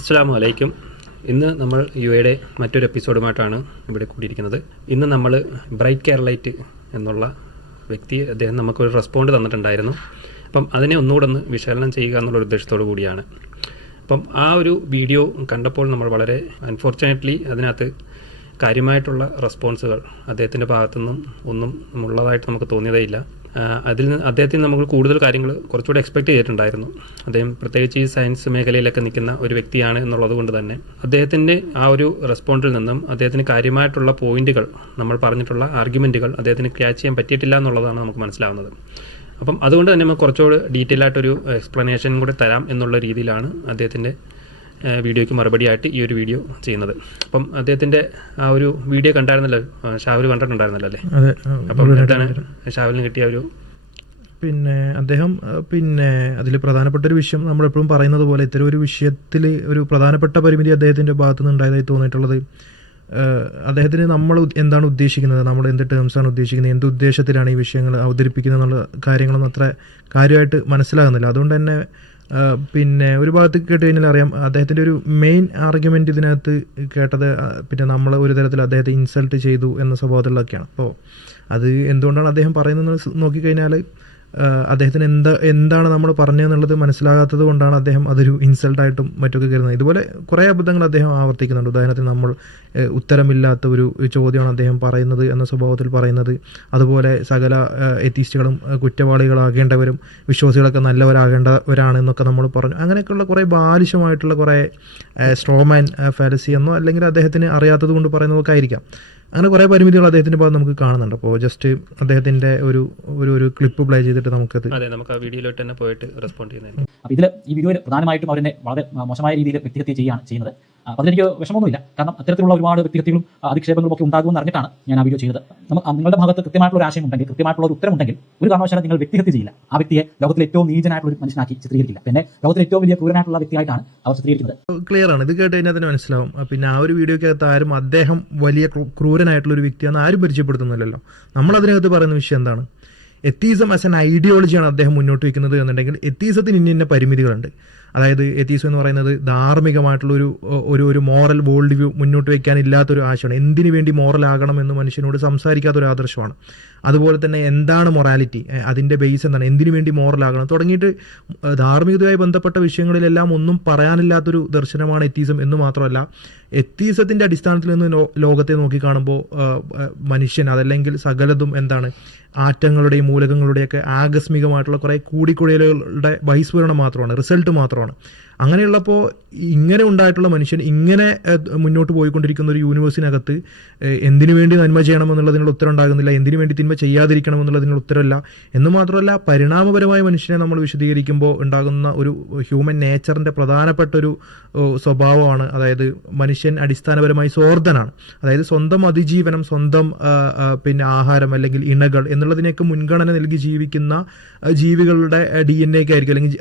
അസ്സലാമു അലൈക്കും. ഇന്ന് നമ്മൾ യുഎയുടെ മറ്റൊരു എപ്പിസോഡുമായിട്ടാണ് ഇവിടെ കൂടിയിരിക്കുന്നത്. ഇന്ന് നമ്മൾ ബ്രൈറ്റ് കേരളൈറ്റ് എന്നുള്ള വ്യക്തി അദ്ദേഹം നമുക്കൊരു റെസ്പോണ്ട് തന്നിട്ടുണ്ടായിരുന്നു. അപ്പം അതിനെ ഒന്നുകൂടെ ഒന്ന് വിശകലനം ചെയ്യുക എന്നുള്ള ഉദ്ദേശത്തോടു കൂടിയാണ്. അപ്പം ആ ഒരു വീഡിയോ കണ്ടപ്പോൾ നമ്മൾ വളരെ അൺഫോർച്ചുനേറ്റ്ലി അതിനകത്ത് കാര്യമായിട്ടുള്ള റെസ്പോൺസുകൾ അദ്ദേഹത്തിൻ്റെ ഭാഗത്തുനിന്നും ഒന്നും ഉള്ളതായിട്ട് നമുക്ക് തോന്നിയതേ ഇല്ല. അദ്ദേഹത്തിന് നമുക്ക് കൂടുതൽ കാര്യങ്ങൾ കുറച്ചുകൂടി എക്സ്പെക്ട് ചെയ്തിട്ടുണ്ടായിരുന്നു. അദ്ദേഹം പ്രത്യേകിച്ച് ഈ സയൻസ് മേഖലയിലൊക്കെ നിൽക്കുന്ന ഒരു വ്യക്തിയാണ് എന്നുള്ളത് കൊണ്ട് തന്നെ അദ്ദേഹത്തിൻ്റെ ആ ഒരു റെസ്പോണ്ടിൽ നിന്നും അദ്ദേഹത്തിന് കാര്യമായിട്ടുള്ള പോയിന്റുകൾ, നമ്മൾ പറഞ്ഞിട്ടുള്ള ആർഗ്യുമെൻറ്റുകൾ അദ്ദേഹത്തിന് ക്യാച്ച് ചെയ്യാൻ പറ്റിയിട്ടില്ല എന്നുള്ളതാണ് നമുക്ക് മനസ്സിലാവുന്നത്. അപ്പം അതുകൊണ്ട് തന്നെ നമുക്ക് കുറച്ചുകൂടി ഡീറ്റെയിൽ ആയിട്ടൊരു എക്സ്പ്ലനേഷൻ കൂടെ തരാം എന്നുള്ള രീതിയിലാണ് അദ്ദേഹത്തിൻ്റെ വീഡിയോയ്ക്ക് മറുപടിയായിട്ട് ഈ ഒരു വീഡിയോ ചെയ്യുന്നത്. അപ്പം അദ്ദേഹത്തിൻ്റെ ആ ഒരു വീഡിയോ കണ്ടായിരുന്നല്ലോ, ഷാഹുൽ കണ്ടിട്ടുണ്ടായിരുന്നല്ലോ അല്ലേ? അപ്പം എന്താണ് ഷാഹുലിന് കിട്ടിയ ഒരു അദ്ദേഹം അതിൽ പ്രധാനപ്പെട്ട ഒരു വിഷയം, നമ്മളെപ്പോഴും പറയുന്നത് പോലെ ഇത്തരം ഒരു വിഷയത്തിൽ ഒരു പ്രധാനപ്പെട്ട പരിമിതി അദ്ദേഹത്തിൻ്റെ ഭാഗത്തുനിന്ന് ഉണ്ടായതായി തോന്നിയിട്ടുള്ളത്, അദ്ദേഹത്തിന് നമ്മൾ എന്താണ് ഉദ്ദേശിക്കുന്നത്, നമ്മൾ എന്ത് ടേംസാണ് ഉദ്ദേശിക്കുന്നത്, എന്ത് ഉദ്ദേശത്തിലാണ് ഈ വിഷയങ്ങൾ അവതരിപ്പിക്കുന്നത് എന്നുള്ള കാര്യങ്ങളൊന്നും അത്ര കാര്യമായിട്ട് മനസ്സിലാകുന്നില്ല. അതുകൊണ്ട് തന്നെ ഒരു ഭാഗത്ത് കേട്ട് കഴിഞ്ഞാൽ അറിയാം, അദ്ദേഹത്തിൻ്റെ ഒരു മെയിൻ ആർഗ്യുമെൻ്റ് ഇതിനകത്ത് കേട്ടത് നമ്മൾ ഒരു തരത്തിൽ അദ്ദേഹത്തെ ഇൻസൾട്ട് ചെയ്തു എന്ന സ്വഭാവത്തിലൊക്കെയാണ്. അപ്പോൾ അത് എന്തുകൊണ്ടാണ് അദ്ദേഹം പറയുന്നത് നോക്കിക്കഴിഞ്ഞാൽ അദ്ദേഹത്തിന് എന്താണ് നമ്മൾ പറഞ്ഞതെന്നുള്ളത് മനസ്സിലാകാത്തത് കൊണ്ടാണ് അദ്ദേഹം അതൊരു ഇൻസൾട്ടായിട്ടും മറ്റൊക്കെ കരുതുന്നത്. ഇതുപോലെ കുറേ അബദ്ധങ്ങൾ അദ്ദേഹം ആവർത്തിക്കുന്നുണ്ട്. ഉദാഹരണത്തിന് നമ്മൾ ഉത്തരമില്ലാത്ത ഒരു ചോദ്യമാണ് അദ്ദേഹം പറയുന്നത് എന്ന സ്വഭാവത്തിൽ പറയുന്നത്. അതുപോലെ സകല എത്തീസ്റ്റുകളും കുറ്റവാളികളാകേണ്ടവരും വിശ്വാസികളൊക്കെ നല്ലവരാകേണ്ടവരാണെന്നൊക്കെ നമ്മൾ പറഞ്ഞു. അങ്ങനെയൊക്കെയുള്ള കുറേ ബാലിശമായിട്ടുള്ള കുറേ സ്ട്രോമാൻ ഫാലസി എന്നോ അല്ലെങ്കിൽ അദ്ദേഹത്തിന് അറിയാത്തത് കൊണ്ട് പറയുന്നതൊക്കെ ആയിരിക്കാം. അങ്ങനെ കുറേ പരിമിതികൾ അദ്ദേഹത്തിന്റെ ഭാഗത്ത് നമുക്ക് കാണുന്നുണ്ട്. അപ്പോൾ ജസ്റ്റ് അദ്ദേഹത്തിന്റെ ഒരു ക്ലിപ്പ് പ്ലേ ചെയ്തിട്ട് നമുക്ക് ആ വീഡിയോയിലോട്ട് തന്നെ പോയിട്ട് റെസ്പോണ്ട് ചെയ്യുന്നത്. അപ്പോൾ ഈ വീഡിയോയിൽ പ്രധാനമായിട്ടും അവരെ വളരെ മോശമായ രീതിയിൽ വ്യക്തിഹത്യ ചെയ്യുന്നത്. അതിലെനിക്ക് വിഷമമൊന്നുമില്ല, കാരണം അത്തരത്തിലുള്ള ഒരുപാട് വ്യക്തിഹത്യകളും അധിക്ഷേപങ്ങളും ഒക്കെ ഉണ്ടാകുമെന്ന് അറിഞ്ഞിട്ടാണ് ഞാൻ ആ വീഡിയോ ചെയ്തത്. നിങ്ങളുടെ ഭാഗത്ത് കൃത്യമായിട്ടുള്ള ഒരു ആശയം ഉണ്ടെങ്കിൽ, കൃത്യമായിട്ടുള്ള ഒരു ഉത്തരമുണ്ടെങ്കിൽ ഒരു കാരണവശാലും നിങ്ങൾ വ്യക്തിഹത്യ ചെയ്യില്ല. ആ വ്യക്തിയെ ലോകത്തിലെ ഏറ്റവും നീചനായിട്ടുള്ള ഒരു മനുഷ്യനാക്കി ചിത്രീകരിക്കില്ല. പിന്നെ ലോകത്തിലെ ഏറ്റവും വലിയ ക്രൂരനായിട്ടുള്ള വ്യക്തിയായിട്ടാണ് അവർ ചിത്രീകരിക്കുന്നത്. ക്ലിയർ ആണ്, ഇത് കേട്ട് കഴിഞ്ഞാൽ തന്നെ മനസ്സിലാവും. പിന്നെ ആ ഒരു വീഡിയോക്കകത്ത് ആരും അദ്ദേഹം വലിയ ക്രൂരനായിട്ടുള്ള ഒരു വ്യക്തിയാണെന്ന് ആരും പരിചയപ്പെടുത്തുന്നില്ലല്ലോ. നമ്മൾ അതിനകത്ത് പറയുന്ന വിഷയം എന്താണ്? എത്തീസം ആസ് എൻ ഐഡിയോളജിയാണ് അദ്ദേഹം മുന്നോട്ട് വയ്ക്കുന്നത് എന്നുണ്ടെങ്കിൽ എത്തീസത്തിന് ഇന്ന പരിമിതികളുണ്ട്. അതായത് എത്തീസം എന്ന് പറയുന്നത് ധാർമ്മികമായിട്ടുള്ള ഒരു മോറൽ വേൾഡ് വ്യൂ മുന്നോട്ട് വയ്ക്കാനില്ലാത്തൊരു ആശയമാണ്. എന്തിനു വേണ്ടി മോറൽ ആകണം എന്ന് മനുഷ്യനോട് സംസാരിക്കാത്തൊരു ആദർശമാണ്. അതുപോലെ തന്നെ എന്താണ് മൊറാലിറ്റി, അതിൻ്റെ ബേസ് എന്താണ്, എന്തിനു വേണ്ടി മോറൽ ആകണം തുടങ്ങിയിട്ട് ധാർമ്മികതയുമായി ബന്ധപ്പെട്ട വിഷയങ്ങളിലെല്ലാം ഒന്നും പറയാനില്ലാത്തൊരു ദർശനമാണ് എത്തീസം എന്ന് മാത്രമല്ല, എത്തീസത്തിൻ്റെ അടിസ്ഥാനത്തിൽ നിന്ന് ലോകത്തെ നോക്കിക്കാണുമ്പോൾ മനുഷ്യൻ അതല്ലെങ്കിൽ സകലതും എന്താണ്, ആറ്റങ്ങളുടെയും മൂലകങ്ങളുടെയൊക്കെ ആകസ്മികമായിട്ടുള്ള കുറേ കൂടിക്കുഴലുകളുടെ ബഹിസ്ഫുരണം മാത്രമാണ്, റിസൾട്ട് മാത്രമാണ്. അങ്ങനെയുള്ളപ്പോൾ ഇങ്ങനെ ഉണ്ടായിട്ടുള്ള മനുഷ്യൻ ഇങ്ങനെ മുന്നോട്ട് പോയിക്കൊണ്ടിരിക്കുന്ന ഒരു യൂണിവേഴ്സിനകത്ത് എന്തിനു വേണ്ടി നന്മ ചെയ്യണമെന്നുള്ളതിനുള്ള ഉത്തരം ഉണ്ടാകുന്നില്ല, എന്തിനു വേണ്ടി തിന്മ ചെയ്യാതിരിക്കണമെന്നുള്ളതിനുള്ള ഉത്തരമല്ല. എന്ന് മാത്രമല്ല, പരിണാമപരമായ മനുഷ്യനെ നമ്മൾ വിശദീകരിക്കുമ്പോൾ ഉണ്ടാകുന്ന ഒരു ഹ്യൂമൻ നേച്ചറിൻ്റെ പ്രധാനപ്പെട്ട ഒരു സ്വഭാവമാണ്, അതായത് മനുഷ്യൻ അടിസ്ഥാനപരമായി സ്വാർത്ഥനാണ്. അതായത് സ്വന്തം അതിജീവനം, സ്വന്തം ആഹാരം അല്ലെങ്കിൽ ഇണകൾ എന്നുള്ളതിനൊക്കെ മുൻഗണന നൽകി ജീവിക്കുന്ന ജീവികളുടെ DNA ആയിരിക്കും അല്ലെങ്കിൽ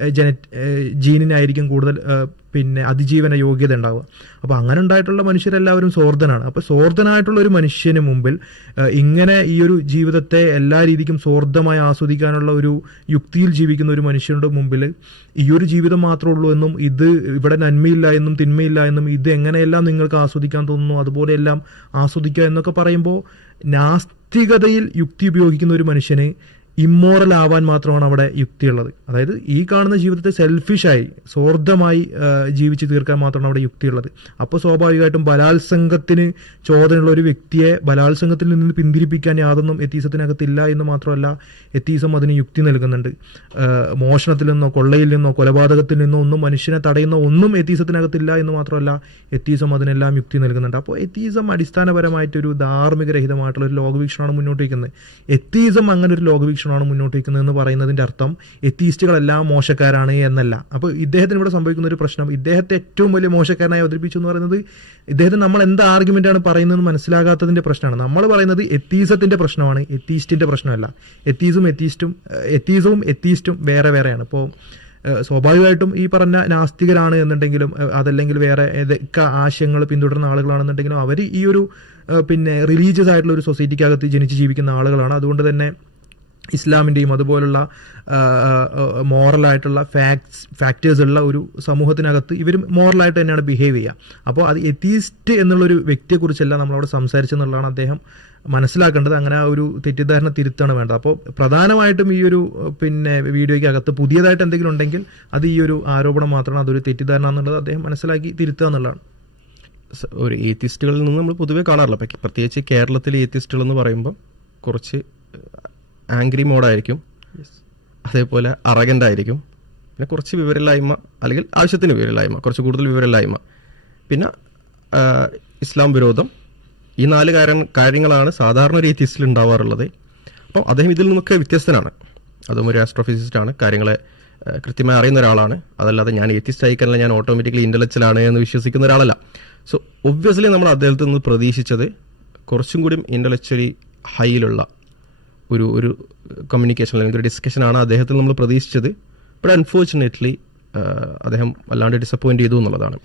ജീനിനായിരിക്കും കൂടുതൽ അതിജീവന യോഗ്യത ഉണ്ടാവുക. അപ്പോൾ അങ്ങനെ ഉണ്ടായിട്ടുള്ള മനുഷ്യരെല്ലാവരും സ്വാർത്ഥനാണ്. അപ്പോൾ സ്വാർത്ഥനായിട്ടുള്ള ഒരു മനുഷ്യന് മുമ്പിൽ ഇങ്ങനെ ഈ ഒരു ജീവിതത്തെ എല്ലാ രീതിക്കും സ്വാർത്ഥമായി ആസ്വദിക്കാനുള്ള ഒരു യുക്തിയിൽ ജീവിക്കുന്ന ഒരു മനുഷ്യരുടെ മുമ്പിൽ ഈ ഒരു ജീവിതം മാത്രമേ ഉള്ളൂ എന്നും ഇത് ഇവിടെ നന്മയില്ല എന്നും തിന്മയില്ല എന്നും ഇത് എങ്ങനെയെല്ലാം നിങ്ങൾക്ക് ആസ്വദിക്കാൻ തോന്നുന്നു അതുപോലെയെല്ലാം ആസ്വദിക്കുക എന്നൊക്കെ പറയുമ്പോൾ നാസ്തികതയിൽ യുക്തി ഉപയോഗിക്കുന്ന ഒരു മനുഷ്യന് ഇമ്മോറൽ ആവാൻ മാത്രമാണ് അവിടെ യുക്തിയുള്ളത്. അതായത് ഈ കാണുന്ന ജീവിതത്തെ സെൽഫിഷായി സ്വാർത്ഥമായി ജീവിച്ച് തീർക്കാൻ മാത്രമാണ് അവിടെ യുക്തിയുള്ളത്. അപ്പോൾ സ്വാഭാവികമായിട്ടും ബലാത്സംഗത്തിന് ചോദനയുള്ള ഒരു വ്യക്തിയെ ബലാത്സംഗത്തിൽ നിന്ന് പിന്തിരിപ്പിക്കാൻ യാതൊന്നും എത്തീസത്തിനകത്തില്ല എന്ന് മാത്രമല്ല, എത്തീസം അതിന് യുക്തി നൽകുന്നുണ്ട്. മോഷണത്തിൽ നിന്നോ കൊള്ളയിൽ നിന്നോ കൊലപാതകത്തിൽ നിന്നോ ഒന്നും മനുഷ്യനെ തടയുന്ന ഒന്നും എത്തീസത്തിനകത്തില്ല എന്ന് മാത്രമല്ല, എത്തീസം അതിനെല്ലാം യുക്തി നൽകുന്നുണ്ട്. അപ്പോൾ എത്തീസം അടിസ്ഥാനപരമായിട്ടൊരു ധാർമ്മികരഹിതമായിട്ടുള്ള ഒരു ലോകവീക്ഷണമാണ് മുന്നോട്ട് വയ്ക്കുന്നത്. എത്തീസം അങ്ങനെ ഒരു ലോകവീക്ഷണം മുന്നോട്ട് വയ്ക്കുന്നതെന്ന് പറയുന്നതിന്റെ അർത്ഥം എത്തീസ്റ്റുകളെല്ലാം മോശക്കാരാണ് എന്നല്ല. അപ്പോൾ ഇദ്ദേഹത്തിന് ഇവിടെ സംഭവിക്കുന്ന ഒരു പ്രശ്നം, ഇദ്ദേഹത്തെ ഏറ്റവും വലിയ മോശക്കാരനായി അവതരിപ്പിച്ചു എന്ന് പറയുന്നത് ഇദ്ദേഹത്തിന് നമ്മൾ എന്ത് ആർഗ്യുമെന്റാണ് പറയുന്നത് മനസ്സിലാകാത്തതിന്റെ പ്രശ്നമാണ്. നമ്മൾ പറയുന്നത് എത്തീസത്തിന്റെ പ്രശ്നമാണ്, എത്തീസ്റ്റിന്റെ പ്രശ്നമല്ല. എത്തീസവും എത്തീസ്റ്റും വേറെ വേറെയാണ്. ഇപ്പോൾ സ്വാഭാവികമായിട്ടും ഈ പറഞ്ഞ നാസ്തികരാണ് എന്നുണ്ടെങ്കിലും അതല്ലെങ്കിൽ വേറെ ഏതൊക്കെ ആശയങ്ങൾ പിന്തുടരുന്ന ആളുകളാണെന്നുണ്ടെങ്കിലും അവർ ഈ ഒരു റിലീജിയസ് ആയിട്ടുള്ള ഒരു സൊസൈറ്റിക്കകത്ത് ജനിച്ച് ജീവിക്കുന്ന ആളുകളാണ്. അതുകൊണ്ട് തന്നെ ഇസ്ലാമിൻ്റെയും അതുപോലുള്ള മോറലായിട്ടുള്ള ഫാക്ടേഴ്സ് ഉള്ള ഒരു സമൂഹത്തിനകത്ത് ഇവർ മോറലായിട്ട് തന്നെയാണ് ബിഹേവ് ചെയ്യുക. അപ്പോൾ അത് എത്തീസ്റ്റ് എന്നുള്ളൊരു വ്യക്തിയെക്കുറിച്ചല്ല നമ്മളവിടെ സംസാരിച്ചെന്നുള്ളതാണ് അദ്ദേഹം മനസ്സിലാക്കേണ്ടത്. അങ്ങനെ ആ ഒരു തെറ്റിദ്ധാരണ തിരുത്താണ് വേണ്ടത്. അപ്പോൾ പ്രധാനമായിട്ടും ഈ ഒരു വീഡിയോയ്ക്കകത്ത് പുതിയതായിട്ട് എന്തെങ്കിലും ഉണ്ടെങ്കിൽ അത് ഈ ഒരു ആരോപണം മാത്രമാണ്, അതൊരു തെറ്റിദ്ധാരണ എന്നുള്ളത് അദ്ദേഹം മനസ്സിലാക്കി തിരുത്തുക എന്നുള്ളതാണ്. ഒരു ഏത്തിസ്റ്റുകളിൽ നിന്ന് നമ്മൾ പൊതുവേ കാണാറില്ല. പ്രത്യേകിച്ച് കേരളത്തിലെ ഏത്തിസ്റ്റുകൾ എന്ന് പറയുമ്പോൾ കുറച്ച് ആംഗ്രി മോഡായിരിക്കും, അതേപോലെ അറഗൻ്റ് ആയിരിക്കും, പിന്നെ കുറച്ച് വിവരമില്ലായ്മ അല്ലെങ്കിൽ ആവശ്യത്തിന് വിവരമില്ലായ്മ, കുറച്ച് കൂടുതൽ വിവരമില്ലായ്മ, പിന്നെ ഇസ്ലാം വിരോധം. ഈ 4 കാര്യങ്ങളാണ് സാധാരണ ഒരു ഏത്തിസ്റ്റിൽ ഉണ്ടാവാറുള്ളത്. അപ്പോൾ അദ്ദേഹം ഇതിൽ നിന്നൊക്കെ വ്യത്യസ്തനാണ്. അതും ഒരു ആസ്ട്രോഫിസിസ്റ്റാണ്, കാര്യങ്ങളെ കൃത്യമായി അറിയുന്ന ഒരാളാണ്. അതല്ലാതെ ഞാൻ ഏത്തിസ്റ്റ് ആയിക്കല്ല, ഞാൻ ഓട്ടോമാറ്റിക്കലി ഇൻ്റലക്ച്വലാണ് എന്ന് വിശ്വസിക്കുന്ന ഒരാളല്ല. സോ ഒബ്വിയസ്ലി നമ്മൾ അദ്ദേഹത്തിൽ നിന്ന് പ്രതീക്ഷിച്ചത് കുറച്ചും കൂടി ഇൻ്റലക്ച്വലി ഹൈയിലുള്ള ഒരു കമ്മ്യൂണിക്കേഷൻ അല്ലെങ്കിൽ ഒരു ഡിസ്കഷനാണ് അദ്ദേഹത്തിൽ നമ്മൾ പ്രതീക്ഷിച്ചത്. ബട്ട് അൺഫോർച്ചുനേറ്റ്ലി അദ്ദേഹം വല്ലാണ്ട് ഡിസപ്പോയിൻറ്റ് ചെയ്തു എന്നുള്ളതാണ്.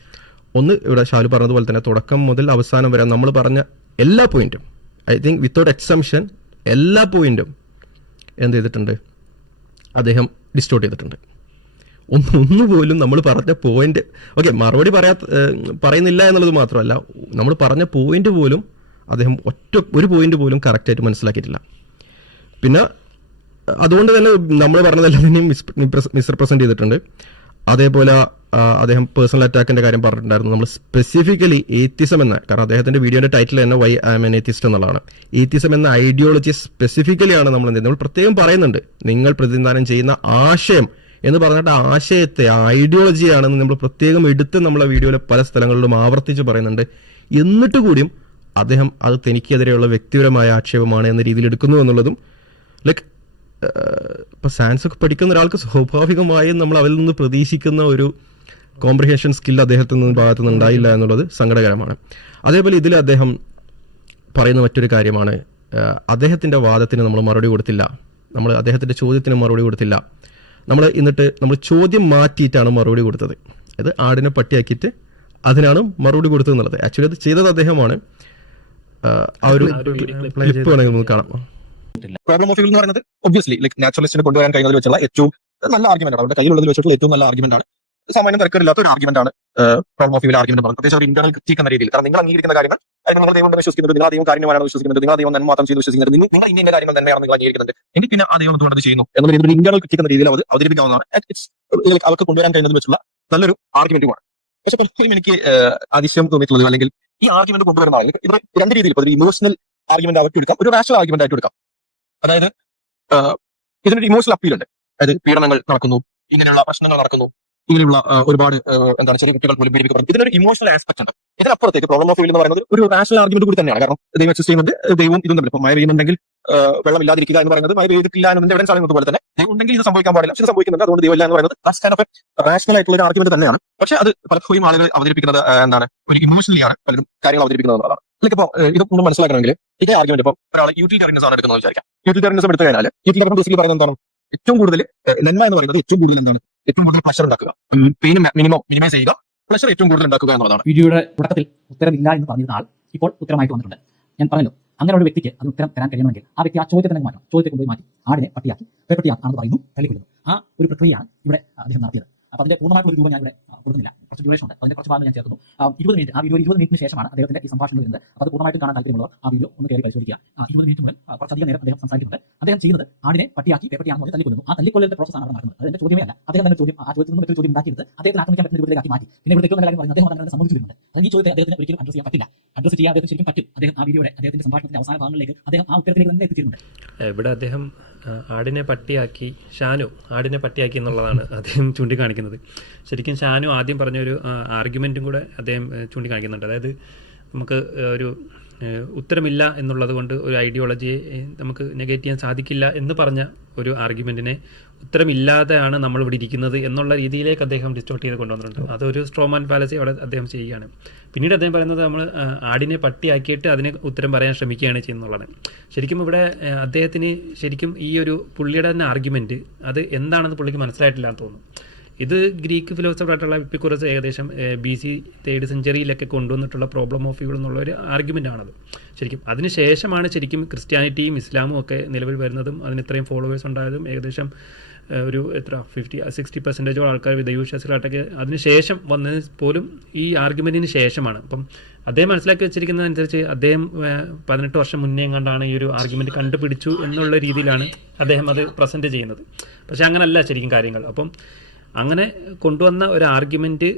ഒന്ന്, ഇവിടെ ഷാലു പറഞ്ഞതുപോലെ തന്നെ തുടക്കം മുതൽ അവസാനം വരെ നമ്മൾ പറഞ്ഞ എല്ലാ പോയിന്റും, ഐ തിങ്ക് വിത്തൗട്ട് എക്സംഷൻ എല്ലാ പോയിന്റും എന്ത് ചെയ്തിട്ടുണ്ട്, അദ്ദേഹം ഡിസ്റ്റോർട്ട് ചെയ്തിട്ടുണ്ട്. ഒന്നുപോലും നമ്മൾ പറഞ്ഞ പോയിന്റ്, ഓക്കെ മറുപടി പറയുന്നില്ല എന്നുള്ളത് മാത്രമല്ല, നമ്മൾ പറഞ്ഞ പോയിന്റ് പോലും അദ്ദേഹം ഒരു പോയിന്റ് പോലും കറക്റ്റായിട്ട് മനസ്സിലാക്കിയിട്ടില്ല. പിന്നെ അതുകൊണ്ട് തന്നെ നമ്മൾ പറഞ്ഞതെല്ലാം മിസ്റെപ്രസെന്റ് ചെയ്തിട്ടുണ്ട്. അതേപോലെ അദ്ദേഹം പേഴ്സണൽ അറ്റാക്കിന്റെ കാര്യം പറഞ്ഞിട്ടുണ്ടായിരുന്നു. നമ്മൾ സ്പെസിഫിക്കലി ഏത്തിസം എന്ന, കാരണം അദ്ദേഹത്തിന്റെ വീഡിയോയുടെ ടൈറ്റിൽ തന്നെ why I am an atheist എന്നുള്ളതാണ്. ഏത്തിസം എന്ന ഐഡിയോളജി സ്പെസിഫിക്കലി ആണ് നമ്മൾ നമ്മൾ പ്രത്യേകം പറയുന്നുണ്ട്. നിങ്ങൾ പ്രതിനിധാനം ചെയ്യുന്ന ആശയം എന്ന് പറഞ്ഞിട്ട് ആശയത്തെ, ഐഡിയോളജിയാണെന്ന് നമ്മൾ പ്രത്യേകം എടുത്ത് നമ്മളെ വീഡിയോയിലെ പല സ്ഥലങ്ങളിലും ആവർത്തിച്ച് പറയുന്നുണ്ട്. എന്നിട്ട് കൂടിയും അദ്ദേഹം അത് തനിക്കെതിരെയുള്ള വ്യക്തിപരമായ ആക്ഷേപമാണ് എന്ന രീതിയിൽ എടുക്കുന്നു എന്നുള്ളതും, ലൈക്ക് ഇപ്പൊ സയൻസ് ഒക്കെ പഠിക്കുന്ന ഒരാൾക്ക് സ്വാഭാവികമായും നമ്മൾ അവരിൽ നിന്ന് പ്രതീക്ഷിക്കുന്ന ഒരു കോംപ്രിഹെൻഷൻ സ്കിൽ അദ്ദേഹത്തിന്റെ ഭാഗത്തു നിന്ന് ഉണ്ടായില്ല എന്നുള്ളത് സങ്കടകരമാണ്. അതേപോലെ ഇതിൽ അദ്ദേഹം പറയുന്ന മറ്റൊരു കാര്യമാണ്, അദ്ദേഹത്തിന്റെ വാദത്തിന് നമ്മൾ മറുപടി കൊടുത്തില്ല, നമ്മൾ അദ്ദേഹത്തിന്റെ ചോദ്യത്തിന് മറുപടി കൊടുത്തില്ല. നമ്മൾ ചോദ്യം മാറ്റിയിട്ടാണ് മറുപടി കൊടുത്തത്. അത് ആടിനെ പട്ടിയാക്കിയിട്ട് അതിനാണ് മറുപടി കൊടുത്തത് എന്നുള്ളത്. ആക്ച്വലി അത് ചെയ്തത് അദ്ദേഹമാണ്. ആ ഒരു ക്ലിപ്പ് വേണമെങ്കിൽ നമുക്ക് കാണാം. പ്രോബ്ലം ഓഫ് ഇവിൽ എന്ന് പറയുന്നത് ഒബ്വിയസ്ലി ലൈക്ക് നാച്ചുറലിസ്റ്റിനെ കൊണ്ടുവരാൻ കഴിയുന്നതിൽ വെച്ചുള്ള ഏറ്റവും നല്ല ആർഗ്യുമെന്റ് ആണ്, അവരുടെ കയ്യിലുള്ളതിൽ വെച്ചിട്ടുള്ള ഏറ്റവും നല്ല ആർഗ്യുമെന്റ് ആണ്. സാമാന്യം തിരക്കില്ലാത്ത ഒരു ആർഗ്യുമെന്റ് ആണ് പ്രോബ്ലം ഓഫ് ഇവിൽ ആർഗ്യുമെന്റ് പറയുന്നത്. പ്രത്യേകിച്ച് ഒരു ഇന്റർണൽ ക്രിറ്റിക് എന്ന രീതിയിൽ, കാരണം നിങ്ങൾ അംഗീകരിക്കുന്ന കാര്യങ്ങൾ, നിങ്ങൾ ദൈവം വിശ്വസിക്കുന്നത്, നിങ്ങൾ ദൈവം കാര്യമായാണ് വിശ്വസിക്കുന്നത്, നിങ്ങൾ ദൈവം നന്മ മാത്രം ചെയ്ത് വിശ്വസിക്കുന്നത്, നിങ്ങൾ ഇന്ന കാര്യങ്ങൾ തന്നെയാണ് നിങ്ങൾ അംഗീകരിക്കുന്നത്, എനിക്ക് പിന്നെ ആ ദൈവം എന്തുകൊണ്ട് ചെയ്യുന്നു എന്നുള്ള രീതിയിൽ ഒരു ഇന്റർണൽ ക്രിറ്റിക് എന്ന രീതിയിൽ അത് അവതരിപ്പിക്കാവുന്നതാണ്. അവർക്ക് കൊണ്ടുവരാൻ കഴിയുന്നതിൽ വെച്ചുള്ള നല്ലൊരു ആർഗ്യുമെന്റുമാണ്. പക്ഷെ പലപ്പോഴും എനിക്ക് അതിശയം തോന്നിയിട്ടുള്ളത്, അല്ലെങ്കിൽ ഈ ആർഗ്യുമെന്റ് കൊണ്ടുവരുന്ന ആളുകൾ ഇവിടെ 2 രീതിയിൽ, ഒരു ഇമോഷണൽ ആർഗ്യുമെന്റ് അവർക്ക് എടുക്കാം, ഒരു റാഷണൽ ആർഗ്യുമെന്റ് ആയിട്ട് എടുക്കാം. അതായത് ഇതിനൊരു ഇമോഷണൽ അപ്പീൽ ഉണ്ട്. അതായത് പീഡനങ്ങൾ നടക്കുന്നു, ഇങ്ങനെയുള്ള പ്രശ്നങ്ങൾ നടക്കുന്നു, ഇങ്ങനെയുള്ള ഒരുപാട് ചെറിയ കുട്ടികൾ പോലും പീഡിപ്പിക്കപ്പെടുന്നു. ഇതിനൊരു ഇമോഷണൽ ആസ്പെക്ട് ഉണ്ട്. ഇതിനപ്പുറത്തേക്ക് പ്രോബ്ലം ഓഫ് ഇവിൽ എന്ന് പറയുന്നത് ഒരു റാഷണൽ ആർഗ്യുമെന്റ് കൂടി തന്നെയാണ്. കാരണം ദൈവം എക്സിസ്റ്റ് ചെയ്യുന്നുണ്ട്, ദൈവവും ഇതും തമ്മിൽ, ഇപ്പൊ മഴ പെയ്യുന്നുണ്ടെങ്കിൽ വെള്ളമില്ലാതിരിക്കുക എന്ന് പറയുന്നത് മഴ പെയ്തിട്ടില്ല എന്നതിന്റെ എവിഡൻസ് ആണെന്നത് പോലെ തന്നെ ദൈവം ഉണ്ടെങ്കിൽ ഇത് സംഭവിക്കാൻ പാടില്ല, പക്ഷെ സംഭവിക്കുന്നുണ്ട്, അതുകൊണ്ട് ദൈവമില്ല എന്ന് പറയുന്നത് റാഷണൽ ആയിട്ടുള്ള ഒരു ആർഗ്യുമെന്റ് തന്നെയാണ്. പക്ഷെ അത് പലപ്പോഴും ആളുകൾ അവതരിപ്പിക്കുന്നത് ഒരു ഇമോഷണലിയാണ് പലരും കാര്യങ്ങൾ അവതരിപ്പിക്കുന്നത് എന്നുള്ളതാണ്. ഇതിപ്പോ ഇത് നമ്മൾ മനസ്സിലാക്കണമെങ്കിൽ ഇതേ ആർഗ്യുമെന്റ് ഇപ്പോൾ ഒരാൾ യൂട്ടിലിറ്റേറിയനിസം ആണ് എടുക്കുന്നത് വിചാരിക്കാം. യൂട്ടിലിറ്റേറിയനിസം എടുത്തു കഴിഞ്ഞാൽ യൂട്ടിലിറ്റേറിയൻ ബേസിക്കലി പറയുന്നത് എന്താണ്, ഏറ്റവും കൂടുതൽ നന്മ എന്ന് പറയുന്നത് ഏറ്റവും കൂടുതൽ എന്താണ്, ഏറ്റവും കൂടുതൽ പ്ലഷർ ഉണ്ടാക്കുക, പെയിൻ മിനിമൈസ് ചെയ്യുക, പ്ലഷർ ഏറ്റവും കൂടുതൽ ഉണ്ടാക്കുക എന്നുള്ളതാണ്. വീഡിയോയുടെ തുടക്കത്തിൽ ഉത്തരമില്ല എന്ന് പറഞ്ഞിരുന്ന ആൾ ഇപ്പോൾ ഉത്തരമായിട്ട് വന്നിട്ടുണ്ട്. ഞാൻ പറഞ്ഞല്ലോ, അങ്ങനെ ഒരു വ്യക്തിക്ക് അത് ഉത്തരം തരാൻ കഴിയണമെങ്കിൽ ആ വ്യക്തി ആ ചോദ്യത്തെ തന്നെ മാറ്റണം. ചോദ്യത്തെ കൊണ്ടുപോയി മാറ്റി ആടിനെ പട്ടിയാക്കി ആണെന്ന് പറയുന്നു, തള്ളിക്കൊള്ളുന്നു. ആ ഒരു പ്രക്രിയയാണ് ഇവിടെ അദ്ദേഹം നടത്തിയത്. അപ്പോൾ അതിന്റെ പൂർണ്ണമായിട്ടുള്ള രൂപം ഞാൻ ഇവിടെ കൊടുക്കുന്നില്ല, കുറച്ച് ഡ്യൂറേഷൻ ഉണ്ട്, അതിന്റെ കുറച്ച് ഭാഗം ഞാൻ ചേർക്കുന്നു. 20 മിനിറ്റ്, ആ വീഡിയോ 20 മിനിറ്റിന് ശേഷമാണ് അദ്ദേഹത്തിന്റെ ഈ സംഭാഷണം വരുന്നത്. അപ്പോൾ അത് പൂർണ്ണമായിട്ട് കാണാൻ താല്പര്യമുള്ളവർ ആ വീഡിയോ ഒന്ന് കയറി പരിശോധിക്കുക. 20 മിനിറ്റ് മുതൽ കുറച്ചധികം നേരം അദ്ദേഹം സംസാരിക്കുന്നുണ്ട്. അദ്ദേഹം ചെയ്യുന്നത് ആടിനെ പട്ടിയാക്കി പേപ്പട്ടിയാണെന്ന് പറഞ്ഞ് തള്ളിക്കൊള്ളുന്നു. ആ തള്ളിക്കൊല്ലത്തെ പ്രോസസ്സാണ് അവിടെ നടക്കുന്നത്. അതിന്റെ ചോദ്യമേ അല്ല, അദ്ദേഹം തന്നെ ചോദ്യം, ആ ചോദ്യത്തിൽ നിന്ന് മറ്റൊരു ചോദ്യം ഉണ്ടാക്കിയത് അദ്ദേഹത്തിന് ആക്രമിക്കാൻ പറ്റുന്ന രൂപത്തിലാക്കി മാറ്റി. പിന്നെ ഇവിടെ ഏറ്റവും നല്ല കാര്യം പറയുന്നത് അദ്ദേഹം അങ്ങനെ സംബന്ധിച്ചു വരുന്നുണ്ട്. അത് ഈ ചോദ്യത്തെ അദ്ദേഹത്തിന് ഒരിക്കലും അഡ്രസ് ചെയ്യാൻ പറ്റില്ല. അഡ്രസ് ചെയ്യാൻ അദ്ദേഹം ശരിക്കും പറ്റും. അദ്ദേഹം ആ വീഡിയോയുടെ അദ്ദേഹത്തിന്റെ സംഭാഷണത്തിന്റെ അവസാന ഭാഗങ്ങളിലേക്ക് അദ്ദേഹം ആ ഉത്തരത്തിലേക്ക് തന്നെ എത്തിച്ചിട്ടുണ്ട്. ഇവിടെ അദ്ദേഹം ആടിനെ പട്ടിയാക്കി, ഷാനു ആടിനെ പട്ടിയാക്കി എന്നുള്ളതാണ് അദ്ദേഹം ചൂണ്ടിക്കാണിക്കുന്നത്. ശരിക്കും ഷാനു ആദ്യം പറഞ്ഞൊരു ആർഗ്യുമെൻറ്റും കൂടെ അദ്ദേഹം ചൂണ്ടിക്കാണിക്കുന്നുണ്ട്. അതായത് നമുക്ക് ഒരു ഉത്തരമില്ല എന്നുള്ളത് കൊണ്ട് ഒരു ഐഡിയോളജിയെ നമുക്ക് നെഗേറ്റ് ചെയ്യാൻ സാധിക്കില്ല എന്ന് പറഞ്ഞ ഒരു ആർഗ്യുമെൻറ്റിനെ ഉത്തരമില്ലാതെയാണ് നമ്മൾ ഇവിടെ ഇരിക്കുന്നത് എന്നുള്ള രീതിയിലേക്ക് അദ്ദേഹം ഡിസ്റ്റോർട്ട് ചെയ്ത് കൊണ്ടുവന്നിട്ടുണ്ട്. അതൊരു സ്ട്രോമാൻ ഫാലസി അവിടെ അദ്ദേഹം ചെയ്യുകയാണ്. പിന്നീട് അദ്ദേഹം പറയുന്നത് നമ്മൾ ആടിനെ പട്ടിയാക്കിയിട്ട് അതിനെ ഉത്തരം പറയാൻ ശ്രമിക്കുകയാണ് ചെയ്യുന്നുള്ളതാണ്. ശരിക്കും ഇവിടെ അദ്ദേഹത്തിന് ശരിക്കും ഈ ഒരു പുള്ളിയുടെ തന്നെ ആർഗ്യുമെൻറ്റ് അത് എന്താണെന്ന് പുള്ളിക്ക് മനസ്സിലായിട്ടില്ല എന്ന് തോന്നുന്നു. ഇത് ഗ്രീക്ക് ഫിലോസഫറായിട്ടുള്ള എപ്പിക്കൂറസ് ഏകദേശം BC 3rd സെഞ്ചുറിയിലൊക്കെ കൊണ്ടുവന്നിട്ടുള്ള പ്രോബ്ലം ഓഫ് ഈവിൾ എന്നുള്ള ഒരു ആർഗ്യുമെൻ്റ് ആണത് ശരിക്കും. അതിനുശേഷമാണ് ശരിക്കും ക്രിസ്ത്യാനിറ്റിയും ഇസ്ലാമും ഒക്കെ നിലവിൽ വരുന്നതും അതിന് ഇത്രയും ഫോളോവേഴ്സ് ഉണ്ടായതും. ഏകദേശം ഒരു 60% ആൾക്കാർ ദൈവവിശ്വാസികളായിട്ടൊക്കെ അതിനുശേഷം വന്നതിന് പോലും ഈ ആർഗ്യുമെൻറ്റിന് ശേഷമാണ്. അപ്പം അദ്ദേഹം മനസ്സിലാക്കി വെച്ചിരിക്കുന്നതനുസരിച്ച് അദ്ദേഹം 18 വർഷം മുന്നേ കണ്ടാണ് ഈ ഒരു ആർഗ്യുമെൻറ്റ് കണ്ടുപിടിച്ചു എന്നുള്ള രീതിയിലാണ് അദ്ദേഹം അത് പ്രസൻറ്റ് ചെയ്യുന്നത്. പക്ഷേ അങ്ങനല്ല ശരിക്കും കാര്യങ്ങൾ. അപ്പം അങ്ങനെ കൊണ്ടുവന്ന ഒരു ആർഗ്യുമെൻറ്റ്,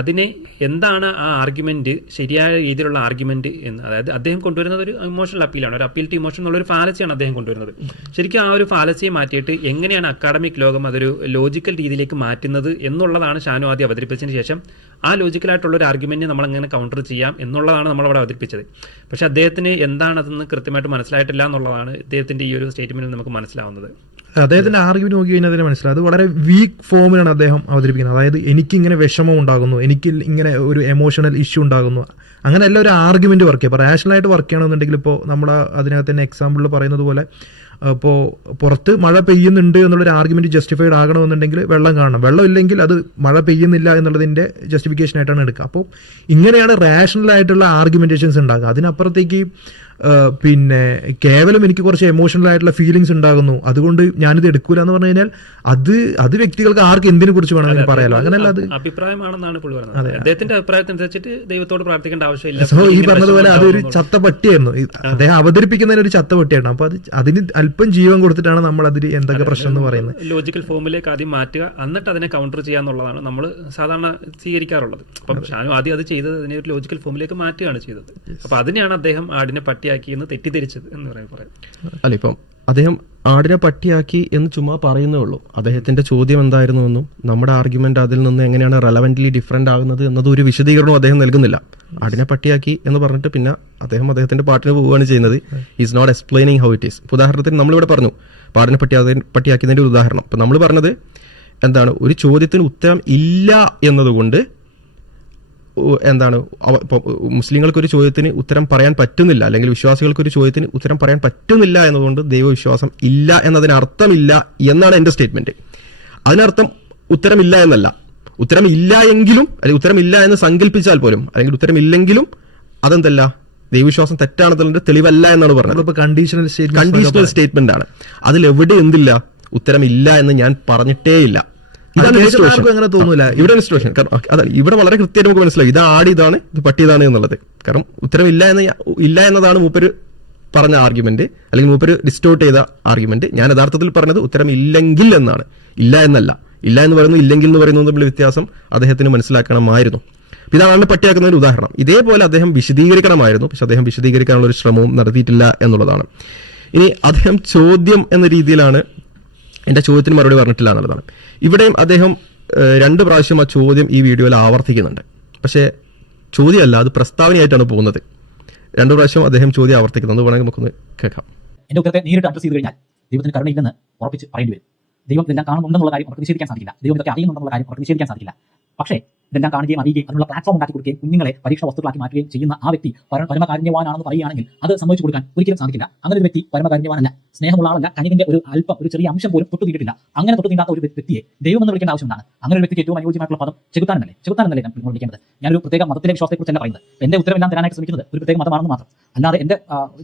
അതിനെ എന്താണ് ആ ആർഗ്യുമെൻറ്റ് ശരിയായ രീതിയിലുള്ള ആർഗ്യുമെൻറ്റ് എന്ന്, അതായത് അദ്ദേഹം കൊണ്ടുവരുന്നത് ഒരു ഇമോഷണൽ അപ്പീലാണ്, ഒരു അപ്പീൽ ടു ഇമോഷൻ എന്നുള്ളൊരു ഫാലസിയാണ് അദ്ദേഹം കൊണ്ടുവരുന്നത്. ശരിക്കും ആ ഒരു ഫാലസിയെ മാറ്റിയിട്ട് എങ്ങനെയാണ് അക്കാഡമിക് ലോകം അതൊരു ലോജിക്കൽ രീതിയിലേക്ക് മാറ്റുന്നത് എന്നുള്ളതാണ് ഷാനു ആദ്യം അവതരിപ്പിച്ചതിന് ശേഷം ആ ലോജിക്കലായിട്ടുള്ള ഒരു ആർഗ്യുമെൻറ്റ് നമ്മളെങ്ങനെ കൗണ്ടർ ചെയ്യാം എന്നുള്ളതാണ് നമ്മളവിടെ അവതരിപ്പിച്ചത്. പക്ഷേ അദ്ദേഹത്തിന് എന്താണതെന്ന് കൃത്യമായിട്ട് മനസ്സിലായിട്ടില്ല എന്നുള്ളതാണ് അദ്ദേഹത്തിൻ്റെ ഈ ഒരു സ്റ്റേറ്റ്മെൻറ്റിൽ നമുക്ക് മനസ്സിലാവുന്നത്. അദ്ദേഹത്തിന്റെ ആർഗ്യുമെന്റ് നോക്കി കഴിഞ്ഞാൽ അതിനെ മനസ്സിലാവും. അത് വളരെ വീക്ക് ഫോമിലാണ് അദ്ദേഹം അവതരിപ്പിക്കുന്നത്. അതായത് എനിക്കിങ്ങനെ വിഷമം ഉണ്ടാകുന്നു, എനിക്ക് ഇങ്ങനെ ഒരു എമോഷണൽ ഇഷ്യൂ ഉണ്ടാകുന്നു, അങ്ങനെയല്ല ഒരു ആർഗ്യുമെന്റ് വർക്ക് ചെയ്യുക. ഇപ്പോൾ റാഷണലായിട്ട് വർക്ക് ചെയ്യണമെന്നുണ്ടെങ്കിൽ ഇപ്പോൾ നമ്മൾ അതിനകത്ത് തന്നെ എക്സാമ്പിളിൽ പറയുന്നത് പോലെ ഇപ്പോൾ പുറത്ത് മഴ പെയ്യുന്നുണ്ട് എന്നുള്ളൊരു ആർഗ്യുമെന്റ് ജസ്റ്റിഫൈഡ് ആകണമെന്നുണ്ടെങ്കിൽ വെള്ളം കാണണം, വെള്ളം ഇല്ലെങ്കിൽ അത് മഴ പെയ്യുന്നില്ല എന്നുള്ളതിന്റെ ജസ്റ്റിഫിക്കേഷൻ ആയിട്ടാണ് എടുക്കുക. അപ്പോൾ ഇങ്ങനെയാണ് റാഷണൽ ആയിട്ടുള്ള ആർഗ്യുമെന്റേഷൻസ് ഉണ്ടാകുക. അതിനപ്പുറത്തേക്ക് പിന്നെ കേവലം എനിക്ക് കുറച്ച് എമോഷണൽ ആയിട്ടുള്ള ഫീലിങ്സ് ഉണ്ടാകുന്നു അതുകൊണ്ട് ഞാനിത് എടുക്കൂല എന്ന് പറഞ്ഞു കഴിഞ്ഞാൽ അത് വ്യക്തികൾക്ക് ആർക്ക് എന്തിനെ കുറിച്ച് വേണമെങ്കിൽ പറയാലോ. അങ്ങനെയല്ല, അത് അഭിപ്രായമാണെന്നാണ് പുള്ളി പറഞ്ഞത്. അദ്ദേഹത്തിന്റെ അഭിപ്രായത്തിനനുസരിച്ചിട്ട് ദൈവത്തോട് പ്രാർത്ഥിക്കേണ്ട ആവശ്യമില്ല. സോ ഈ പറഞ്ഞതുപോലെ അതൊരു ചത്തപട്ടിയായിരുന്നു, അദ്ദേഹം അവതരിപ്പിക്കുന്നതിന് ഒരു ചത്തപട്ടിയായിരുന്നു. അപ്പൊ അതിന് അല്പം ജീവൻ കൊടുത്തിട്ടാണ് നമ്മൾ അതിൽ എന്തൊക്കെ പ്രശ്നം എന്ന് പറയുന്നത്. ലോജിക്കൽ ഫോമിലേക്ക് ആദ്യം മാറ്റുക, എന്നിട്ട് അതിനെ കൗണ്ടർ ചെയ്യാന്നുള്ളതാണ് നമ്മൾ സാധാരണ സ്വീകരിക്കാറുള്ളത്. അപ്പം ഷാനു ആദ്യം അത് ചെയ്തത് അതിനെ ഒരു ലോജിക്കൽ ഫോമിലേക്ക് മാറ്റുകയാണ് ചെയ്തത്. അപ്പൊ അതിനെയാണ് അദ്ദേഹം ആടിനെ പട്ടിയാക്കി എന്ന് തെറ്റിദ്ധരിച്ചത് എന്ന് പറയാം. അല്ല, ഇപ്പം അദ്ദേഹം ആടിനെ പട്ടിയാക്കി എന്ന് ചുമ്മാ പറയുന്നേ ഉള്ളൂ. അദ്ദേഹത്തിന്റെ ചോദ്യം എന്തായിരുന്നുവെന്നും നമ്മുടെ ആർഗ്യുമെന്റ് അതിൽ നിന്ന് എങ്ങനെയാണ് റെലവന്റ്ലി ഡിഫറെന്റ് ആകുന്നത് എന്നത് ഒരു വിശദീകരണവും അദ്ദേഹം നൽകുന്നില്ല. ആടിനെ പട്ടിയാക്കി എന്ന് പറഞ്ഞിട്ട് പിന്നെ അദ്ദേഹത്തിന്റെ പാട്ടിന് പോവുകയാണ് ചെയ്യുന്നത്. Is not explaining how it is. ഉദാഹരണത്തിന് നമ്മളിവിടെ പറഞ്ഞു പാടിനെ പട്ടിയാക്കിയതിന്റെ ഒരു ഉദാഹരണം. ഇപ്പം നമ്മൾ പറഞ്ഞത് എന്താണ്, ഒരു ചോദ്യത്തിന് ഉത്തരം ഇല്ല എന്നതുകൊണ്ട് എന്താണ്, മുസ്ലിങ്ങൾക്കൊരു ചോദ്യത്തിന് ഉത്തരം പറയാൻ പറ്റുന്നില്ല, അല്ലെങ്കിൽ വിശ്വാസികൾക്കൊരു ചോദ്യത്തിന് ഉത്തരം പറയാൻ പറ്റുന്നില്ല എന്നതുകൊണ്ട് ദൈവവിശ്വാസം ഇല്ല എന്നതിനർത്ഥമില്ല എന്നാണ് എൻ്റെ സ്റ്റേറ്റ്മെന്റ്. അതിനർത്ഥം ഉത്തരമില്ല എന്നല്ല. ഉത്തരമില്ല എങ്കിലും, അല്ലെങ്കിൽ ഉത്തരമില്ല എന്ന് സങ്കല്പിച്ചാൽ പോലും, അല്ലെങ്കിൽ ഉത്തരമില്ലെങ്കിലും അതെന്തല്ല, ദൈവവിശ്വാസം തെറ്റാണെന്നതിന്റെ തെളിവല്ല എന്നാണ് പറഞ്ഞത്. കണ്ടീഷണൽ സ്റ്റേറ്റ്മെന്റ് ആണ്. അതിലെവിടെ എന്തില്ല, ഉത്തരമില്ല എന്ന് ഞാൻ പറഞ്ഞിട്ടേ ഇല്ല. ഇതാണ് ഇവിടെ സിറ്റുവേഷൻ. കാരണം അതാണ് ഇവിടെ വളരെ കൃത്യമായിട്ട് നമുക്ക് മനസ്സിലാവും, ഇത് ആട് ഇതാണ്, ഇത് പട്ടി ഇതാണ് എന്നുള്ളത്. കാരണം ഉത്തരമില്ല എന്നതാണ് മൂപ്പര് പറഞ്ഞ ആർഗ്യുമെന്റ്, അല്ലെങ്കിൽ മൂപ്പര് ഡിസ്റ്റോർട്ട് ചെയ്ത ആർഗ്യുമെന്റ്. ഞാൻ യഥാർത്ഥത്തിൽ പറഞ്ഞത് ഉത്തരം ഇല്ലെങ്കിൽ എന്നാണ്, ഇല്ല എന്നല്ല. ഇല്ല എന്ന് പറയുന്നു, ഇല്ലെങ്കിൽ എന്ന് പറയുന്നത് തമ്മിൽ വ്യത്യാസം അദ്ദേഹത്തിന് മനസ്സിലാക്കണമായിരുന്നു. ഇതാണ് പട്ടിയാക്കുന്ന ഒരു ഉദാഹരണം. ഇതേപോലെ അദ്ദേഹം വിശദീകരിക്കണമായിരുന്നു, പക്ഷെ അദ്ദേഹം വിശദീകരിക്കാനുള്ള ഒരു ശ്രമവും നടത്തിയിട്ടില്ല എന്നുള്ളതാണ്. ഇനി അദ്ദേഹം ചോദ്യം എന്ന രീതിയിലാണ് എന്റെ ചോദ്യത്തിന് മറുപടി പറഞ്ഞിട്ടില്ല എന്നുള്ളതാണ്. ഇവിടെയും അദ്ദേഹം 2 പ്രാവശ്യം ആ ചോദ്യം ഈ വീഡിയോയിൽ ആവർത്തിക്കുന്നുണ്ട്. പക്ഷേ ചോദ്യമല്ല, അത് പ്രസ്താവനയായിട്ടാണ് പോകുന്നത്. 2 പ്രാവശ്യം അദ്ദേഹം ചോദ്യം ആവർത്തിക്കുന്നത് വേണമെങ്കിൽ നമുക്കൊന്ന് കേൾക്കാം. എന്റെ ഉത്തരത്തെ നേരിട്ട് അഡ്രസ് ചെയ്ത് കഴിഞ്ഞാൽ ദൈവത്തിന് കരുണയില്ലെന്ന് ഉറപ്പിച്ച് പറയേണ്ടി വരും. ദൈവം ഇതെല്ലാം കാണുന്നുണ്ടെന്നുള്ള കാര്യം അവർക്ക് നിഷേധിക്കാൻ സാധിക്കില്ല. ദൈവം ഇതൊക്കെ അറിയുന്നുണ്ടെന്നുള്ള കാര്യം അവർക്ക് നിഷേധിക്കാൻ സാധിക്കില്ല. പക്ഷേ ഇതെല്ലാം കാണുകയും അറിയുകയും അതിനുള്ള പ്ലാറ്റ്ഫോം ഉണ്ടാക്കി കൊടുക്കുകയും കുഞ്ഞുങ്ങളെ പരീക്ഷ വസ്തുക്കളാക്കി മാറ്റുകയും ചെയ്യുന്ന ആ വ്യക്തി പരമകാരുണ്യവാനാണെന്ന് പറയുകയാണെങ്കിൽ അത് സംഭവിച്ചു കൊടുക്കാൻ ഒരിക്കലും സാധിക്കില്ല. അങ്ങനെ ഒരു വ്യക്തി പരമകാരുണ്യവാനല്ല, സ്നേഹമുള്ള ആളല്ല, കനിവിന്റെ ഒരു ചെറിയ അംശം പോലും തൊട്ടു തീണ്ടിട്ടില്ല. അങ്ങനെ തൊട്ടു തീണ്ടാത്ത ഒരു വ്യക്തിയെ ദൈവം എന്ന് വിളിക്കേണ്ട ആവശ്യമാണ്. അങ്ങനെ ഒരു വ്യക്തിക്ക് ഏറ്റവും അനുയോജ്യമായിട്ടുള്ള പദം ചെകുത്താനല്ലേ നമ്മൾ വിളിക്കേണ്ടത്. ഞാനൊരു പ്രത്യേക മതത്തിലെ വിശ്വാസത്തെക്കുറിച്ചല്ല പറയുന്നത്. എന്റെ ഉത്തരവെല്ലാം തരാനായിട്ട് ശ്രമിക്കുന്നത് ഒരു പ്രത്യേക മതമാണെന്ന് മാത്രം. അല്ലാതെ എന്റെ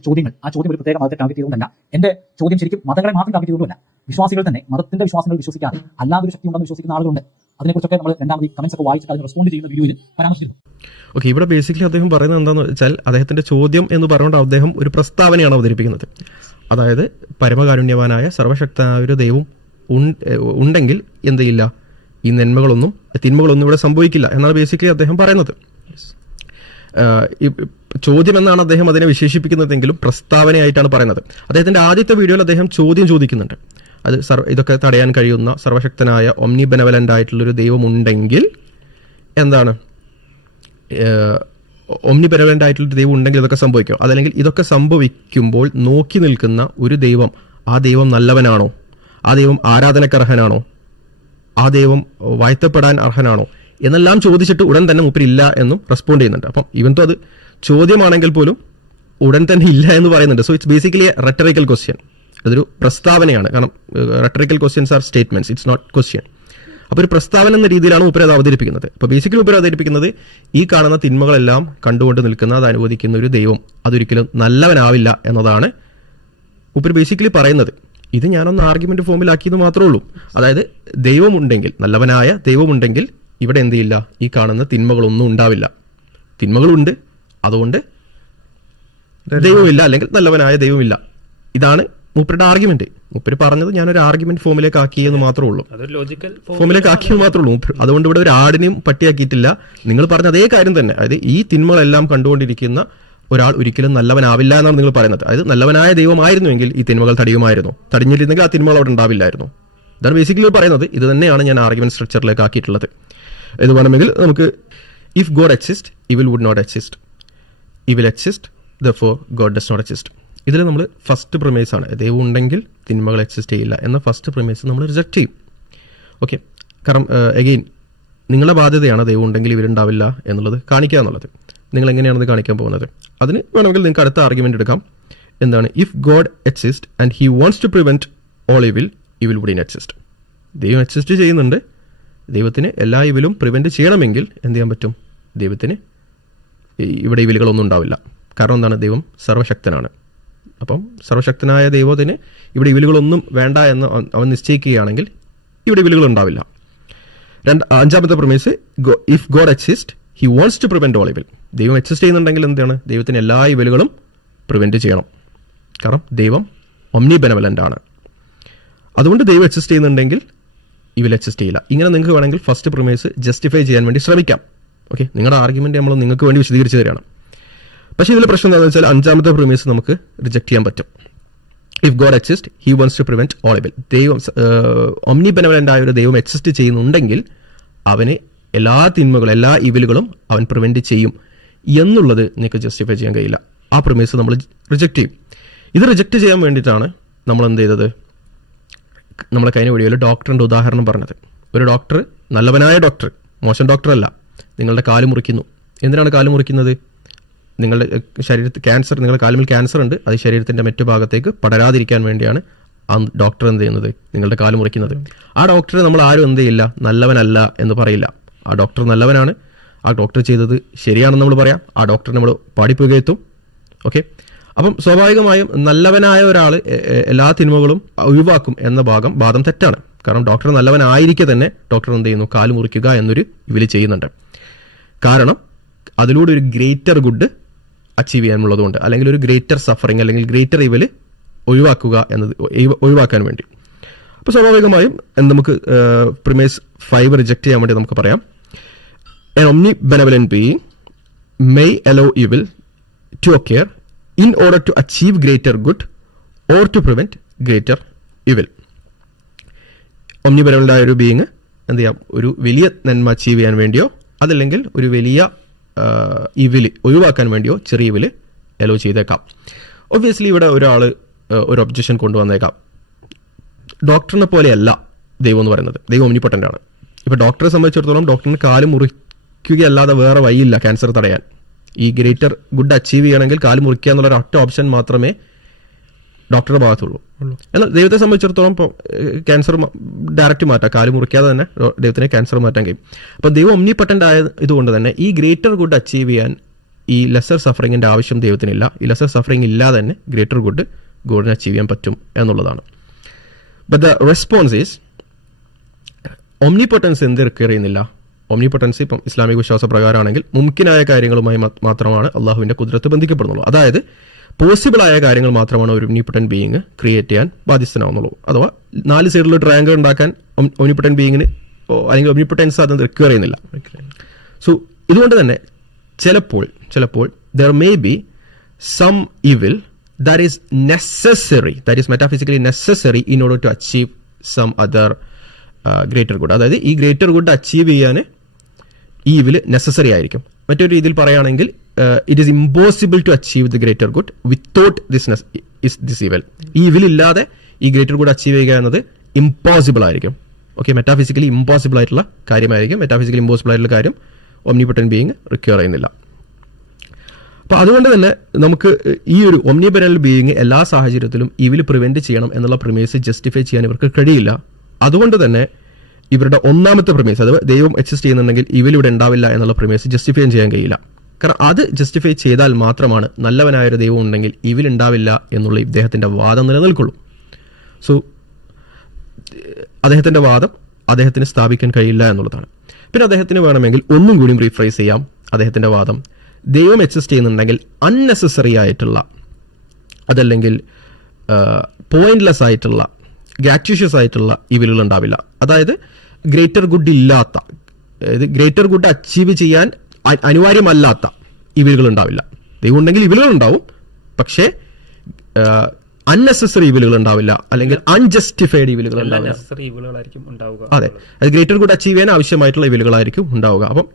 ചോദ്യം ഒരു പ്രത്യേക മതത്തെ ടാർഗറ്റ് ചെയ്തുകൊണ്ടല്ല. എന്റെ ചോദ്യം ശരിക്കും മതങ്ങളെ മാത്രം ടാർഗറ്റ് ചെയ്തുകൊണ്ടല്ല. വിശ്വാസികൾ തന്നെ മതത്തിന്റെ വിശ്വാസങ്ങൾ വിശ്വസിക്കാതെ അല്ലാതെ ഒരു ശക്തി ഉണ്ടെന്ന് വിശ്വസിക്കുന്ന ആളുകളുണ്ട്. അതിനെക്കുറിച്ചൊക്കെ നമ്മൾ രണ്ടാമത് കമന്റ്സ് ഒക്കെ വായിച്ചിട്ട് അതിന് റെസ്പോണ്ട് ചെയ്യുന്ന വീഡിയോയിൽ പരാമർശിച്ചിരുന്നു. ഓക്കെ, ഇവിടെ ബേസിക്കലി അദ്ദേഹം പറയുന്നത് എന്താണെന്ന് വെച്ചാൽ, അദ്ദേഹത്തിന്റെ ചോദ്യം എന്ന് പറഞ്ഞുകൊണ്ട് അദ്ദേഹം ഒരു പ്രസ്താവനയാണ് അവതരിപ്പിക്കുന്നത്. അതായത് പരമകാരുണ്യവാനായ സർവശക്തനായ ഒരു ദൈവം ഉണ്ടെങ്കിൽ എന്ത് ചെയ്യില്ല, ഈ തിന്മകളൊന്നും ഇവിടെ സംഭവിക്കില്ല എന്നാണ് ബേസിക്കലി അദ്ദേഹം പറയുന്നത്. ചോദ്യം എന്നാണ് അദ്ദേഹം അതിനെ വിശേഷിപ്പിക്കുന്നതെങ്കിലും പ്രസ്താവനയായിട്ടാണ് പറയുന്നത്. അദ്ദേഹത്തിന്റെ ആദ്യത്തെ വീഡിയോയിൽ അദ്ദേഹം ചോദ്യം ചോദിക്കുന്നുണ്ട്. അത് ഇതൊക്കെ തടയാൻ കഴിയുന്ന സർവശക്തനായ ഒമ്നി ബെനവലന്റ് ആയിട്ടുള്ളൊരു ദൈവം ഉണ്ടെങ്കിൽ എന്താണ്, ഒമ്നി ബെനവലന്റ് ആയിട്ടുള്ളൊരു ദൈവം ഉണ്ടെങ്കിൽ ഇതൊക്കെ സംഭവിക്കും. അതല്ലെങ്കിൽ ഇതൊക്കെ സംഭവിക്കുമ്പോൾ നോക്കി നിൽക്കുന്ന ഒരു ദൈവം, ആ ദൈവം നല്ലവനാണോ, ആ ദൈവം ആരാധനക്കർഹനാണോ, ആ ദൈവം വാഴ്ത്തപ്പെടാൻ അർഹനാണോ എന്നെല്ലാം ചോദിച്ചിട്ട് ഉടൻ തന്നെ മൂപ്പരില്ല എന്നും റെസ്പോണ്ട് ചെയ്യുന്നുണ്ട്. അപ്പം ഇവൻതോ അത് ചോദ്യമാണെങ്കിൽ പോലും ഉടൻ തന്നെ ഇല്ല എന്ന് പറയുന്നുണ്ട്. So it's basically a rhetorical question. അതൊരു പ്രസ്താവനയാണ്. കാരണം rhetorical questions are statements, it's not question. അപ്പോൾ ഒരു പ്രസ്താവന എന്ന രീതിയിലാണ് മൂപ്പര് അത് അവതരിപ്പിക്കുന്നത്. അപ്പോൾ ബേസിക്കലി മൂപ്പര് അവതരിപ്പിക്കുന്നത് ഈ കാണുന്ന തിന്മകളെല്ലാം കണ്ടുകൊണ്ട് നിൽക്കുന്ന, അത് അനുവദിക്കുന്ന ഒരു ദൈവം അതൊരിക്കലും നല്ലവനാവില്ല എന്നതാണ് മൂപ്പര് ബേസിക്കലി പറയുന്നത്. ഇത് ഞാനൊന്ന് ആർഗ്യുമെന്റ് ഫോമിലാക്കിയത് മാത്രമേ ഉള്ളൂ. അതായത് ദൈവമുണ്ടെങ്കിൽ, നല്ലവനായ ദൈവമുണ്ടെങ്കിൽ ഇവിടെ എന്ത് ചെയ്യില്ല, ഈ കാണുന്ന തിന്മകളൊന്നും ഉണ്ടാവില്ല. തിന്മകളുണ്ട്, അതുകൊണ്ട് ദൈവമില്ല, അല്ലെങ്കിൽ നല്ലവനായ ദൈവമില്ല. ഇതാണ് മൂപ്പരുടെ ആർഗ്യുമെന്റ്. മൂപ്പര് പറഞ്ഞത് ഞാനൊരു ആർഗ്യുമെന്റ് ഫോമിലേക്ക് ആക്കിയെന്ന് മാത്രമേ ഉള്ളൂ, അതൊരു ലോജിക്കൽ ഫോമിലേക്ക് ആക്കിയത് മാത്രമേ ഉള്ളൂ. അതുകൊണ്ട് ഇവിടെ ഒരു ആടിനെയും പട്ടിയാക്കിയിട്ടില്ല. നിങ്ങൾ പറഞ്ഞ അതേ കാര്യം തന്നെ, അതായത് ഈ തിന്മകളെല്ലാം കണ്ടുകൊണ്ടിരിക്കുന്ന ഒരാൾ ഒരിക്കലും നല്ലവനാവില്ല എന്നാണ് നിങ്ങൾ പറയുന്നത്. അതായത് നല്ലവനായ ദൈവമായിരുന്നുവെങ്കിൽ ഈ തിന്മകൾ തടയുമായിരുന്നു, തടഞ്ഞിരുന്നെങ്കിൽ ആ തിന്മകൾ അവിടെ ഉണ്ടാവില്ലായിരുന്നു. ഇതാണ് ബേസിക്കലി പറയുന്നത്. ഇത് തന്നെയാണ് ഞാൻ ആർഗ്യുമെന്റ് സ്ട്രക്ചറിലേക്ക് ആക്കിയിട്ടുള്ളത്. ഇത് വേണമെങ്കിൽ നമുക്ക് if God exist evil would not exist, evil exist therefore God does not exist. ഇതിൽ നമ്മൾ ഫസ്റ്റ് പ്രിമൈസ് ആണ്, ദൈവം ഉണ്ടെങ്കിൽ തിന്മകൾ എക്സിസ്റ്റ് ചെയ്യില്ല എന്ന ഫസ്റ്റ് പ്രിമൈസ് നമ്മൾ റിജക്ട് ചെയ്യും. ഓക്കെ, കാരണം അഗെയിൻ നിങ്ങളുടെ ബാധ്യതയാണ് ദൈവം ഉണ്ടെങ്കിൽ ഇവരുണ്ടാവില്ല എന്നുള്ളത് കാണിക്കുക എന്നുള്ളത്. നിങ്ങൾ എങ്ങനെയാണത് കാണിക്കാൻ പോകുന്നത്? അതിന് വേണമെങ്കിൽ നിങ്ങൾക്ക് അടുത്ത ആർഗ്യുമെന്റ് എടുക്കാം. എന്താണ്? If God exist and he wants to prevent all evil would exist. ദൈവം എക്സിസ്റ്റ് ചെയ്യുന്നുണ്ട്, ദൈവത്തിന് എല്ലാ ഇവിലും പ്രിവെന്റ് ചെയ്യണമെങ്കിൽ എന്ത് ചെയ്യാൻ പറ്റും? ദൈവത്തിന് ഇവിടെ ഇവിലുകളൊന്നും ഉണ്ടാവില്ല. കാരണം എന്താണ്? ദൈവം സർവശക്തനാണ്. അപ്പം സർവശക്തനായ ദൈവത്തിന് ഇവിടെ ഇവിലുകളൊന്നും വേണ്ട എന്ന് അവൻ നിശ്ചയിക്കുകയാണെങ്കിൽ ഇവിടെ ഇവിലുകൾ ഉണ്ടാവില്ല. അഞ്ചാമത്തെ premise, if God exist he wants to prevent all evil. ദൈവം എക്സിസ്റ്റ് ചെയ്യുന്നുണ്ടെങ്കിൽ എന്താണ്? ദൈവത്തിന് എല്ലാ ഇവിലുകളും പ്രിവെന്റ് ചെയ്യണം. കാരണം ദൈവം ഒമ്നി ബെനവലന്റ് ആണ്. അതുകൊണ്ട് ദൈവം എക്സിസ്റ്റ് ചെയ്യുന്നുണ്ടെങ്കിൽ ഇവിൽ എക്സിസ്റ്റ് ചെയ്യില്ല. ഇങ്ങനെ നിങ്ങൾക്ക് വേണമെങ്കിൽ ഫസ്റ്റ് പ്രമേസ് ജസ്റ്റിഫൈ ചെയ്യാൻ വേണ്ടി ശ്രമിക്കാം. ഓക്കെ, നിങ്ങളുടെ ആർഗ്യുമെന്റ് നമ്മൾ നിങ്ങൾക്ക് വേണ്ടി വിശദീകരിച്ചു തരികയാണ്. പക്ഷേ ഇതിൽ പ്രശ്നം എന്താണെന്ന് വെച്ചാൽ അഞ്ചാമത്തെ പ്രിമൈസ് നമുക്ക് റിജക്ട് ചെയ്യാൻ പറ്റും. If God exist he wants to prevent all evil. ദൈവം ഒമ്നി ബെനവലന്റ് ആയ ഒരു ദൈവം എക്സിസ്റ്റ് ചെയ്യുന്നുണ്ടെങ്കിൽ അവന് എല്ലാ തിന്മകളും എല്ലാ ഇവിലുകളും അവൻ പ്രിവെന്റ് ചെയ്യും എന്നുള്ളത് നിങ്ങൾക്ക് ജസ്റ്റിഫൈ ചെയ്യാൻ കഴിയില്ല. ആ പ്രിമൈസ് നമ്മൾ റിജക്ട് ചെയ്യും. ഇത് റിജക്ട് ചെയ്യാൻ വേണ്ടിയിട്ടാണ് നമ്മൾ എന്ത് ചെയ്തത്? നമ്മളെ കഴിഞ്ഞ വീഡിയോയിൽ ഡോക്ടറിന്റെ ഉദാഹരണം പറഞ്ഞത്. ഒരു ഡോക്ടർ, നല്ലവനായ ഡോക്ടർ, മോശം ഡോക്ടർ അല്ല, നിങ്ങളുടെ കാല് മുറിക്കുന്നു. എന്തിനാണ് കാല് മുറിക്കുന്നത്? നിങ്ങളുടെ ശരീരത്തിൽ ക്യാൻസർ, നിങ്ങളുടെ കാലിൽ ക്യാൻസർ ഉണ്ട്, അത് ശരീരത്തിന്റെ മറ്റു ഭാഗത്തേക്ക് പടരാതിരിക്കാൻ വേണ്ടിയാണ് ആ ഡോക്ടർ എന്ത് ചെയ്യുന്നത്? നിങ്ങളുടെ കാല് മുറിക്കുന്നത്. ആ ഡോക്ടറെ നമ്മൾ ആരും എന്ത് ചെയ്യില്ല, നല്ലവനല്ല എന്ന് പറയില്ല. ആ ഡോക്ടർ നല്ലവനാണ്, ആ ഡോക്ടർ ചെയ്തത് ശരിയാണെന്ന് നമ്മൾ പറയാം. ആ ഡോക്ടറെ നമ്മൾ പാടിപ്പുകയെത്തും. ഓക്കെ, അപ്പം സ്വാഭാവികമായും നല്ലവനായ ഒരാൾ എല്ലാ തിന്മകളും ഒഴിവാക്കും എന്ന വാദം തെറ്റാണ്. കാരണം ഡോക്ടർ നല്ലവനായിരിക്കെ തന്നെ ഡോക്ടർ എന്ത് ചെയ്യുന്നു? കാല് മുറിക്കുക എന്നൊരു ഇവര് ചെയ്യുന്നുണ്ട്. കാരണം അതിലൂടെ ഒരു ഗ്രേറ്റർ ഗുഡ് അച്ചീവ് ചെയ്യാനുള്ളതുകൊണ്ട്, അല്ലെങ്കിൽ ഒരു ഗ്രേറ്റർ സഫറിങ് അല്ലെങ്കിൽ ഗ്രേറ്റർ ഇവല് ഒഴിവാക്കാൻ വേണ്ടി. അപ്പോൾ സ്വാഭാവികമായും നമുക്ക് പ്രിമൈസ് 5 റിജക്ട് ചെയ്യാൻ വേണ്ടി നമുക്ക് പറയാം, an omnibenevolent being may allow evil to occur in order to achieve greater good or to prevent greater evil. omnibenevolent ആയ ഒരു ബീയിങ് എന്ത് ചെയ്യാം? ഒരു വലിയ നന്മ അച്ചീവ് ചെയ്യാൻ വേണ്ടിയോ അതല്ലെങ്കിൽ ഒരു വലിയ ഇവില് ഒഴിവാക്കാൻ വേണ്ടിയോ ചെറിയ ഇവില് അലോ ചെയ്തേക്കാം. ഒബ്വിയസ്ലി ഇവിടെ ഒരാൾ ഒരു ഒബ്ജക്ഷൻ കൊണ്ടുവന്നേക്കാം. ഡോക്ടറിനെ പോലെയല്ല ദൈവം എന്ന് പറയുന്നത്. ദൈവം ഒമ്നിപൊട്ടന്റ് ആണ്. ഇപ്പൊ ഡോക്ടറെ സംബന്ധിച്ചിടത്തോളം ഡോക്ടറിന് കാല് മുറിക്കുകയല്ലാതെ വേറെ വഴിയില്ല ക്യാൻസർ തടയാൻ. ഈ ഗ്രേറ്റർ ഗുഡ് അച്ചീവ് ചെയ്യണമെങ്കിൽ കാല് മുറിക്കുക എന്നുള്ള ഒറ്റ ഓപ്ഷൻ മാത്രമേ ഡോക്ടറുടെ ഭാഗത്തുള്ളൂ. എന്നാൽ ദൈവത്തെ സംബന്ധിച്ചിടത്തോളം ഇപ്പോൾ ക്യാൻസർ ഡയറക്റ്റ് മാറ്റാം, കാല് മുറിക്കാതെ തന്നെ ദൈവത്തിനെ ക്യാൻസർ മാറ്റാൻ കഴിയും. അപ്പോൾ ദൈവം ഒമ്നിപൊട്ടന്റ് ആയ ഇതുകൊണ്ട് തന്നെ ഈ ഗ്രേറ്റർ ഗുഡ് അച്ചീവ് ചെയ്യാൻ ഈ ലെസർ സഫറിങ്ങിന്റെ ആവശ്യം ദൈവത്തിനില്ല. ഈ ലെസർ സഫറിങ് ഇല്ലാതെ തന്നെ ഗ്രേറ്റർ ഗുഡിനെ അച്ചീവ് ചെയ്യാൻ പറ്റും എന്നുള്ളതാണ്. ബട്ട് ദ റെസ്പോൺസ് ഈസ്, ഒമ്നിപൊട്ടൻസ് എന്ത് റിക്വയർ ചെയ്യുന്നില്ല? ഒമ്നിപൊട്ടൻസ് ഇപ്പം ഇസ്ലാമിക വിശ്വാസ പ്രകാരമാണെങ്കിൽ മുംകിനായ കാര്യങ്ങളുമായി മാത്രമാണ് അള്ളാഹുവിന്റെ കുദ്രത്ത് ബന്ധിക്കപ്പെടുന്നുള്ളൂ. അതായത് പോസിബിൾ ആയ കാര്യങ്ങൾ മാത്രമാണ് ഒരു ഒമ്നിപൊട്ടന്റ് ബീയിങ് ക്രിയേറ്റ് ചെയ്യാൻ ബാധ്യസ്ഥനാവുന്നുള്ളൂ. അഥവാ 4 സൈഡിലുള്ള ട്രയാങ്കിൾ ഉണ്ടാക്കാൻ ഒമ്നിപൊട്ടന്റ് ബീയിങ്ങിന് അല്ലെങ്കിൽ ഒമ്നിപൊട്ടൻസ് അത് റിക്വയർ ചെയ്യുന്നില്ല. സോ ഇതുകൊണ്ട് തന്നെ ചിലപ്പോൾ there may be some evil that is necessary, that is metaphysically necessary in order to achieve some other greater good. അതായത് ഈ ഗ്രേറ്റർ ഗുഡ് അച്ചീവ് ചെയ്യാൻ ഈ ഇവിൽ നെസസറി ആയിരിക്കും. മറ്റൊരു രീതിയിൽ പറയുകയാണെങ്കിൽ it is impossible to achieve the greater good without this evil. ഈ evil ഇല്ലാതെ ഈ ഗ്രേറ്റർ ഗുഡ് അച്ചീവ് ചെയ്യുക എന്നത് ഇമ്പോസിബിൾ ആയിരിക്കും. ഓക്കെ, മെറ്റാഫിസിക്കലി ഇമ്പോസിബിൾ ആയിട്ടുള്ള കാര്യമായിരിക്കും. മെറ്റാഫിസിക്കലി ഇമ്പോസിബിൾ ആയിട്ടുള്ള കാര്യം ഒമ്നിപൊട്ടന്റ് ബീയിങ് റിക്വയർ ചെയ്യുന്നില്ല. അപ്പോൾ അതുകൊണ്ട് തന്നെ നമുക്ക് ഈ ഒരു ഒമ്നിപൊട്ടന്റ് ബീയിങ് എല്ലാ സാഹചര്യത്തിലും ഇവിൽ പ്രിവെന്റ് ചെയ്യണം എന്നുള്ള പ്രിമൈസ് ജസ്റ്റിഫൈ ചെയ്യാൻ ഇവർക്ക് കഴിയില്ല. അതുകൊണ്ട് തന്നെ ഇവരുടെ ഒന്നാമത്തെ പ്രമേസ്, അത് ദൈവം എക്സിസ്റ്റ് ചെയ്യുന്നുണ്ടെങ്കിൽ ഇവരിവിടെ ഉണ്ടാവില്ല എന്നുള്ള പ്രമേസ് ജസ്റ്റിഫൈ ചെയ്യാൻ കഴിയില്ല. കാരണം അത് ജസ്റ്റിഫൈ ചെയ്താൽ മാത്രമാണ് നല്ലവനായൊരു ദൈവം ഉണ്ടെങ്കിൽ ഇവരുണ്ടാവില്ല എന്നുള്ള ഇദ്ദേഹത്തിന്റെ വാദം നിലനിൽക്കുള്ളൂ. സോ അദ്ദേഹത്തിന്റെ വാദം അദ്ദേഹത്തിന് സ്ഥാപിക്കാൻ കഴിയില്ല എന്നുള്ളതാണ്. പിന്നെ അദ്ദേഹത്തിന് വേണമെങ്കിൽ ഒന്നും കൂടി റീഫ്രൈസ് ചെയ്യാം അദ്ദേഹത്തിന്റെ വാദം. ദൈവം എക്സിസ്റ്റ് ചെയ്യുന്നുണ്ടെങ്കിൽ അൺനെസസറി ആയിട്ടുള്ള, അതല്ലെങ്കിൽ പോയിന്റ്ലെസ് ആയിട്ടുള്ള, ഗ്രാറ്റ്യൂഷ്യസ് ആയിട്ടുള്ള ഇവിലുകൾ ഉണ്ടാവില്ല. അതായത് ഗ്രേറ്റർ ഗുഡ് ഇല്ലാത്ത, ഗ്രേറ്റർ ഗുഡ് അച്ചീവ് ചെയ്യാൻ അനിവാര്യമല്ലാത്ത ഇവിലുകൾ ഉണ്ടാവില്ല. ദൈവം ഉണ്ടെങ്കിൽ ഇവിലുകൾ ഉണ്ടാവും, പക്ഷേ അൺനെസസറി ഇവിലുകൾ ഉണ്ടാവില്ല, അല്ലെങ്കിൽ അൺജസ്റ്റിഫൈഡ് ഇവിലുകൾ ഉണ്ടാവില്ല. അതെ, അത് ഗ്രേറ്റർ ഗുഡ് അച്ചീവ് ചെയ്യാൻ ആവശ്യമായിട്ടുള്ള ഇവിലുകളായിരിക്കും ഉണ്ടാവുക. അപ്പം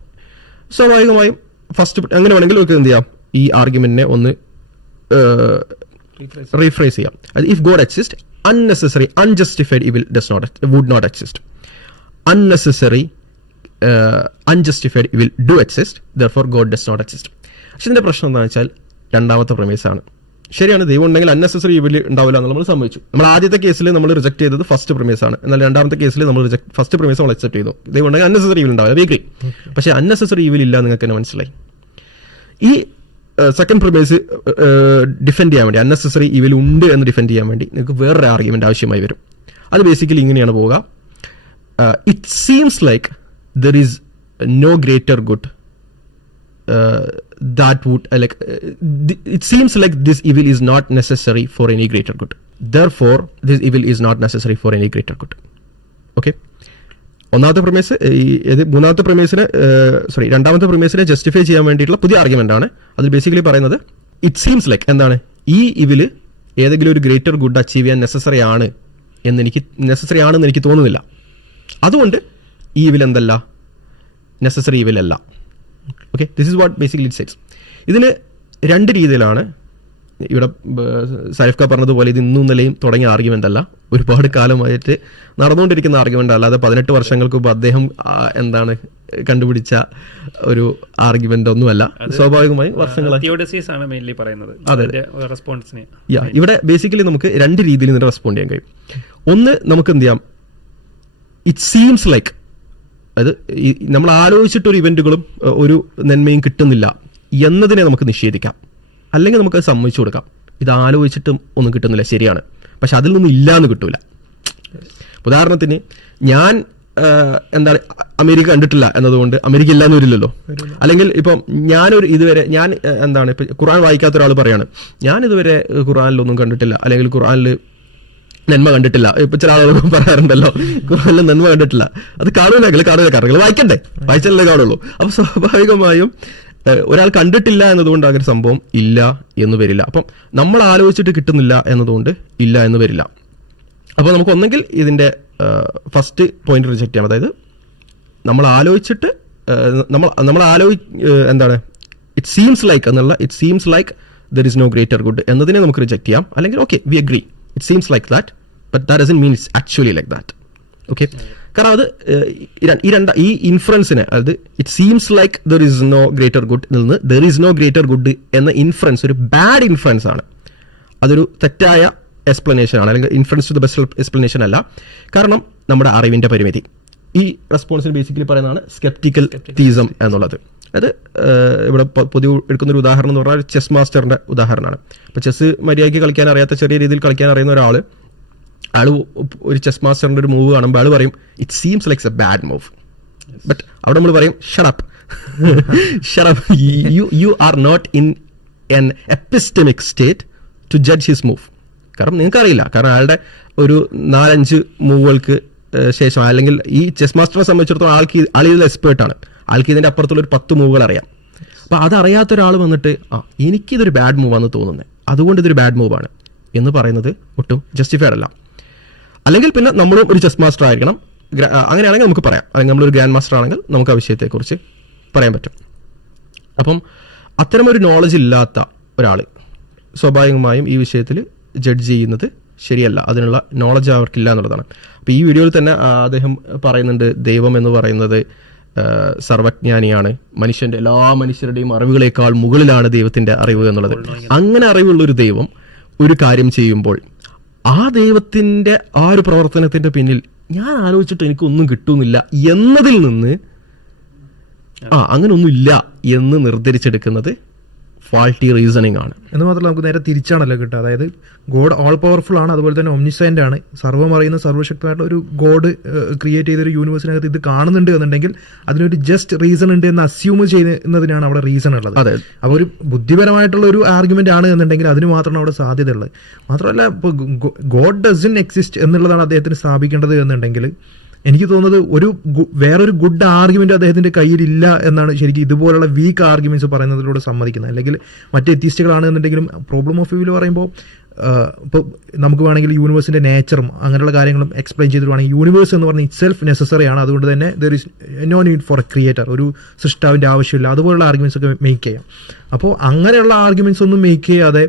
സ്വാഭാവികമായും ഫസ്റ്റ് അങ്ങനെ വേണമെങ്കിൽ നമുക്ക് എന്ത് ചെയ്യാം, ഈ ആർഗ്യുമെന്റിനെ ഒന്ന് റീഫ്രേസ് ചെയ്യാം. അത് if God exist, unnecessary unjustified evil would not exist. Unnecessary unjustified evil do exist, therefore God does not exist. പക്ഷെ ഇതിന്റെ പ്രശ്നം എന്താണെന്ന് വെച്ചാൽ രണ്ടാമത്തെ പ്രമേസാണ്. ശരിയാണ്, ദൈവം ഉണ്ടെങ്കിൽ അൺനെസസറി ഇവിൽ ഉണ്ടാവില്ല എന്ന് നമ്മൾ സമ്മതിച്ചു. നമ്മൾ ആദ്യത്തെ കേസിൽ നമ്മൾ റിജക്ട് ചെയ്തത് ഫസ്റ്റ് പ്രമേസാണ്. എന്നാൽ രണ്ടാമത്തെ കേസിൽ നമ്മൾ ഫസ്റ്റ് പ്രമേസ് നമ്മൾ അക്സെപ്റ്റ് ചെയ്തു, ദൈവം ഉണ്ടെങ്കിൽ അൺനെസസറി ഇവിൽ ഉണ്ടാവില്ല, വീക്രി. പക്ഷെ അൺനെസസറി ഇവിൽ ഇല്ല നിങ്ങൾക്ക് തന്നെ മനസ്സിലായി. ഈ സെക്കൻഡ് പ്രമേസ് ഡിഫെൻഡ് ചെയ്യാൻ വേണ്ടി, അൺനെസസറി ഇവിൽ ഉണ്ട് എന്ന് ഡിഫെൻഡ് ചെയ്യാൻ വേണ്ടി നിങ്ങൾക്ക് വേറൊരു ആർഗ്യുമെന്റ് ആവശ്യമായി വരും. അത് ബേസിക്കലി ഇങ്ങനെയാണ് പോവുക. It seems like there is no greater good that would it seems like this evil is not necessary for any greater good, therefore this evil is not necessary for any greater good. Okay, ഒന്നാമത്തെ premise, മൂന്നാമത്തെ പ്രമേസിനെ രണ്ടാമത്തെ പ്രമേസിനെ justify ചെയ്യാൻ വേണ്ടിയിട്ടുള്ള പുതിയ argument ആണ്. അതിൽ basically പറയുന്നത് it seems like എന്താണ്, ഈ ഇവില് ഏതെങ്കിലും ഒരു ഗ്രേറ്റർ ഗുഡ് അച്ചീവ് ചെയ്യാൻ നെസസറി ആണെന്ന് എനിക്ക് തോന്നുന്നില്ല. അതുകൊണ്ട് ഈ ഇവിൽ എന്തല്ല, നെസസറി ഇവിൽ അല്ല. Okay, this is what basically it sets. ഇതിന് രണ്ട് രീതിയിലാണ്. ഇവിടെ സൈഫ് ഖാൻ പറഞ്ഞതുപോലെ ഇത് ഇന്നും ഇന്നലെയും തുടങ്ങിയ ആർഗ്യുമെന്റ് അല്ല, ഒരുപാട് കാലമായിട്ട് നടന്നുകൊണ്ടിരിക്കുന്ന ആർഗ്യുമെന്റ് അല്ല. അത് 18 വർഷങ്ങൾക്ക് മുമ്പ് അദ്ദേഹം കണ്ടുപിടിച്ച ഒരു ആർഗ്യുമെന്റ് ഒന്നുമല്ല. സ്വാഭാവികമായും വർഷങ്ങളായി ഇവിടെ ബേസിക്കലി നമുക്ക് രണ്ട് രീതിയിൽ ഇതിനെ റെസ്പോണ്ട് ചെയ്യാൻ കഴിയും. ഒന്ന്, നമുക്ക് എന്ത് ചെയ്യാം, ഇറ്റ് സീംസ് ലൈക്ക്, അത് നമ്മൾ ആലോചിച്ചിട്ട് ഒരു ഇവന്റുകളും ഒരു നന്മയും കിട്ടുന്നില്ല എന്നതിനെ നമുക്ക് നിഷേധിക്കാം, അല്ലെങ്കിൽ നമുക്ക് അത് സമ്മതിച്ചു കൊടുക്കാം. ഇത് ആലോചിച്ചിട്ടും ഒന്നും കിട്ടുന്നില്ല, ശരിയാണ്, പക്ഷെ അതിൽ നിന്നും ഇല്ലാന്ന് കിട്ടൂല. ഉദാഹരണത്തിന് ഞാൻ എന്താണ് അമേരിക്ക കണ്ടിട്ടില്ല എന്നതുകൊണ്ട് അമേരിക്ക ഇല്ലാന്ന് വരില്ലല്ലോ. അല്ലെങ്കിൽ ഇപ്പം ഞാൻ എന്താണ് ഇപ്പൊ ഖുർആൻ വായിക്കാത്ത ഒരാൾ പറയാണ്, ഞാൻ ഇതുവരെ ഖുർആനിലൊന്നും കണ്ടിട്ടില്ല, അല്ലെങ്കിൽ ഖുർആനിൽ നന്മ കണ്ടിട്ടില്ല. ഇപ്പൊ ചില ആളുകൾ പറയാറുണ്ടല്ലോ, ഖുർആനിൽ നന്മ കണ്ടിട്ടില്ല. അത് കാണൂല കാരണം വായിക്കണ്ടേ, വായിച്ചാലേ കാണുള്ളൂ. അപ്പൊ സ്വാഭാവികമായും ഒരാൾ കണ്ടിട്ടില്ല എന്നതുകൊണ്ട് അങ്ങനെ സംഭവം ഇല്ല എന്ന് വരില്ല. അപ്പം നമ്മൾ ആലോചിച്ചിട്ട് കിട്ടുന്നില്ല എന്നതുകൊണ്ട് ഇല്ല എന്ന് വരില്ല. അപ്പോൾ നമുക്ക് ഒന്നെങ്കിൽ ഇതിന്റെ ഫസ്റ്റ് പോയിന്റ് റിജക്ട് ചെയ്യാം, അതായത് നമ്മൾ ആലോചിച്ചിട്ട് എന്താണ് ഇറ്റ് സീംസ് ലൈക്ക് എന്നുള്ള, it seems like there is no greater good എന്നതിനെ നമുക്ക് റിജക്ട് ചെയ്യാം. അല്ലെങ്കിൽ okay, we agree, it seems like that, but that doesn't mean it's actually like that. Okay, കാരണം അത് ഈ ഇൻഫറൻസിനെ, അതായത് it seems like there is no greater good നിന്ന് there is no greater good എന്ന ഇൻഫറൻസ് ഒരു ബാഡ് ഇൻഫറൻസ് ആണ്. അതൊരു തെറ്റായ എക്സ്പ്ലനേഷൻ ആണ്, അല്ലെങ്കിൽ inference to the best explanation അല്ല. കാരണം നമ്മുടെ അറിവിന്റെ പരിമിതി. ഈ റെസ്പോൺസിന് ബേസിക്കലി പറയുന്നതാണ് സ്കെപ്റ്റിക്കൽ തീസം എന്നുള്ളത്. അത് ഇവിടെ പൊതുവെ എടുക്കുന്ന ഒരു ഉദാഹരണം എന്ന് പറഞ്ഞാൽ ചെസ് മാസ്റ്ററിന്റെ ഉദാഹരണമാണ്. അപ്പൊ ചെസ് മര്യാദയ്ക്ക് കളിക്കാൻ അറിയാത്ത, ചെറിയ രീതിയിൽ കളിക്കാൻ അറിയുന്ന ഒരാള് ഒരു ചെസ് മാസ്റ്ററിന്റെ ഒരു മൂവ് കാണുമ്പോൾ ആള് പറയും it seems likes a bad move, but അവിടെ നമ്മൾ പറയും shut up, you are not in an epistemic state to judge his move. കാരണം നിങ്ങൾക്ക് അറിയില്ല, കാരണം അയാളുടെ ഒരു 4-5 മൂവുകൾക്ക് ശേഷം, അല്ലെങ്കിൽ ഈ ചെസ് മാസ്റ്ററിനെ സംബന്ധിച്ചിടത്തോളം ആളിതിൽ എക്സ്പേർട്ടാണ്, ആൾക്ക് ഇതിന്റെ അപ്പുറത്തുള്ള ഒരു 10 മൂവുകൾ അറിയാം. അപ്പൊ അതറിയാത്ത ഒരാൾ വന്നിട്ട് എനിക്കിതൊരു ബാഡ് മൂവാന്ന് തോന്നുന്നത്, അതുകൊണ്ട് ഇതൊരു ബാഡ് മൂവാണ് എന്ന് പറയുന്നത് ഒട്ടും ജസ്റ്റിഫൈഡ് അല്ല. അല്ലെങ്കിൽ പിന്നെ നമ്മളും ഒരു ചെസ് മാസ്റ്റർ ആയിരിക്കണം, അങ്ങനെയാണെങ്കിൽ നമുക്ക് പറയാം. അല്ലെങ്കിൽ നമ്മളൊരു ഗ്രാൻഡ് മാസ്റ്റർ ആണെങ്കിൽ നമുക്ക് ആ വിഷയത്തെക്കുറിച്ച് പറയാൻ പറ്റും. അപ്പം അത്തരമൊരു നോളജ് ഇല്ലാത്ത ഒരാൾ സ്വാഭാവികമായും ഈ വിഷയത്തിൽ ജഡ്ജ് ചെയ്യുന്നത് ശരിയല്ല, അതിനുള്ള നോളജ് അവർക്കില്ല എന്നുള്ളതാണ്. അപ്പോൾ ഈ വീഡിയോയിൽ തന്നെ അദ്ദേഹം പറയുന്നുണ്ട്, ദൈവം എന്ന് പറയുന്നത് സർവജ്ഞാനിയാണ്, എല്ലാ മനുഷ്യരുടെയും അറിവുകളേക്കാൾ മുകളിലാണ് ദൈവത്തിന്റെ അറിവ് എന്നുള്ളത്. അങ്ങനെ അറിവുള്ളൊരു ദൈവം ഒരു കാര്യം ചെയ്യുമ്പോൾ ആ ദൈവത്തിന്റെ ആ ഒരു പ്രവർത്തനത്തിന്റെ പിന്നിൽ ഞാൻ ആലോചിച്ചിട്ട് എനിക്കൊന്നും കിട്ടുന്നില്ല എന്നതിൽ നിന്ന് അങ്ങനെ ഒന്നുമില്ല എന്ന് നിർദ്ധരിച്ചെടുക്കുന്നത് ഫാൾട്ടി റീസണിങ് ആണ്. എന്ന് മാത്രമല്ല നമുക്ക് നേരെ തിരിച്ചാണല്ലോ കിട്ടുക. അതായത് ഗോഡ് ഓൾ പവർഫുൾ ആണ്, അതുപോലെ തന്നെ ഒംനിസെന്റ് ആണ്, സർവ്വം അറിയുന്ന സർവ്വശക്തമായിട്ടുള്ള ഒരു ഗോഡ് ക്രിയേറ്റ് ചെയ്തൊരു യൂണിവേഴ്സിനകത്ത് ഇത് കാണുന്നുണ്ട് എന്നുണ്ടെങ്കിൽ അതിനൊരു ജസ്റ്റ് റീസൺ ഉണ്ട് എന്ന് അസ്യൂം ചെയ്യുന്നതിനാണ് അവിടെ റീസൺ ഉള്ളത്. അപ്പോൾ ഒരു ബുദ്ധിപരമായിട്ടുള്ള ഒരു ആർഗ്യുമെന്റ് ആണ് എന്നുണ്ടെങ്കിൽ അതിന് മാത്രമാണ് അവിടെ സാധ്യത ഉള്ളത്. മാത്രമല്ല ഇപ്പോൾ ഗോഡ് ഡസൻ എക്സിസ്റ്റ് എന്നുള്ളതാണ് അദ്ദേഹത്തിന് സ്ഥാപിക്കേണ്ടത് എന്നുണ്ടെങ്കിൽ എനിക്ക് തോന്നുന്നത് വേറൊരു ഗുഡ് ആർഗ്യുമെന്റ് അദ്ദേഹത്തിന്റെ കയ്യിലില്ല എന്നാണ് ശരിക്കും ഇതുപോലുള്ള വീക്ക് ആർഗ്യുമെന്റ്സ് പറയുന്നതിലൂടെ സമ്മതിക്കുന്നത്. അല്ലെങ്കിൽ മറ്റ് എത്തിസ്റ്റുകളാണെന്നുണ്ടെങ്കിലും പ്രോബ്ലം ഓഫ് വ്യൂവിൽ പറയുമ്പോൾ ഇപ്പോൾ നമുക്ക് വേണമെങ്കിൽ യൂണിവേഴ്സിന്റെ നേച്ചറും അങ്ങനെയുള്ള കാര്യങ്ങളും എക്സ്പ്ലെയിൻ ചെയ്തിട്ടുവാണെങ്കിൽ യൂണിവേഴ്സ് എന്ന് പറഞ്ഞാൽ ഇറ്റ് സെൽഫ് നെസസറി ആണ്, അതുകൊണ്ട് തന്നെ there is no need for a creator, ഒരു സൃഷ്ടാവിന്റെ ആവശ്യമില്ല, അതുപോലുള്ള ആർഗ്യുമെന്റ്സ് ഒക്കെ മേക്ക് ചെയ്യാം. അപ്പോൾ അങ്ങനെയുള്ള ആർഗ്യുമെന്റ്സ് ഒന്നും മേക്ക് ചെയ്യാതെ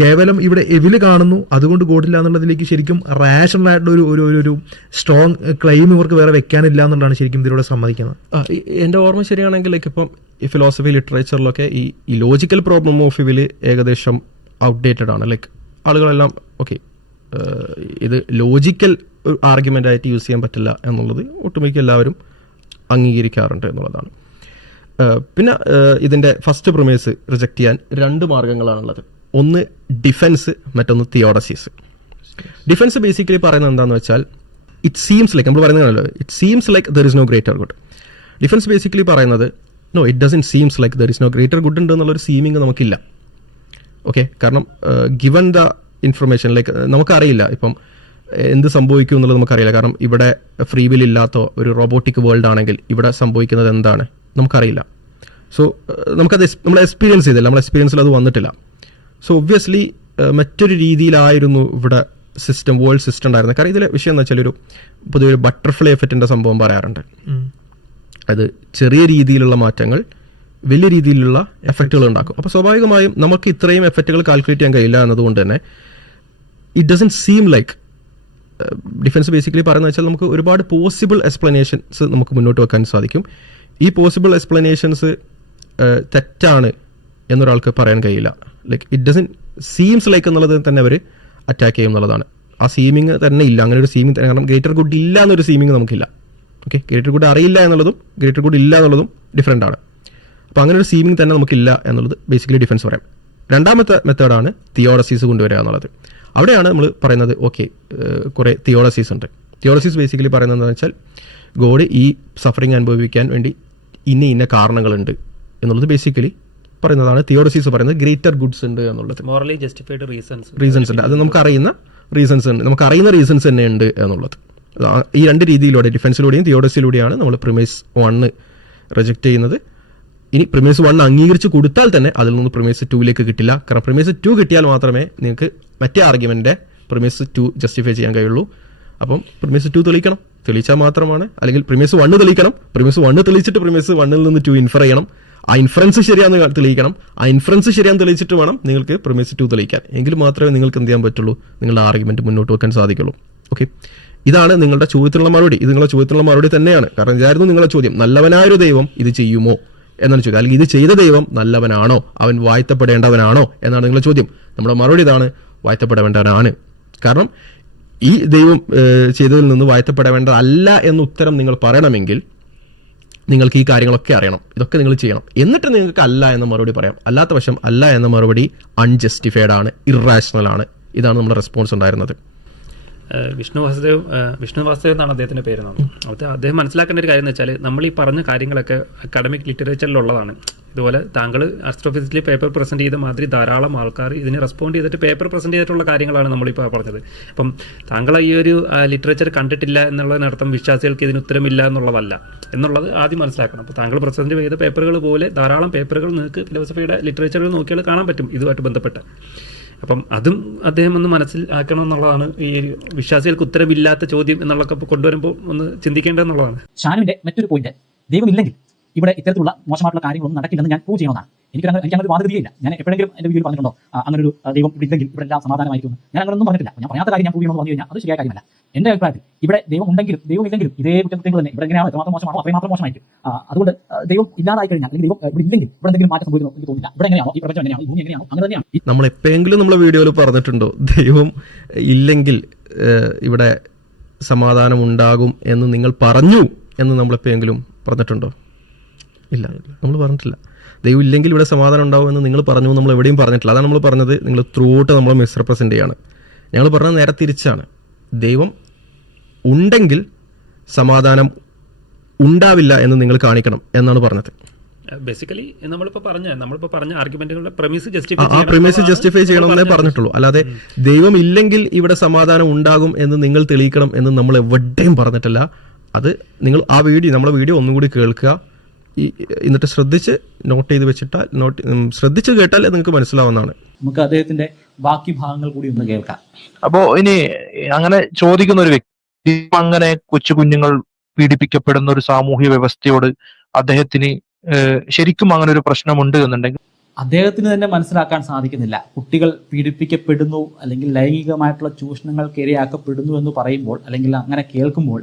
കേവലം ഇവിടെ എവില് കാണുന്നു അതുകൊണ്ട് ഗോഡില്ല എന്നുള്ളതിലേക്ക് ശരിക്കും റാഷണൽ ആയിട്ടുള്ള ഒരു സ്ട്രോങ് ക്ലെയിം ഇവർക്ക് വേറെ വെക്കാനില്ല എന്നുള്ളതാണ് ശരിക്കും ഇതിലൂടെ സമ്മതിക്കുന്നത്. എൻ്റെ ഓർമ്മ ശരിയാണെങ്കിൽ ലൈക്ക് ഇപ്പം ഈ ഫിലോസഫി ലിറ്ററേച്ചറിലൊക്കെ ഈ ലോജിക്കൽ പ്രോബ്ലം ഓഫ് ഇവില് ഏകദേശം ഔട്ട്ഡേറ്റഡ് ആണ്. ലൈക്ക് ആളുകളെല്ലാം ഓക്കെ ഇത് ലോജിക്കൽ ആർഗ്യുമെന്റ് ആയിട്ട് യൂസ് ചെയ്യാൻ പറ്റില്ല എന്നുള്ളത് ഒട്ടുമിക്ക എല്ലാവരും അംഗീകരിക്കാറുണ്ട് എന്നുള്ളതാണ്. പിന്നെ ഇതിന്റെ ഫസ്റ്റ് പ്രിമേസ് റിജക്ട് ചെയ്യാൻ 2 മാർഗങ്ങളാണുള്ളത്. ഒന്ന് ഡിഫെൻസ്, മറ്റൊന്ന് തിയോഡസിസ്. ഡിഫെൻസ് ബേസിക്കലി പറയുന്നത് എന്താണെന്ന് വെച്ചാൽ ഇറ്റ് സീംസ് ലൈക്ക് നമ്മൾ പറയുന്നതാണല്ലോ, it seems like there is no greater good. Defence basically പറയുന്നത് no it doesn't seems like there is no greater good ഉണ്ട് എന്നുള്ളൊരു സീമിങ് നമുക്കില്ല. ഓക്കെ, കാരണം ഗിവൺ ദ ഇൻഫർമേഷൻ ലൈക്ക് നമുക്കറിയില്ല ഇപ്പം എന്ത് സംഭവിക്കും എന്നുള്ളത് നമുക്കറിയില്ല. കാരണം ഇവിടെ ഫ്രീ വിൽ ഇല്ലാത്ത ഒരു റോബോട്ടിക് വേൾഡ് ആണെങ്കിൽ ഇവിടെ സംഭവിക്കുന്നത് എന്താണ് നമുക്കറിയില്ല. സോ നമുക്കത് നമ്മൾ എക്സ്പീരിയൻസ് ചെയ്തില്ല, നമ്മുടെ എക്സ്പീരിയൻസിൽ അത് വന്നിട്ടില്ല. സോ ഒബ്വിയസ്ലി മറ്റൊരു രീതിയിലായിരുന്നു ഇവിടെ വേൾഡ് സിസ്റ്റം ഉണ്ടായിരുന്നത്. കാരണം ഇതിലെ വിഷയം എന്ന് വെച്ചാൽ പൊതുവെ ഒരു ബട്ടർഫ്ലൈ എഫക്റ്റിന്റെ സംഭവം പറയാറുണ്ട്. അത് ചെറിയ രീതിയിലുള്ള മാറ്റങ്ങൾ വലിയ രീതിയിലുള്ള എഫക്റ്റുകൾ ഉണ്ടാക്കും. അപ്പോൾ സ്വാഭാവികമായും നമുക്ക് ഇത്രയും എഫക്റ്റുകൾ കാൽക്കുലേറ്റ് ചെയ്യാൻ കഴിയില്ല എന്നതുകൊണ്ട് തന്നെ it doesn't seam like defence basically പറയുന്നത് വെച്ചാൽ നമുക്ക് ഒരുപാട് പോസിബിൾ എക്സ്പ്ലനേഷൻസ് നമുക്ക് മുന്നോട്ട് വെക്കാൻ സാധിക്കും. ഈ പോസിബിൾ എക്സ്പ്ലനേഷൻസ് തെറ്റാണ് എന്നൊരാൾക്ക് പറയാൻ കഴിയില്ല. Like it doesn't seems like എന്നുള്ളത് തന്നെ അവർ അറ്റാക്ക് ചെയ്യും എന്നുള്ളതാണ്. ആ സീമിങ് തന്നെ ഇല്ല, അങ്ങനെ ഒരു സീമിങ് തന്നെ. കാരണം ഗ്രേറ്റർ ഗുഡ് ഇല്ല എന്നൊരു സീമിങ് നമുക്കില്ല. ഓക്കെ, ഗ്രേറ്റർ ഗുഡ് അറിയില്ല എന്നുള്ളതും ഗ്രേറ്റർ ഗുഡ് ഇല്ല എന്നുള്ളതും ഡിഫറെൻ്റ് ആണ്. അപ്പോൾ അങ്ങനെ ഒരു സീമിങ് തന്നെ നമുക്കില്ല എന്നുള്ളത് ബേസിക്കലി ഡിഫൻസ് പറയാം. രണ്ടാമത്തെ മെത്തേഡാണ് തിയോഡസീസ് കൊണ്ടുവരിക എന്നുള്ളത്. അവിടെയാണ് നമ്മൾ പറയുന്നത് ഓക്കെ കുറേ തിയോഡസീസ് ഉണ്ട്. തിയോഡസീസ് ബേസിക്കലി പറയുന്നത് എന്താണെന്ന് വെച്ചാൽ ഗോഡ് ഈ സഫറിങ് അനുഭവിക്കാൻ വേണ്ടി ഇന്ന കാരണങ്ങളുണ്ട് എന്നുള്ളത് ബേസിക്കലി പറയുന്നതാണ് തിയോഡസീസ് പറയുന്നത്. ഗ്രേറ്റർ ഗുഡ്സ് ഉണ്ട് എന്നുള്ളത്, മോറലി ജസ്റ്റിഫൈഡ് റീസൺസ് ഉണ്ട്, അത് നമുക്കറിയുന്ന റീസൺസ് ഉണ്ട്, നമുക്കറിയുന്ന റീസൺസ് തന്നെ ഉണ്ട് എന്നുള്ളത്. ഈ 2 രീതിയിലൂടെ ഡിഫൻസിലൂടെയും തിയോഡസിലൂടെയാണ് നമ്മൾ പ്രിമേസ് 1 റിജക്ട് ചെയ്യുന്നത്. ഇനി പ്രിമേസ് 1 അംഗീകരിച്ച് കൊടുത്താൽ തന്നെ അതിൽ നിന്ന് പ്രിമേസ് 2ലേക്ക് കിട്ടില്ല. കാരണം പ്രിമേസ് 2 കിട്ടിയാൽ മാത്രമേ നിങ്ങൾക്ക് മറ്റേ ആർഗ്യുമെന്റിന്റെ പ്രിമേസ് 2 ജസ്റ്റിഫൈ ചെയ്യാൻ കഴിയുള്ളൂ. അപ്പം പ്രിമേസ് 2 തെളിയിക്കണം, തെളിയിച്ചാൽ മാത്രമാണ്. അല്ലെങ്കിൽ പ്രിമേസ് 1 തെളിയിക്കണം, പ്രിമേസ് 1 തെളിയിച്ചിട്ട് പ്രിമേസ് 1ൽ നിന്ന് 2 ഇൻഫർ ചെയ്യണം. ആ ഇൻഫറൻസ് ശരിയാന്ന് തെളിയിക്കണം. ആ ഇൻഫറൻസ് ശരിയാന്ന് തെളിയിച്ചിട്ട് വേണം നിങ്ങൾക്ക് പ്രിമേസ് 2 തെളിയിക്കാൻ. എങ്കിൽ മാത്രമേ നിങ്ങൾക്ക് എന്ത് ചെയ്യാൻ പറ്റുള്ളൂ, നിങ്ങളുടെ ആർഗ്യുമെന്റ് മുന്നോട്ട് വെക്കാൻ സാധിക്കുള്ളൂ. ഓക്കെ, ഇതാണ് നിങ്ങളുടെ ചോദ്യത്തിനുള്ള മറുപടി. ഇത് നിങ്ങളുടെ ചോദ്യത്തിനുള്ള മറുപടി തന്നെയാണ്. കാരണം ഇതായിരുന്നു നിങ്ങളുടെ ചോദ്യം, നല്ലവനായൊരു ദൈവം ഇത് ചെയ്യുമോ എന്നാണ് ചോദ്യം. അല്ലെങ്കിൽ ഇത് ചെയ്ത ദൈവം നല്ലവനാണോ, അവൻ വാഴ്ത്തപ്പെടേണ്ടവനാണോ എന്നാണ് നിങ്ങളുടെ ചോദ്യം. നമ്മുടെ മറുപടി ഇതാണ്, വാഴ്ത്തപ്പെടേണ്ടവനാണ്. കാരണം ഈ ദൈവം ചെയ്തതിൽ നിന്ന് വാഴ്ത്തപ്പെടേണ്ടതല്ല എന്ന് ഉത്തരം നിങ്ങൾ പറയണമെങ്കിൽ നിങ്ങൾക്ക് ഈ കാര്യങ്ങളൊക്കെ അറിയണം, ഇതൊക്കെ നിങ്ങൾ ചെയ്യണം. എന്നിട്ട് നിങ്ങൾക്ക് അല്ല എന്ന മറുപടി പറയാം. അല്ലാത്ത പക്ഷം അല്ല എന്ന മറുപടി അൺജസ്റ്റിഫൈഡ് ആണ്, ഇറാഷണൽ ആണ്. ഇതാണ് നമ്മുടെ റെസ്പോൺസ് ഉണ്ടായിരുന്നത്. വിഷ്ണു വാസുദേവ് എന്നാണ് അദ്ദേഹത്തിന്റെ പേര്. അദ്ദേഹം മനസ്സിലാക്കേണ്ട ഒരു കാര്യം എന്ന് വെച്ചാൽ നമ്മൾ ഈ പറഞ്ഞ കാര്യങ്ങളൊക്കെ അക്കാഡമിക് ലിറ്ററേച്ചറിലുള്ളതാണ്. ഇതുപോലെ താങ്കൾ ആസ്ട്രോഫിസിക്കലി പേപ്പർ പ്രസന്റ് ചെയ്ത മാതിരി ധാരാളം ആൾക്കാർ ഇതിനെ റെസ്പോണ്ട് ചെയ്തിട്ട് പേപ്പർ പ്രസന്റ് ചെയ്തിട്ടുള്ള കാര്യങ്ങളാണ് നമ്മളിപ്പോൾ പറഞ്ഞത്. അപ്പം താങ്കൾ ഈ ഒരു ലിറ്ററേച്ചർ കണ്ടിട്ടില്ല എന്നുള്ളതിനർത്ഥം വിശ്വാസികൾക്ക് ഇതിന് ഉത്തരമില്ല എന്നുള്ളതല്ല എന്നുള്ളത് ആദ്യം മനസ്സിലാക്കണം. അപ്പോൾ താങ്കൾ പ്രസന്റ് ചെയ്ത പേപ്പറുകൾ പോലെ ധാരാളം പേപ്പറുകൾ നിങ്ങൾക്ക് ഫിലോസഫിയുടെ ലിറ്ററേച്ചറുകൾ നോക്കിയാൽ കാണാൻ പറ്റും ഇതുമായിട്ട് ബന്ധപ്പെട്ട്. അപ്പം അതും അദ്ദേഹം ഒന്ന് മനസ്സിലാക്കണം എന്നുള്ളതാണ്. ഈ വിശ്വാസികൾക്ക് ഉത്തരവില്ലാത്ത ചോദ്യം എന്നുള്ളതൊക്കെ കൊണ്ടുവരുമ്പോൾ ഒന്ന് ചിന്തിക്കേണ്ടതെന്നുള്ളതാണ്. ഷാനുവിന്റെ മറ്റൊരു പോയിന്റ്, ദൈവമില്ലെങ്കിൽ ഇവിടെ ഇത്തരത്തിലുള്ള മോശമായിട്ടുള്ള കാര്യങ്ങളൊന്നും നടക്കില്ലെന്ന് ഞാൻ പ്രൂവ് ചെയ്യണമെന്നാണ്. എനിക്കങ്ങനെ വാദഗതിയില്ല. ഞാൻ എപ്പോഴെങ്കിലും എന്റെ വീഡിയോയിൽ പറഞ്ഞിട്ടുണ്ടോ അങ്ങനെ ഒരു ദൈവം ഇവിടെ ഇല്ലെങ്കിൽ ഇവിടെ എല്ലാം സമാധാനമായിരിക്കും? ഞാൻ അങ്ങനെയൊന്നും പറഞ്ഞിട്ടില്ല. ഞാൻ പറയാത്ത കാര്യം ഞാൻ പ്രൂവ് ചെയ്യണമെന്ന് പറഞ്ഞു കഴിഞ്ഞാൽ അത് ശരിയായ കാര്യമല്ല. എന്റെ അഭിപ്രായത്തിൽ ഇവിടെ ദൈവം ഉണ്ടെങ്കിലും ദൈവമില്ലെങ്കിലും ഇതേ കുറ്റകൃത്യങ്ങൾ തന്നെ ഇവിടെ എങ്ങനെയാണ് എത്രമാത്രം മോശമാണോ അത്രമാത്രം മോശമായിരിക്കും. അതുകൊണ്ട് ദൈവം ഇല്ലാതായി കഴിഞ്ഞാൽ അല്ലെങ്കിൽ ദൈവം ഇവിടെ ഇല്ലെങ്കിൽ ഇവിടെ എന്തെങ്കിലും മാറ്റം സംഭവിക്കുന്നു എനിക്ക് തോന്നില്ല. ഇവിടെ എങ്ങനെയാണോ ഈ പ്രപഞ്ചം എങ്ങനെയാണോ ഈ ഭൂമി എങ്ങനെയാണോ അങ്ങനെ തന്നെയാണ്. നമ്മൾ എപ്പോഴെങ്കിലും നമ്മളെ വീഡിയോയിൽ പറഞ്ഞിട്ടുണ്ടോ ദൈവം ഇല്ലെങ്കിൽ ഇവിടെ സമാധാനം ഉണ്ടാകും എന്ന് നിങ്ങൾ പറഞ്ഞു എന്ന് നമ്മളെപ്പോഴെങ്കിലും പറഞ്ഞിട്ടുണ്ടോ? ഇല്ല, നമ്മൾ പറഞ്ഞിട്ടില്ല. ദൈവം ഇല്ലെങ്കിൽ ഇവിടെ സമാധാനം ഉണ്ടാവും എന്ന് നിങ്ങൾ പറഞ്ഞു, നമ്മൾ എവിടെയും പറഞ്ഞിട്ടില്ല. അതാണ് നമ്മൾ പറഞ്ഞത്. നിങ്ങൾ ത്രൂ ഔട്ട് നമ്മളെ മിസ്റെപ്രസെൻ്റ് ചെയ്യാണ്. ഞങ്ങൾ പറഞ്ഞത് നേരെ തിരിച്ചാണ്. ദൈവം ഉണ്ടെങ്കിൽ സമാധാനം ഉണ്ടാവില്ല എന്ന് നിങ്ങൾ കാണിക്കണം എന്നാണ് പറഞ്ഞത്. ബേസിക്കലി നമ്മളിപ്പോൾ പറഞ്ഞ ആർഗ്യുമെന്റുകളുടെ പ്രമിസ് ആ പ്രിമൈസ് ജസ്റ്റിഫൈ ചെയ്യണമെന്നേ പറഞ്ഞിട്ടുള്ളൂ. അല്ലാതെ ദൈവം ഇല്ലെങ്കിൽ ഇവിടെ സമാധാനം ഉണ്ടാകും എന്ന് നിങ്ങൾ തെളിയിക്കണം എന്ന് നമ്മൾ എവിടെയും പറഞ്ഞിട്ടില്ല. അത് നിങ്ങൾ നമ്മളെ വീഡിയോ ഒന്നും കൂടി കേൾക്കുക, എന്നിട്ട് ശ്രദ്ധിച്ച് നോട്ട് ചെയ്ത് വെച്ചിട്ടാൽ ശ്രദ്ധിച്ച് കേട്ടാൽ നിങ്ങൾക്ക് മനസ്സിലാവുന്നതാണ്. നമുക്ക് അദ്ദേഹത്തിന്റെ ബാക്കി ഭാഗങ്ങൾ കൂടി ഒന്ന് കേൾക്കാം. അപ്പോ ഇനി അങ്ങനെ ചോദിക്കുന്ന ഒരു വ്യക്തി, അങ്ങനെ കൊച്ചു കുഞ്ഞുങ്ങൾ പീഡിപ്പിക്കപ്പെടുന്ന ഒരു സാമൂഹ്യ വ്യവസ്ഥയോട് അദ്ദേഹത്തിന് ശരിക്കും അങ്ങനെ ഒരു പ്രശ്നമുണ്ട് എന്നുണ്ടെങ്കിൽ അദ്ദേഹത്തിന് തന്നെ മനസ്സിലാക്കാൻ സാധിക്കുന്നില്ല. കുട്ടികൾ പീഡിപ്പിക്കപ്പെടുന്നു അല്ലെങ്കിൽ ലൈംഗികമായിട്ടുള്ള ചൂഷണങ്ങൾക്ക് ഇരയാക്കപ്പെടുന്നു എന്ന് പറയുമ്പോൾ അല്ലെങ്കിൽ അങ്ങനെ കേൾക്കുമ്പോൾ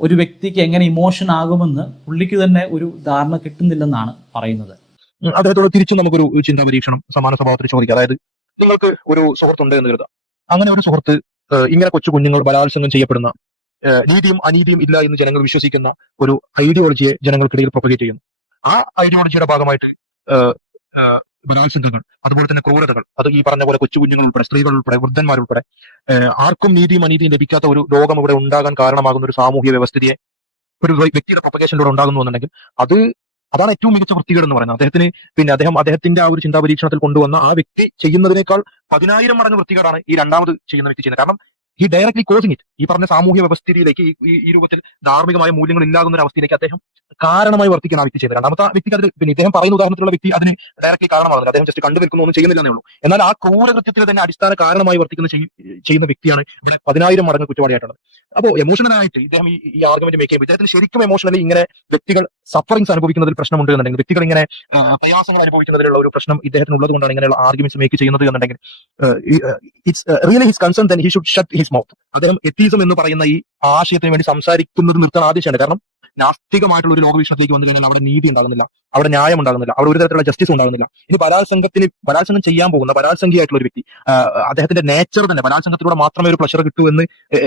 ഒരു വ്യക്തിക്ക് എങ്ങനെ ഇമോഷൻ ആകുമെന്ന് പുള്ളിക്ക് തന്നെ ഒരു ധാരണ കിട്ടുന്നില്ലെന്നാണ് പറയുന്നത്. അദ്ദേഹത്തോട് തിരിച്ചും നമുക്കൊരു ചിന്താ പരീക്ഷണം സമാന സ്വഭാവത്തിൽ ചോദിക്കാം. അതായത്, നിങ്ങൾക്ക് ഒരു സുഹൃത്തുണ്ട് എന്ന് കരുതാം. അങ്ങനെ ഒരു സുഹൃത്ത് ഇങ്ങനെ കൊച്ചു കുഞ്ഞുങ്ങൾ ബലാത്സംഗം ചെയ്യപ്പെടുന്ന, നീതിയും അനീതിയും ഇല്ല എന്ന് ജനങ്ങൾ വിശ്വസിക്കുന്ന ഒരു ഐഡിയോളജിയെ ജനങ്ങൾക്കിടയിൽ പ്രൊപ്പഗേറ്റ് ചെയ്യുന്നു. ആ ഐഡിയോളജിയുടെ ഭാഗമായിട്ട് ബലാത്സംഗങ്ങൾ, അതുപോലെ തന്നെ ക്രൂരതകൾ, അത് ഈ പറഞ്ഞ പോലെ കൊച്ചു കുഞ്ഞുങ്ങൾ ഉൾപ്പെടെ, സ്ത്രീകൾ ഉൾപ്പെടെ, വൃദ്ധന്മാരുൾപ്പെടെ ആർക്കും നീതിയും അനീതിയും ലഭിക്കാത്ത ഒരു ലോകം ഇവിടെ ഉണ്ടാകാൻ കാരണമാകുന്ന ഒരു സാമൂഹ്യ വ്യവസ്ഥിതിയെ ഒരു വ്യക്തിയുടെ പ്രൊപ്പഗേഷനിലൂടെ ഉണ്ടാകുന്നു എന്നുണ്ടെങ്കിൽ അതാണ് ഏറ്റവും മികച്ച വൃത്തികേട് എന്ന് പറയുന്നത്. അദ്ദേഹത്തിന്റെ ആ ഒരു ചിന്താ പരീക്ഷണത്തിൽ കൊണ്ടുവന്ന ആ വ്യക്തി ചെയ്യുന്നതിനേക്കാൾ 10,000 മടങ്ങ് വൃത്തികേടാണ് ഈ രണ്ടാമത് ചെയ്യുന്ന വ്യക്തി ചെയ്യുന്നത്. കാരണം ഈ ഡയറക്ട്ലി കോസിങ് ഇറ്റ്, ഈ പറഞ്ഞ സാമൂഹ്യ വ്യവസ്ഥയിലേക്ക് ഈ രൂപത്തിൽ ധാർമ്മികമായ മൂല്യങ്ങൾ ഇല്ലാകുന്ന ഒരു അവസ്ഥയിലേക്ക് അദ്ദേഹം കാരണമായി വർത്തിക്കാൻ ആ വ്യക്തി ചെയ്തത്. രണ്ടാമത്തെ വ്യക്തിക്ക് അതിൽ ഇദ്ദേഹം പറയുന്ന ഉദാഹരണത്തിലുള്ള വ്യക്തി അതിന് ഡയറക്ട്ലി കാരണമാകുന്നില്ല. അദ്ദേഹം ജസ്റ്റ് കണ്ടുവെക്കുന്നു, ഒന്നും ചെയ്യുന്നില്ലെന്നേ ഉള്ളൂ. എന്നാൽ ആ ക്രൂരകൃത്യത്തിൽ തന്നെ അടിസ്ഥാന കാരണമായി വർത്തിക്കുന്ന ചെയ്യുന്ന വ്യക്തിയാണ് 10,000 മടങ്ങ് കുറ്റവാളിയായിട്ടുള്ളത്. അപ്പോൾ എമോഷണലായിട്ട് ഇദ്ദേഹം ഈ ആർഗ്യുമെന്റ് മേക്ക് ചെയ്യുമ്പോൾ ഇദ്ദേഹത്തിന് ശരിക്കും എമോഷണലി ഇങ്ങനെ വ്യക്തികൾ സഫറിങ്സ് അനുഭവിക്കുന്നതിൽ പ്രശ്നമുണ്ട് എന്നുണ്ടെങ്കിൽ, വ്യക്തികൾ ഇങ്ങനെ പ്രയാസങ്ങൾ അനുഭവിക്കുന്നതിലുള്ള ഒരു പ്രശ്നം ഇദ്ദേഹത്തിന് ഉള്ളത് കൊണ്ടാണ് ഇങ്ങനെയുള്ള ആർഗ്യുമെന്റ്സ് മേക്ക് ചെയ്യുന്നത് എന്നുണ്ടെങ്കിൽ, it's really his concern, then he should shut his mouth. അദ്ദേഹം എത്തീസം എന്ന് പറയുന്ന ഈ ആശയത്തിന് വേണ്ടി സംസാരിക്കുന്നത് നിർത്താൻ ആദ്യം ചെയ്യേണ്ടത്. കാരണം നാസ്തികമായിട്ടുള്ള ഒരു ലോകവീക്ഷണത്തിലേക്ക് വന്നു കഴിഞ്ഞാൽ അവിടെ നീതി ഉണ്ടാകുന്നില്ല, അവിടെ ന്യായം ഉണ്ടാകുന്നില്ല, അവിടെ ഒരു തരത്തിലുള്ള ജസ്റ്റിസ് ഉണ്ടാകുന്നില്ല. ഇനി ബലാത്സംഗം ചെയ്യാൻ പോകുന്ന ബലാത്സംഗിയായിട്ടുള്ള ഒരു വ്യക്തി, അദ്ദേഹത്തിന്റെ നേച്ചർ തന്നെ ബലാത്സംഗത്തിലൂടെ മാത്രമേ ഒരു പ്ലഷർ കിട്ടൂ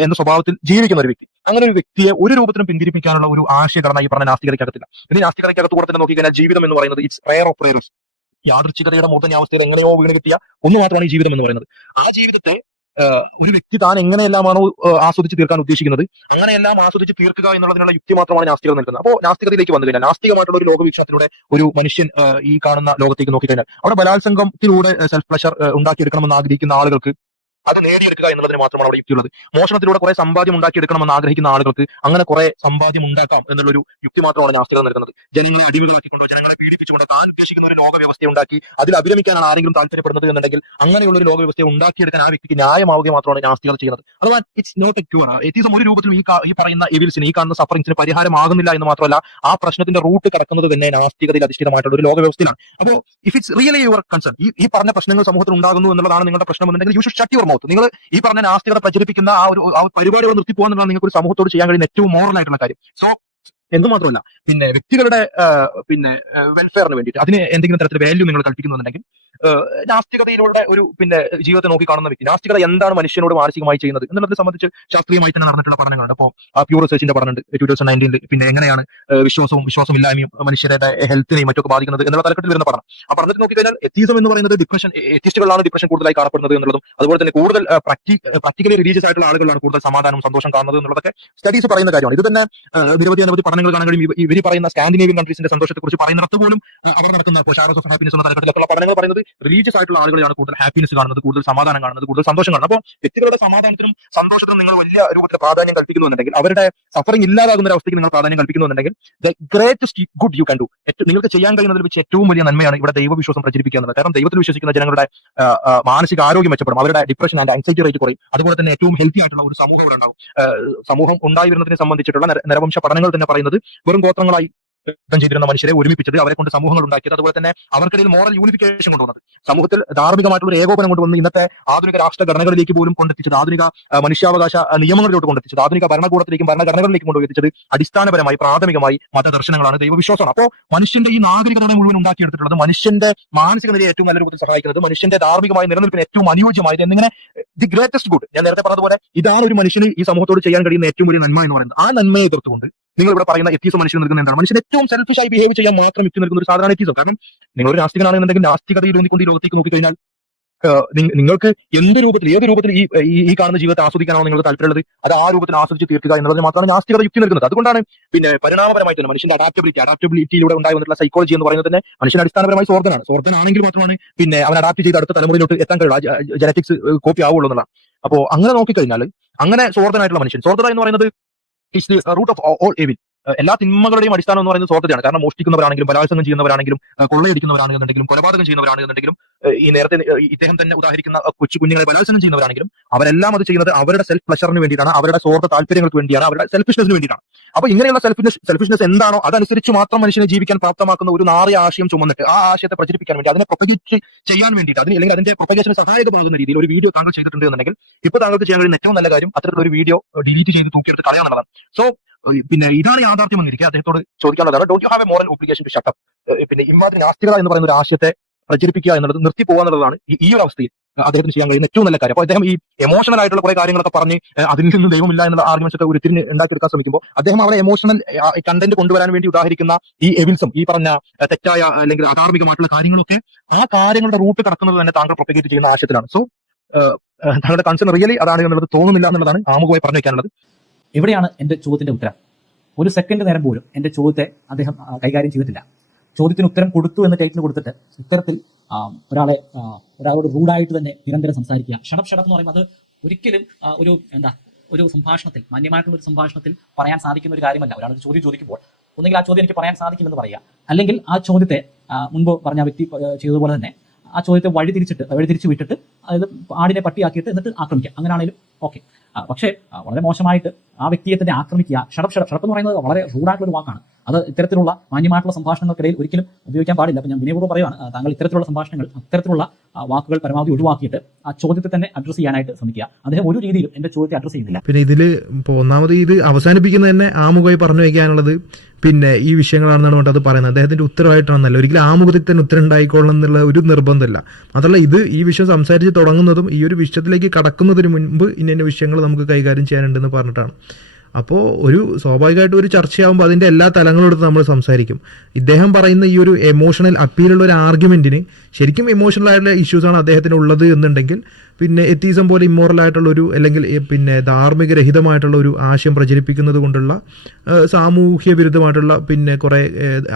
എന്ന സ്വഭാവത്തിൽ ജീവിക്കുന്ന ഒരു വ്യക്തി, അങ്ങനെ ഒരു വ്യക്തിയെ ഒരു രൂപത്തിലും പിന്തിരിപ്പിക്കാനുള്ള ഒരു ആശയഘടന ഈ പറഞ്ഞ നാസ്തികതയ്ക്കകത്തില്ല. ഇനി നാസ്തികതയ്ക്കകത്ത് കൂടെ തന്നെ നോക്കിക്കഴിഞ്ഞാൽ ജീവിതം എന്ന് പറയുന്നത് ഇറ്റ്സ് റെയർ ഓഫ് റെയർസ്. യാദൃച്ഛികതയുടെ മൂർധന്യാവസ്ഥയിൽ എങ്ങനെയോ വീണ് കിട്ടിയ ഒന്ന് മാത്രമാണ് ഈ ജീവിതം എന്ന് പറയുന്നത്. ആ ജീവിതത്തെ ഒരു വ്യക്തി താൻ എങ്ങനെയെല്ലാമാണോ ആസ്വദിച്ച് തീർക്കാൻ ഉദ്ദേശിക്കുന്നത് അങ്ങനെയെല്ലാം ആസ്വദിച്ച് തീർക്കുക എന്നുള്ളതിനുള്ള യുക്തി മാത്രമാണ് നാസ്തികത നിൽക്കുന്നത്. അപ്പോൾ നാസ്തികതയിലേക്ക് വന്നു കഴിഞ്ഞാൽ, നാസ്തികമായിട്ടുള്ള ഒരു ലോകവീക്ഷണത്തിലൂടെ ഒരു മനുഷ്യൻ ഈ കാണുന്ന ലോകത്തേക്ക് നോക്കിക്കഴിഞ്ഞാൽ അവിടെ ബലാത്സംഗത്തിലൂടെ സെൽഫ് പ്ലഷർ ഉണ്ടാക്കിയെടുക്കണമെന്ന് ആഗ്രഹിക്കുന്ന ആളുകൾക്ക് അത് നേടിയെടുക്കുക എന്നുള്ളതിന് മാത്രമാണ് അവിടെ യുക്തിയുള്ളത്. മോഷണത്തിലൂടെ കുറെ സമ്പാദ്യം ഉണ്ടാക്കിയെടുക്കണമെന്ന് ആഗ്രഹിക്കുന്ന ആളുകൾക്ക് അങ്ങനെ കുറെ സമ്പാദ്യം ഉണ്ടാക്കാം എന്നുള്ളൊരു യുക്തി മാത്രമാണ് നാസ്തികത നൽകുന്നത്. ജനങ്ങളെ അടിമകളാക്കിക്കൊണ്ടോ ജനങ്ങളെ പീഡിപ്പിച്ചുകൊണ്ട് താൻ ഉദ്ദേശിക്കുന്ന ഒരു ലോകവ്യവസ്ഥയെ ഉണ്ടാക്കി അതിൽ അഭിരമിക്കാനാണ് ആരെങ്കിലും താല്പര്യപ്പെടുന്നത് എന്നുണ്ടെങ്കിൽ അങ്ങനെയുള്ള ഒരു ലോകവ്യവസ്ഥയെ ഉണ്ടാക്കിയെടുക്കാൻ ആ വ്യക്തിക്ക് ന്യായമാവുക മാത്രമാണ് നാസ്തികത ചെയ്യുന്നത്. അഥവാ it's not a cure. Atheism ഒരു രൂപത്തിലും ഈ പറയുന്ന എവിൽസിന്, ഈ കാണുന്ന സഫറിങ്സിന് പരിഹാരമാകുന്നില്ല എന്ന് മാത്രമല്ല ആ പ്രശ്നത്തിന്റെ റൂട്ട് കടക്കുന്നത് തന്നെ നാസ്തികതയിൽ അധിഷ്ഠിതമായിട്ടുള്ള ഒരു ലോകവ്യവസ്ഥയിലാണ്. അപ്പോൾ if it's really your concern, ഈ പറഞ്ഞ പ്രശ്നങ്ങൾ സമൂഹത്തിൽ ഉണ്ടാകുന്നു എന്നുള്ളതാണ് നിങ്ങളുടെ പ്രശ്നം എന്നുണ്ടെങ്കിൽ you should shut your mouth. നിങ്ങൾ ഈ പറഞ്ഞ നാസ്തികത പ്രചരിപ്പിക്കുന്ന ആ പരിപാടികൾ നിർത്തിപ്പോകാൻ എന്നുള്ളതാണ് നിങ്ങൾക്ക് ഒരു സമൂഹത്തോട് ചെയ്യാൻ കഴിയുന്ന ഏറ്റവും മോറൽ ആയിട്ടുള്ള കാര്യം. സോ എന്തുമാത്രമല്ല, വ്യക്തികളുടെ വെൽഫെയറിന് വേണ്ടിയിട്ട് അതിന് എന്തെങ്കിലും തരത്തിൽ വാല്യൂ നിങ്ങൾ കൽപ്പിക്കുന്നുണ്ടെങ്കിൽ നാസ്തികതയിലൂടെ ഒരു ജീവിതത്തെ നോക്കി കാണുന്ന വ്യക്തി, നാസ്തികത എന്താണ് മനുഷ്യനോട് മാനസികമായി ചെയ്യുന്നത് എന്നുള്ളതിനെ സംബന്ധിച്ച് ശാസ്ത്രീയമായി തന്നെ നടന്നിട്ടുള്ള പഠനങ്ങളുണ്ട്. അപ്പോൾ പ്യൂർ റിസർച്ചിന്റെ പഠനമുണ്ട് 2019 എങ്ങനെയാണ് വിശ്വാസമില്ലായ്മയും മനുഷ്യരുടെ ഹെൽത്തിനെയും മറ്റൊക്കെ ബാധിക്കുന്നത് എന്നുള്ള തലക്കെട്ടിൽ വരുന്ന പഠനം. ആ പഠനത്തിൽ നോക്കിക്കഴിഞ്ഞാൽ എത്തീസം എന്ന് പറയുന്നത് എത്തിസ്റ്റുകളാണ് ഡിപ്രഷൻ കൂടുതലായി കാണപ്പെടുന്നത് എന്നുള്ളതും, അതുപോലെ തന്നെ കൂടുതൽ പ്രാക്ടിക്കലി റിലീജിയസ് ആയിട്ടുള്ള ആളുകളാണ് കൂടുതൽ സമാധാനവും സന്തോഷം കാണുന്നത് എന്നുള്ളതൊക്കെ സ്റ്റഡീസ് പറയുന്ന കാര്യമാണ്. ഇത് തന്നെ അനവധി പഠനങ്ങൾ കാണാൻ കഴിയും. ഇവർ പറയുന്ന സ്കാൻഡിനേവിയൻ കൺട്രീസിന്റെ സന്തോഷത്തെ കുറിച്ച് പറയുന്നിടത്ത് പോലും അവർ നടക്കുന്ന ഷാരോസ് ഓഫ് ഹാപ്പിനെസ് എന്ന തലക്കെട്ടിലുള്ള പഠനങ്ങൾ പറയുന്നത് റിലീജിയസ് ആയിട്ടുള്ള ആളുകളെയാണ് കൂടുതൽ ഹാപ്പിനെസ് കാണുന്നത്, കൂടുതൽ സമാധാനം കാണുന്നത്, കൂടുതൽ സന്തോഷം കാണുന്നത്. അപ്പോൾ വ്യക്തികളുടെ സമാധാനത്തിനും സന്തോഷത്തിനും നിങ്ങൾ വലിയ രൂപത്തിൽ പ്രാധാന്യം കൽപ്പിക്കുന്നുണ്ടെങ്കിൽ, അവരുടെ സഫറിംഗ് ഇല്ലാതാകുന്ന ഒരു അവസ്ഥയ്ക്ക് നിങ്ങൾ പ്രാധാന്യം കൽപ്പിക്കുന്നുണ്ടെങ്കിൽ, the greatest good you can do, നിങ്ങൾക്ക് ചെയ്യാൻ കഴിയുന്നതിൽ വെച്ച് ഏറ്റവും വലിയ നന്മയാണ് ഇവിടെ ദൈവവിശ്വാസം പ്രചരിപ്പിക്കുക എന്നുള്ളത്. കാരണം ദൈവത്തിൽ വിശ്വസിക്കുന്ന ജനങ്ങളുടെ മാനസിക ആരോഗ്യം മെച്ചപ്പെടും, അവരുടെ ഡിപ്രഷൻ ആൻഡ് ആൻസൈറ്റി റേറ്റ് കുറയും, അതുപോലെ തന്നെ ഏറ്റവും ഹെൽത്തി ആയിട്ടുള്ള ഒരു സമൂഹം ഇവിടെ ഉണ്ടാവും. സമൂഹം ഉണ്ടായി വരുന്നതിനെ സംബന്ധിച്ചിട്ടുള്ള നരവംശ പഠനങ്ങൾ തന്നെ പറയുന്നത് വെറും ഗോത്രങ്ങളായി ചെയ്തിരുന്ന മനുഷ്യരെ ഒരുമിപ്പിച്ചത്, അവരെ കൊണ്ട് സമൂഹങ്ങൾ ഉണ്ടാക്കിയത്, അതുപോലെ തന്നെ അവർക്കിടയിൽ മോറൽ യൂണിഫിക്കേഷൻ കൊണ്ടുവന്നത്, സമൂഹത്തിൽ ധാർമ്മികമായിട്ടുള്ള ഒരു ഏകോപനം കൊണ്ടുവന്ന് ഇന്നത്തെ ആധുനിക രാഷ്ട്ര ഘടനകളിലേക്ക് പോലും കൊണ്ടെത്തിച്ചത്, ആധുനിക മനുഷ്യാവകാശ നിയമങ്ങളിലോട്ട് കൊണ്ടെത്തിച്ചത്, ആധുനിക ഭരണകൂടത്തിലേക്കും ഭരണഘടനകളിലേക്കും കൊണ്ടുവച്ചത് അടിസ്ഥാനപരമായി പ്രാഥമികമായി മതദർശനങ്ങളാണ്, ദൈവവിശ്വാസമാണ്. അപ്പോൾ മനുഷ്യന്റെ ഈ നാഗരികതയെ മുഴുവൻ ഉണ്ടാക്കിയെടുത്തിട്ടുള്ളത്, മനുഷ്യന്റെ മാനസിക നിലയെ ഏറ്റവും നല്ല രൂപത്തിൽ സഹായിക്കുന്നത്, മനുഷ്യന്റെ ധാർമ്മികമായ നിലനിൽപ്പിന് ഏറ്റവും അനുയോജ്യമായത് എന്നിങ്ങനെ ദി ഗ്രേറ്റസ്റ്റ് ഗുഡ്, ഞാൻ നേരത്തെ പറഞ്ഞതുപോലെ ഇതാണ് ഒരു മനുഷ്യന് ഈ സമൂഹത്തോട് ചെയ്യാൻ കഴിയുന്ന ഏറ്റവും വലിയ നന്മ എന്ന് പറയുന്നത്. ആ നന്മയെ എതിർത്തുകൊണ്ട് നിങ്ങൾ ഇവിടെ പറയുന്ന എത്തീസം മനുഷ്യൻ നിൽക്കുന്ന എന്താണ്? മനുഷ്യൻ ഏറ്റവും സെൽഫിഷായി ബിഹേവ് ചെയ്യാൻ മാത്രം യുക്തി നിൽക്കുന്ന ഒരു സാധാരണ എത്തീസം. കാരണം നിങ്ങൾ ഒരു നാസ്തികനാണെന്നുണ്ടെങ്കിൽ നാസ്തികതയിൽ കൊണ്ട് ഈ ലോകത്തേക്ക് നോക്കിക്കഴിഞ്ഞാൽ നിങ്ങൾക്ക് എന്ത് രൂപത്തിൽ, ഏത് രൂപത്തിൽ ഈ കാണുന്ന ജീവിതത്തെ ആസ്വദിക്കാനാണോ നിങ്ങൾക്ക് താല്പര്യമുള്ളത്, അത് ആ രൂപത്തിൽ ആസ്വദിച്ച് തീർക്കുക എന്നുള്ളതിന് മാത്രമാണ് നാസ്തികത യുക്തി നിൽക്കുന്നത്. അതുകൊണ്ടാണ് പിന്നെ പരിണാമപരമായി തന്നെ മനുഷ്യന്റെ അഡാപ്റ്റബിലിറ്റിയിലൂടെ ഉണ്ടായി വന്നിട്ടുള്ള സൈക്കോളജി എന്ന് പറയുന്നത് തന്നെ മനുഷ്യൻ അടിസ്ഥാനപരമായി സ്വാർത്ഥനാണെങ്കിൽ മാത്രമാണ് പിന്നെ അവൻ അഡാപ്റ്റ് ചെയ്ത് അടുത്ത തലമുറയിലോട്ട് എത്താൻ കഴിയുള്ളൂ, ജനറ്റിക്സ് കോപ്പി ആവുള്ളൂ എന്നുള്ള. അപ്പോൾ അങ്ങനെ നോക്കിക്കഴിഞ്ഞാൽ അങ്ങനെ സ്വാർത്ഥനായിട്ടുള്ള മനുഷ്യൻ, സ്വാർത്ഥത എന്ന് പറയുന്നത് is the root of all evil. എല്ലാ തിന്മകളുടെയും അടിസ്ഥാനം എന്ന് പറയുന്നത് സ്വാർത്ഥതയാണ്. കാരണം മോഷ്ടിക്കുന്നവരാണെങ്കിലും ബലാത്സംഗം ചെയ്യുന്നവരാണെങ്കിലും കൊള്ളയടിക്കുന്നവരാണെന്നുണ്ടെങ്കിലും കൊലപാതകം ചെയ്യുന്നവരാണെന്നുണ്ടെങ്കിലും ഈ നേരത്തെ ഇദ്ദേഹം തന്നെ ഉദാഹരിക്കുന്ന കൊച്ചു കുഞ്ഞുങ്ങളെ ബലാത്സംഗം ചെയ്യുന്നവരാണെങ്കിലും അവരെല്ലാം അത് ചെയ്യുന്നത് അവരുടെ സെൽഫ് പ്ലഷറിന് വേണ്ടിയിട്ടാണ്, അവരുടെ സ്വാർത്ഥ താല്പര്യങ്ങൾക്ക് വേണ്ടിയാണ്, അവരുടെ സെൽഫിഷ്നെസിന് വേണ്ടിയിട്ടാണ്. അപ്പൊ ഇങ്ങനെയുള്ള സെൽഫിഷ്നെസ് എന്താണോ അതനുസരിച്ച് മാത്രം മനുഷ്യനെ ജീവിക്കാൻ പ്രാപ്തമാക്കുന്ന ഒരു നാറിയ ആശയം ചുമന്നിട്ട് ആ ആശയത്തെ പ്രചരിപ്പിക്കാൻ വേണ്ടി, അതിനെ പ്രൊപ്പഗേറ്റ് ചെയ്യാൻ വേണ്ടിയിട്ട്, അല്ലെങ്കിൽ അതിന്റെ പ്രൊപ്പഗേഷന് സഹായകമാകുന്ന രീതിയിൽ ഒരു വീഡിയോ താങ്കൾ ചെയ്തിട്ടുണ്ട് എന്നുണ്ടെങ്കിൽ ഇപ്പൊ താങ്കൾക്ക് ചെയ്യാൻ കഴിയുന്ന ഏറ്റവും നല്ല കാര്യം അത്തരത്തിലുള്ള ഒരു വീഡിയോ ഡിലീറ്റ് ചെയ്ത് തൂക്കിയെടുത്ത് കളയാന്നുള്ളതാണ്. സോ പിന്നെ ഇതാണ് യാഥാർത്ഥ്യം എന്നിരിക്കുക. അദ്ദേഹത്തോട് ചോദിക്കാനുള്ളതാണ്, don't you have a moral obligation to shut up? പിന്നെ ഇമാതിരി നാസ്തികത എന്ന് പറയുന്ന ഒരു ആശയത്തെ പ്രചരിപ്പിക്കുക എന്നുള്ളത് നിർത്തി പോകുക എന്നുള്ളതാണ് ഈ ഒരു അവസ്ഥയിൽ അദ്ദേഹത്തിന് ചെയ്യാൻ കഴിയുന്ന ഏറ്റവും നല്ല കാര്യം. അപ്പോൾ അദ്ദേഹം ഈ എമോഷണൽ ആയിട്ടുള്ള കുറെ കാര്യങ്ങളൊക്കെ പറഞ്ഞ് അതിൽ നിന്ന് ദൈവമില്ല എന്നുള്ള ആർഗ്യുമെന്റ്സ് ഒക്കെ ഉരുത്തിരിഞ്ഞ് ഉണ്ടാക്കിയെടുക്കാൻ ശ്രമിക്കുമ്പോൾ അദ്ദേഹം അവിടെ എമോഷണൽ കണ്ടന്റ് കൊണ്ടുവരാൻ വേണ്ടി ഉദാഹരിക്കുന്ന ഈ എവിൽസും ഈ പറഞ്ഞ തെറ്റായ അല്ലെങ്കിൽ അധാർമികമായിട്ടുള്ള കാര്യങ്ങളൊക്കെ ആ കാര്യങ്ങളുടെ റൂട്ട് കടക്കുന്നത് തന്നെ താങ്കൾ പ്രൊപ്പഗേറ്റ് ചെയ്യുന്ന ആശയത്തിലാണ്. സോ താങ്കളുടെ കൺസേൺ റിയലി അതാണ് എന്നുള്ളത് തോന്നുന്നില്ല എന്നുള്ളതാണ് ആമുഖമായി പറഞ്ഞു വെക്കാനുള്ളത്. എവിടെയാണ് എൻ്റെ ചോദ്യത്തിന്റെ ഉത്തരം? ഒരു സെക്കൻഡ് നേരം പോലും എൻ്റെ ചോദ്യത്തെ അദ്ദേഹം കൈകാര്യം ചെയ്തിട്ടില്ല. ചോദ്യത്തിന് ഉത്തരം കൊടുത്തു എന്ന് ടൈറ്റിൽ കൊടുത്തിട്ട് ഉത്തരത്തിൽ ഒരാളോട് റൂഡായിട്ട് തന്നെ നിരന്തരം സംസാരിക്കുക. ഷടപ്പ് എന്ന് പറയുമ്പോൾ അത് ഒരിക്കലും ഒരു സംഭാഷണത്തിൽ, മാന്യമായിട്ടുള്ള ഒരു സംഭാഷണത്തിൽ പറയാൻ സാധിക്കുന്ന ഒരു കാര്യമല്ല. ഒരാളൊരു ചോദ്യം ചോദിക്കുമ്പോൾ ഒന്നെങ്കിൽ ആ ചോദ്യം എനിക്ക് പറയാൻ സാധിക്കില്ലെന്ന് പറയുക, അല്ലെങ്കിൽ ആ ചോദ്യത്തെ മുൻപ് പറഞ്ഞ വ്യക്തി ചെയ്തതുപോലെ തന്നെ ആ ചോദ്യത്തെ വഴിതിരിച്ച് വിട്ടിട്ട്, അതായത് ആടിനെ പട്ടിയാക്കിയിട്ട് എന്നിട്ട് ആക്രമിക്കുക. അങ്ങനെയാണെങ്കിലും ഓക്കെ. പക്ഷേ വളരെ മോശമായിട്ട് ആ വ്യക്തിയെ തന്നെ ആക്രമിക്കുക, ഷടപ്പ് എന്ന് പറയുന്നത് വളരെ റൂഡായിട്ടുള്ള ഒരു വാക്കാണ്. അത് ഇത്തരത്തിലുള്ള മാന്യമായിട്ടുള്ള സംഭാഷണങ്ങൾക്കിടയിൽ ഒരിക്കലും ഉപയോഗിക്കാൻ പാടില്ല. അപ്പം ഞാൻ വിനയപൂർവ്വം പറയുകയാണ്, താങ്കൾ ഇത്തരത്തിലുള്ള സംഭാഷണങ്ങൾ, അത്തരത്തിലുള്ള വാക്കുകൾ പരമാവധി ഒഴിവാക്കിയിട്ട് ആ ചോദ്യത്തെ തന്നെ അഡ്രസ് ചെയ്യാനായിട്ട് ശ്രമിക്കുക. അദ്ദേഹം ഒരു രീതിയിലും എന്റെ ചോദ്യത്തെ അഡ്രസ് ചെയ്യുന്നില്ല. പിന്നെ ഇതില് ഒന്നാമത് ഇത് അവസാനിപ്പിക്കുന്നത് തന്നെ ആമുഖമായി പറഞ്ഞു വയ്ക്കാനുള്ളത് പിന്നെ ഈ വിഷയങ്ങളാണെന്നാണ് പറഞ്ഞിട്ട് അത് പറയുന്നത്. അദ്ദേഹത്തിന്റെ ഉത്തരവായിട്ടാണെന്നല്ല, ഒരിക്കലും ആമുഖത്തിൽ തന്നെ ഉത്തരം ഉണ്ടായിക്കോളണം എന്നുള്ള ഒരു നിർബന്ധമില്ല. മാത്രമല്ല ഈ വിഷയം സംസാരിച്ച് തുടങ്ങുന്നതും ഈ ഒരു വിഷയത്തിലേക്ക് കടക്കുന്നതിന് മുൻപ് ഇന്ന വിഷയങ്ങൾ നമുക്ക് കൈകാര്യം ചെയ്യാനുണ്ടെന്ന് പറഞ്ഞിട്ടാണ്. അപ്പോൾ സ്വാഭാവികമായിട്ടും ഒരു ചർച്ചയാകുമ്പോൾ അതിന്റെ എല്ലാ തലങ്ങളും എടുത്ത് നമ്മൾ സംസാരിക്കും. ഇദ്ദേഹം പറയുന്ന ഈ ഒരു എമോഷണൽ അപ്പീലുള്ള ഒരു ആർഗ്യുമെന്റിന് ശരിക്കും എമോഷണൽ ആയിട്ടുള്ള ഇഷ്യൂസാണ് അദ്ദേഹത്തിന് ഉള്ളത് എന്നുണ്ടെങ്കിൽ പിന്നെ എത്തീസം പോലെ ഇമ്മോറൽ ആയിട്ടുള്ള ഒരു, അല്ലെങ്കിൽ പിന്നെ ധാർമ്മിക രഹിതമായിട്ടുള്ള ഒരു ആശയം പ്രചരിപ്പിക്കുന്നത് കൊണ്ടുള്ള സാമൂഹ്യ വിരുദ്ധമായിട്ടുള്ള പിന്നെ കുറെ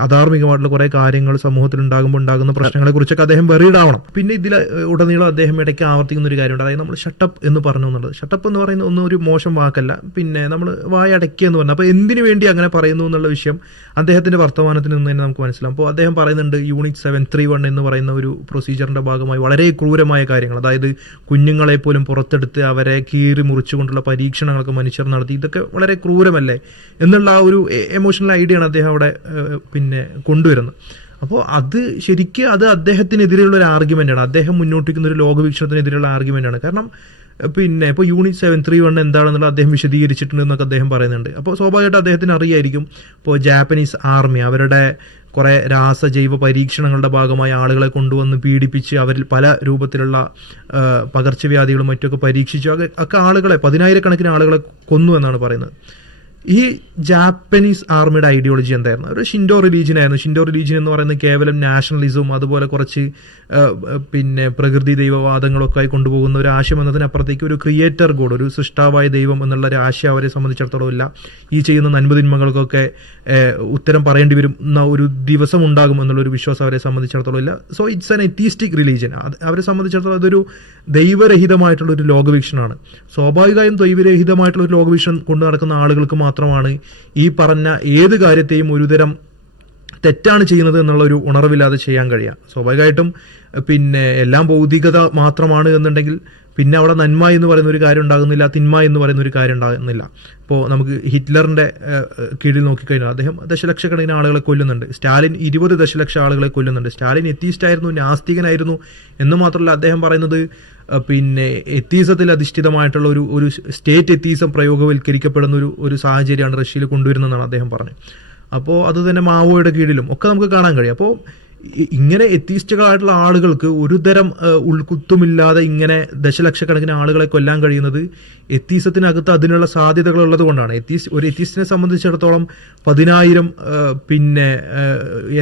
അധാർമികമായിട്ടുള്ള കുറെ കാര്യങ്ങൾ സമൂഹത്തിൽ ഉണ്ടാകുന്ന പ്രശ്നങ്ങളെ കുറിച്ചൊക്കെ അദ്ദേഹം വെറിയിടാവണം. പിന്നെ ഇതിൽ ഉടനീളം അദ്ദേഹം ഇടയ്ക്ക് ആവർത്തിക്കുന്ന ഒരു കാര്യമുണ്ട്, അതായത് നമ്മൾ ഷട്ടപ്പ് എന്ന് പറഞ്ഞു എന്നുള്ളത്. ഷട്ടപ്പ് എന്ന് പറയുന്ന ഒന്നും ഒരു മോശം വാക്കല്ല, പിന്നെ നമ്മൾ വായടയ്ക്കുക എന്ന് പറഞ്ഞാൽ, അപ്പോൾ എന്തിനു വേണ്ടി അങ്ങനെ പറയുന്നു എന്നുള്ള വിഷയം അദ്ദേഹത്തിന്റെ വർത്തമാനത്തിൽ നിന്ന് തന്നെ നമുക്ക് മനസ്സിലാവും. അപ്പോൾ അദ്ദേഹം പറയുന്നുണ്ട് യൂണിറ്റ് 731 എന്ന് പറയുന്ന ഒരു പ്രൊസീജിയറിന്റെ ഭാഗമായി വളരെ ക്രൂരമായ കാര്യങ്ങൾ, അതായത് കുഞ്ഞുങ്ങളെ പോലും പുറത്തെടുത്ത് അവരെ കീറി മുറിച്ചുകൊണ്ടുള്ള പരീക്ഷണങ്ങളൊക്കെ മനുഷ്യർ നടത്തി, ഇതൊക്കെ വളരെ ക്രൂരമല്ലേ എന്നുള്ള ആ ഒരു എമോഷണൽ ഐഡിയയാണ് അദ്ദേഹം അവിടെ പിന്നെ കൊണ്ടുവരുന്നത്. അപ്പോൾ അത് അദ്ദേഹത്തിനെതിരെയുള്ള ഒരു ആർഗ്യുമെന്റാണ്, അദ്ദേഹം മുന്നോട്ട് വയ്ക്കുന്ന ഒരു ലോകവീക്ഷണത്തിനെതിരെയുള്ള ആർഗ്യുമെന്റാണ്. കാരണം പിന്നെ ഇപ്പോൾ യൂണിറ്റ് 731 എന്താണെന്നുള്ള അദ്ദേഹം വിശദീകരിച്ചിട്ടുണ്ടെന്നൊക്കെ അദ്ദേഹം പറയുന്നുണ്ട്. അപ്പോൾ സ്വാഭാവികമായിട്ട് അദ്ദേഹത്തിന് അറിയായിരിക്കും, ഇപ്പോൾ ജാപ്പനീസ് ആർമി അവരുടെ കുറേ രാസജൈവ പരീക്ഷണങ്ങളുടെ ഭാഗമായി ആളുകളെ കൊണ്ടുവന്ന് പീഡിപ്പിച്ച് അവരിൽ പല രൂപത്തിലുള്ള പകർച്ചവ്യാധികളും മറ്റൊക്കെ പരീക്ഷിച്ചു ഒക്കെ ആളുകളെ 10,000-കണക്കിന് ആളുകളെ കൊന്നു എന്നാണ് പറയുന്നത്. ഈ ജാപ്പനീസ് ആർമിയുടെ ഐഡിയോളജി എന്തായിരുന്നു? ഒരു ഷിൻഡോ റിലീജിയൻ ആയിരുന്നു. ഷിൻഡോ റിലീജിയൻ എന്ന് പറയുന്നത് കേവലം നാഷണലിസവും അതുപോലെ കുറച്ച് പിന്നെ പ്രകൃതി ദൈവവാദങ്ങളൊക്കെ ആയി കൊണ്ടുപോകുന്ന ഒരു ആശയം എന്നതിനപ്പുറത്തേക്ക് ഒരു ക്രിയേറ്റർ ഗോഡ്, ഒരു സൃഷ്ടാവായ ദൈവം എന്നുള്ള ഒരു ആശയം അവരെ സംബന്ധിച്ചിടത്തോളം ഇല്ല. ഈ ചെയ്യുന്ന നന്മതിന്മകൾക്കൊക്കെ ഉത്തരം പറയേണ്ടി വരും ഒരു ദിവസം ഉണ്ടാകും എന്നുള്ളൊരു വിശ്വാസം അവരെ സംബന്ധിച്ചിടത്തോളം ഇല്ല. So it's an atheistic religion. അവരെ സംബന്ധിച്ചിടത്തോളം അതൊരു ദൈവരഹിതമായിട്ടുള്ള ഒരു ലോകവീക്ഷണമാണ്. സ്വാഭാവികമായും ദൈവരഹിതമായിട്ടുള്ള ഒരു ലോകവീക്ഷണം കൊണ്ടു നടക്കുന്ന ആളുകൾക്ക് മാത്രമാണ് ഈ പറഞ്ഞ ഏത് കാര്യത്തെയും ഒരുതരം തെറ്റാണ് ചെയ്യുന്നത് എന്നുള്ള ഒരു ഉണർവില്ലാതെ ചെയ്യാൻ കഴിയുക. സ്വാഭാവികമായിട്ടും പിന്നെ എല്ലാം ഭൗതികത മാത്രമാണ് എന്നുണ്ടെങ്കിൽ പിന്നെ അവിടെ നന്മ എന്ന് പറയുന്ന ഒരു കാര്യം ഉണ്ടാകുന്നില്ല, തിന്മ എന്ന് പറയുന്ന ഒരു കാര്യം ഉണ്ടാകുന്നില്ല. ഇപ്പോൾ നമുക്ക് ഹിറ്റ്ലറിന്റെ കീഴിൽ നോക്കിക്കഴിഞ്ഞാൽ അദ്ദേഹം ദശലക്ഷക്കണക്കിന് ആളുകളെ കൊല്ലുന്നുണ്ട്. സ്റ്റാലിൻ 20 ദശലക്ഷം ആളുകളെ കൊല്ലുന്നുണ്ട്. സ്റ്റാലിൻ എത്തീസ്റ്റ് ആയിരുന്നു, നാസ്തികനായിരുന്നു എന്ന് മാത്രമല്ല അദ്ദേഹം പറയുന്നത് പിന്നെ എത്തീസത്തിൽ അധിഷ്ഠിതമായിട്ടുള്ള ഒരു സ്റ്റേറ്റ് എത്തീസം പ്രയോഗവൽക്കരിക്കപ്പെടുന്ന ഒരു സാഹചര്യമാണ് റഷ്യയിൽ കൊണ്ടുവരുന്നതെന്നാണ് അദ്ദേഹം പറഞ്ഞത്. അപ്പോൾ അത് തന്നെ മാവോയുടെ കീഴിലും ഒക്കെ നമുക്ക് കാണാൻ കഴിയും. അപ്പോൾ ഇങ്ങനെ എത്തീസ്റ്റുകളായിട്ടുള്ള ആളുകൾക്ക് ഒരു തരം ഉൾക്കുത്തുമില്ലാതെ ഇങ്ങനെ ദശലക്ഷക്കണക്കിന് ആളുകളെ കൊല്ലാൻ കഴിയുന്നത് എത്തീസത്തിനകത്ത് അതിനുള്ള സാധ്യതകൾ ഉള്ളത് കൊണ്ടാണ്. ഒരു എത്തീസ്റ്റിനെ സംബന്ധിച്ചിടത്തോളം 10,000 പിന്നെ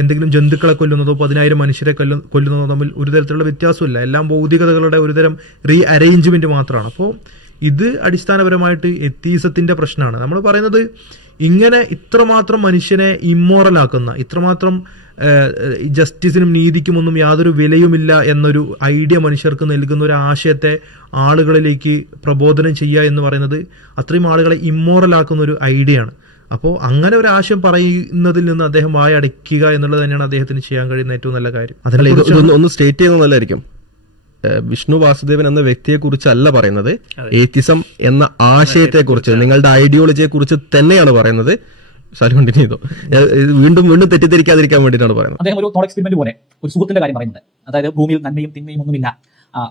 എന്തെങ്കിലും ജന്തുക്കളെ കൊല്ലുന്നതോ 10,000 മനുഷ്യരെ കൊല്ലുന്നതോ തമ്മിൽ ഒരു തരത്തിലുള്ള വ്യത്യാസമില്ല. എല്ലാം ഭൗതികതകളുടെ ഒരു തരം റീ അറേഞ്ച്മെന്റ് മാത്രമാണ്. അപ്പോൾ ഇത് അടിസ്ഥാനപരമായിട്ട് എത്തീസത്തിന്റെ പ്രശ്നമാണ്. നമ്മൾ പറയുന്നത് ഇങ്ങനെ ഇത്രമാത്രം മനുഷ്യനെ ഇമ്മോറലാക്കുന്ന, ഇത്രമാത്രം ജസ്റ്റിസിനും നീതിക്കും ഒന്നും യാതൊരു വിലയുമില്ല എന്നൊരു ഐഡിയ മനുഷ്യർക്ക് നൽകുന്ന ഒരു ആശയത്തെ ആളുകളിലേക്ക് പ്രബോധനം ചെയ്യുക എന്ന് പറയുന്നത് അത്രയും ആളുകളെ ഇമ്മോറലാക്കുന്ന ഒരു ഐഡിയ ആണ്. അപ്പോൾ അങ്ങനെ ഒരു ആശയം പറയുന്നതിൽ നിന്ന് അദ്ദേഹം വായടയ്ക്കുക എന്നുള്ളത് തന്നെയാണ് അദ്ദേഹത്തിന് ചെയ്യാൻ കഴിയുന്ന ഏറ്റവും നല്ല കാര്യം. ഒന്ന് സ്റ്റേറ്റ് ചെയ്യുന്നത് നല്ലതായിരിക്കും. വിഷ്ണു വാസുദേവൻ എന്ന വ്യക്തിയെ കുറിച്ചല്ല പറയുന്നത്, ഏത്തിസം എന്ന ആശയത്തെ കുറിച്ച്, നിങ്ങളുടെ ഐഡിയോളജിയെ കുറിച്ച് തന്നെയാണ് പറയുന്നത്. കണ്ടിന്യൂ ചെയ്തോ, വീണ്ടും തെറ്റിദ്ധരിക്കാതിരിക്കാൻ വേണ്ടിയിട്ടാണ് പറയുന്നത്. അദ്ദേഹം ഒരു തോട്ട് എക്സ്പെരിമെന്റ് പോലെ ഒരു സുഹൃത്തിന്റെ കാര്യം പറയുന്നത്, അതായത് ഭൂമിയിൽ നന്മയും തിന്മയും ഒന്നുമില്ല,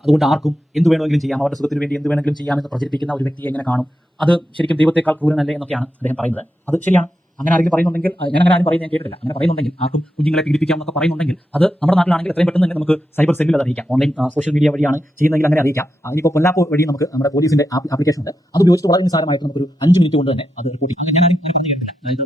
അതുകൊണ്ട് ആർക്കും എന്ത് വേണമെങ്കിലും ചെയ്യാം, അവരുടെ സുഖത്തിന് വേണ്ടി എന്ത് വേണമെങ്കിലും ചെയ്യാമെന്ന് പ്രചരിപ്പിക്കുന്ന ഒരു വ്യക്തിയെ എങ്ങനെ കാണും, അത് ശരിക്കും ദൈവത്തെക്കാൾ ക്രൂരനല്ലേ എന്നൊക്കെയാണ് അദ്ദേഹം പറയുന്നത്. അത് ശരിയാണ്. അങ്ങനെ ആരെങ്കിലും പറയുന്നുണ്ടെങ്കിൽ, ഞാൻ അങ്ങനെ ആരും പറയുന്നത് ഞാൻ കേട്ടിട്ടില്ല. അങ്ങനെ പറയുന്നുണ്ടെങ്കിൽ, ആർക്കും കുഞ്ഞുങ്ങളെ പീഡിപ്പിക്കാം എന്നൊക്കെ പറയുന്നുണ്ടെങ്കിൽ അത് നമ്മുടെ നാട്ടിലാണെങ്കിൽ എത്രയും പെട്ടെന്ന് തന്നെ നമുക്ക് സൈബർ സെല്ലിൽ അത് അറിയിക്കാം. ഓൺലൈൻ സോഷ്യൽ മീഡിയ വഴിയാണ് ചെയ്യുന്നതെങ്കിൽ അങ്ങനെ അറിയിക്കാം. ഇനിയിപ്പോൾ പൊല്ലാപ്പോ വഴി നമുക്ക് നമ്മുടെ പോലീസിന്റെ ആപ്ലിക്കേഷൻ ഉണ്ട്, അത് ഉപയോഗിച്ചിട്ട് വളരെ നിസ്സാരമായിട്ട് നമുക്കൊരു 5 മിനിറ്റ് കൊണ്ട് തന്നെ അത് റിപ്പോർട്ട് ചെയ്യാം. ഞാൻ ആരും പറഞ്ഞു കേട്ടില്ല. അതായത്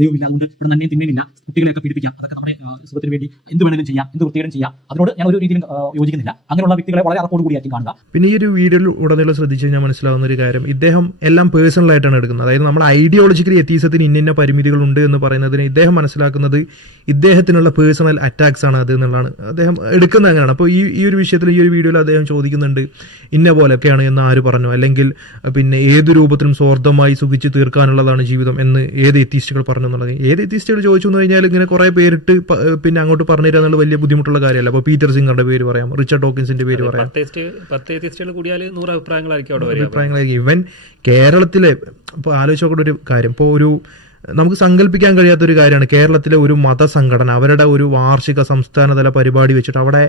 ദൈവമില്ല, അതുകൊണ്ട് ഇവിടെ നന്മയും തിന്മയില്ല, കുട്ടികളെയൊക്കെ പീഡിപ്പിക്കാം, അതൊക്കെ നമ്മുടെ സുഖത്തിന് വേണ്ടി എന്ത് വേണമെങ്കിലും ചെയ്യാം, എന്ത് വൃത്തികേടും ചെയ്യാം. അതിനോട് ഞാൻ ഒരു രീതിയിലും യോജിക്കുന്നില്ല. അങ്ങനെയുള്ള വ്യക്തികളെ വളരെ അറപ്പോട് കൂടിയായിരിക്കും കാണുക. പിന്നെ ഈ ഒരു വീഡിയോയിൽ ഉടനീളം ശ്രദ്ധിച്ചു കഴിഞ്ഞാൽ മനസ്സിലാവുന്ന ഒരു കാര്യം, ഇദ്ദേഹം എല്ലാം പേഴ്സണൽ ആയിട്ടാണ് എടുക്കുന്നത്. അതായത് നമ്മുടെ ഐഡിയോളജിക്കലി എത്തീസത്തിന് ഇന്ന പരിമിതികളുണ്ട് എന്ന് പറയുന്നതിന് ഇദ്ദേഹം മനസ്സിലാക്കുന്നത് ഇദ്ദേഹത്തിനുള്ള പേഴ്സണൽ അറ്റാക്സ് ആണ് അത് എന്നുള്ളതാണ് അദ്ദേഹം എടുക്കുന്നത്. അങ്ങനെയാണ്. അപ്പോൾ ഈ ഒരു വിഷയത്തിൽ ഈ ഒരു വീഡിയോയിൽ അദ്ദേഹം ചോദിക്കുന്നുണ്ട്, ഇന്ന പോലെയൊക്കെയാണ് എന്ന് ആര് പറഞ്ഞു, അല്ലെങ്കിൽ പിന്നെ ഏത് രൂപത്തിലും സ്വാർത്ഥമായി സുഖിച്ച് തീർക്കാനുള്ളതാണ് ജീവിതം എന്ന് ഏത് എത്തീസ്റ്റുകൾ പറഞ്ഞു എന്നുള്ളത്. ഏത് എത്തീസ്റ്റുകൾ ചോദിച്ചു എന്ന് കഴിഞ്ഞാൽ ഇങ്ങനെ കുറെ പേരിട്ട് പിന്നെ അങ്ങോട്ട് പറഞ്ഞു തരാൻ എന്നുള്ള വലിയ ബുദ്ധിമുട്ടുള്ള കാര്യമല്ല. അപ്പോൾ പീറ്റർ സിംഗറുടെ പേര് പറയാം, റിച്ചർഡ് ഡോക്കിൻസിന്റെ പേര് പറയാം. 10 എത്തീസ്റ്റുകൾ കൂടിയാൽ 100 അഭിപ്രായങ്ങളായിരിക്കും. ഇവൻ കേരളത്തിലെ ഇപ്പോൾ ആലോചിച്ച് നോക്കേണ്ട ഒരു കാര്യം, ഇപ്പോൾ നമുക്ക് സങ്കല്പിക്കാൻ കഴിയാത്തൊരു കാര്യമാണ് കേരളത്തിലെ ഒരു മതസംഘടന അവരുടെ ഒരു വാർഷിക സംസ്ഥാനതല പരിപാടി വെച്ചിട്ട് അവിടെ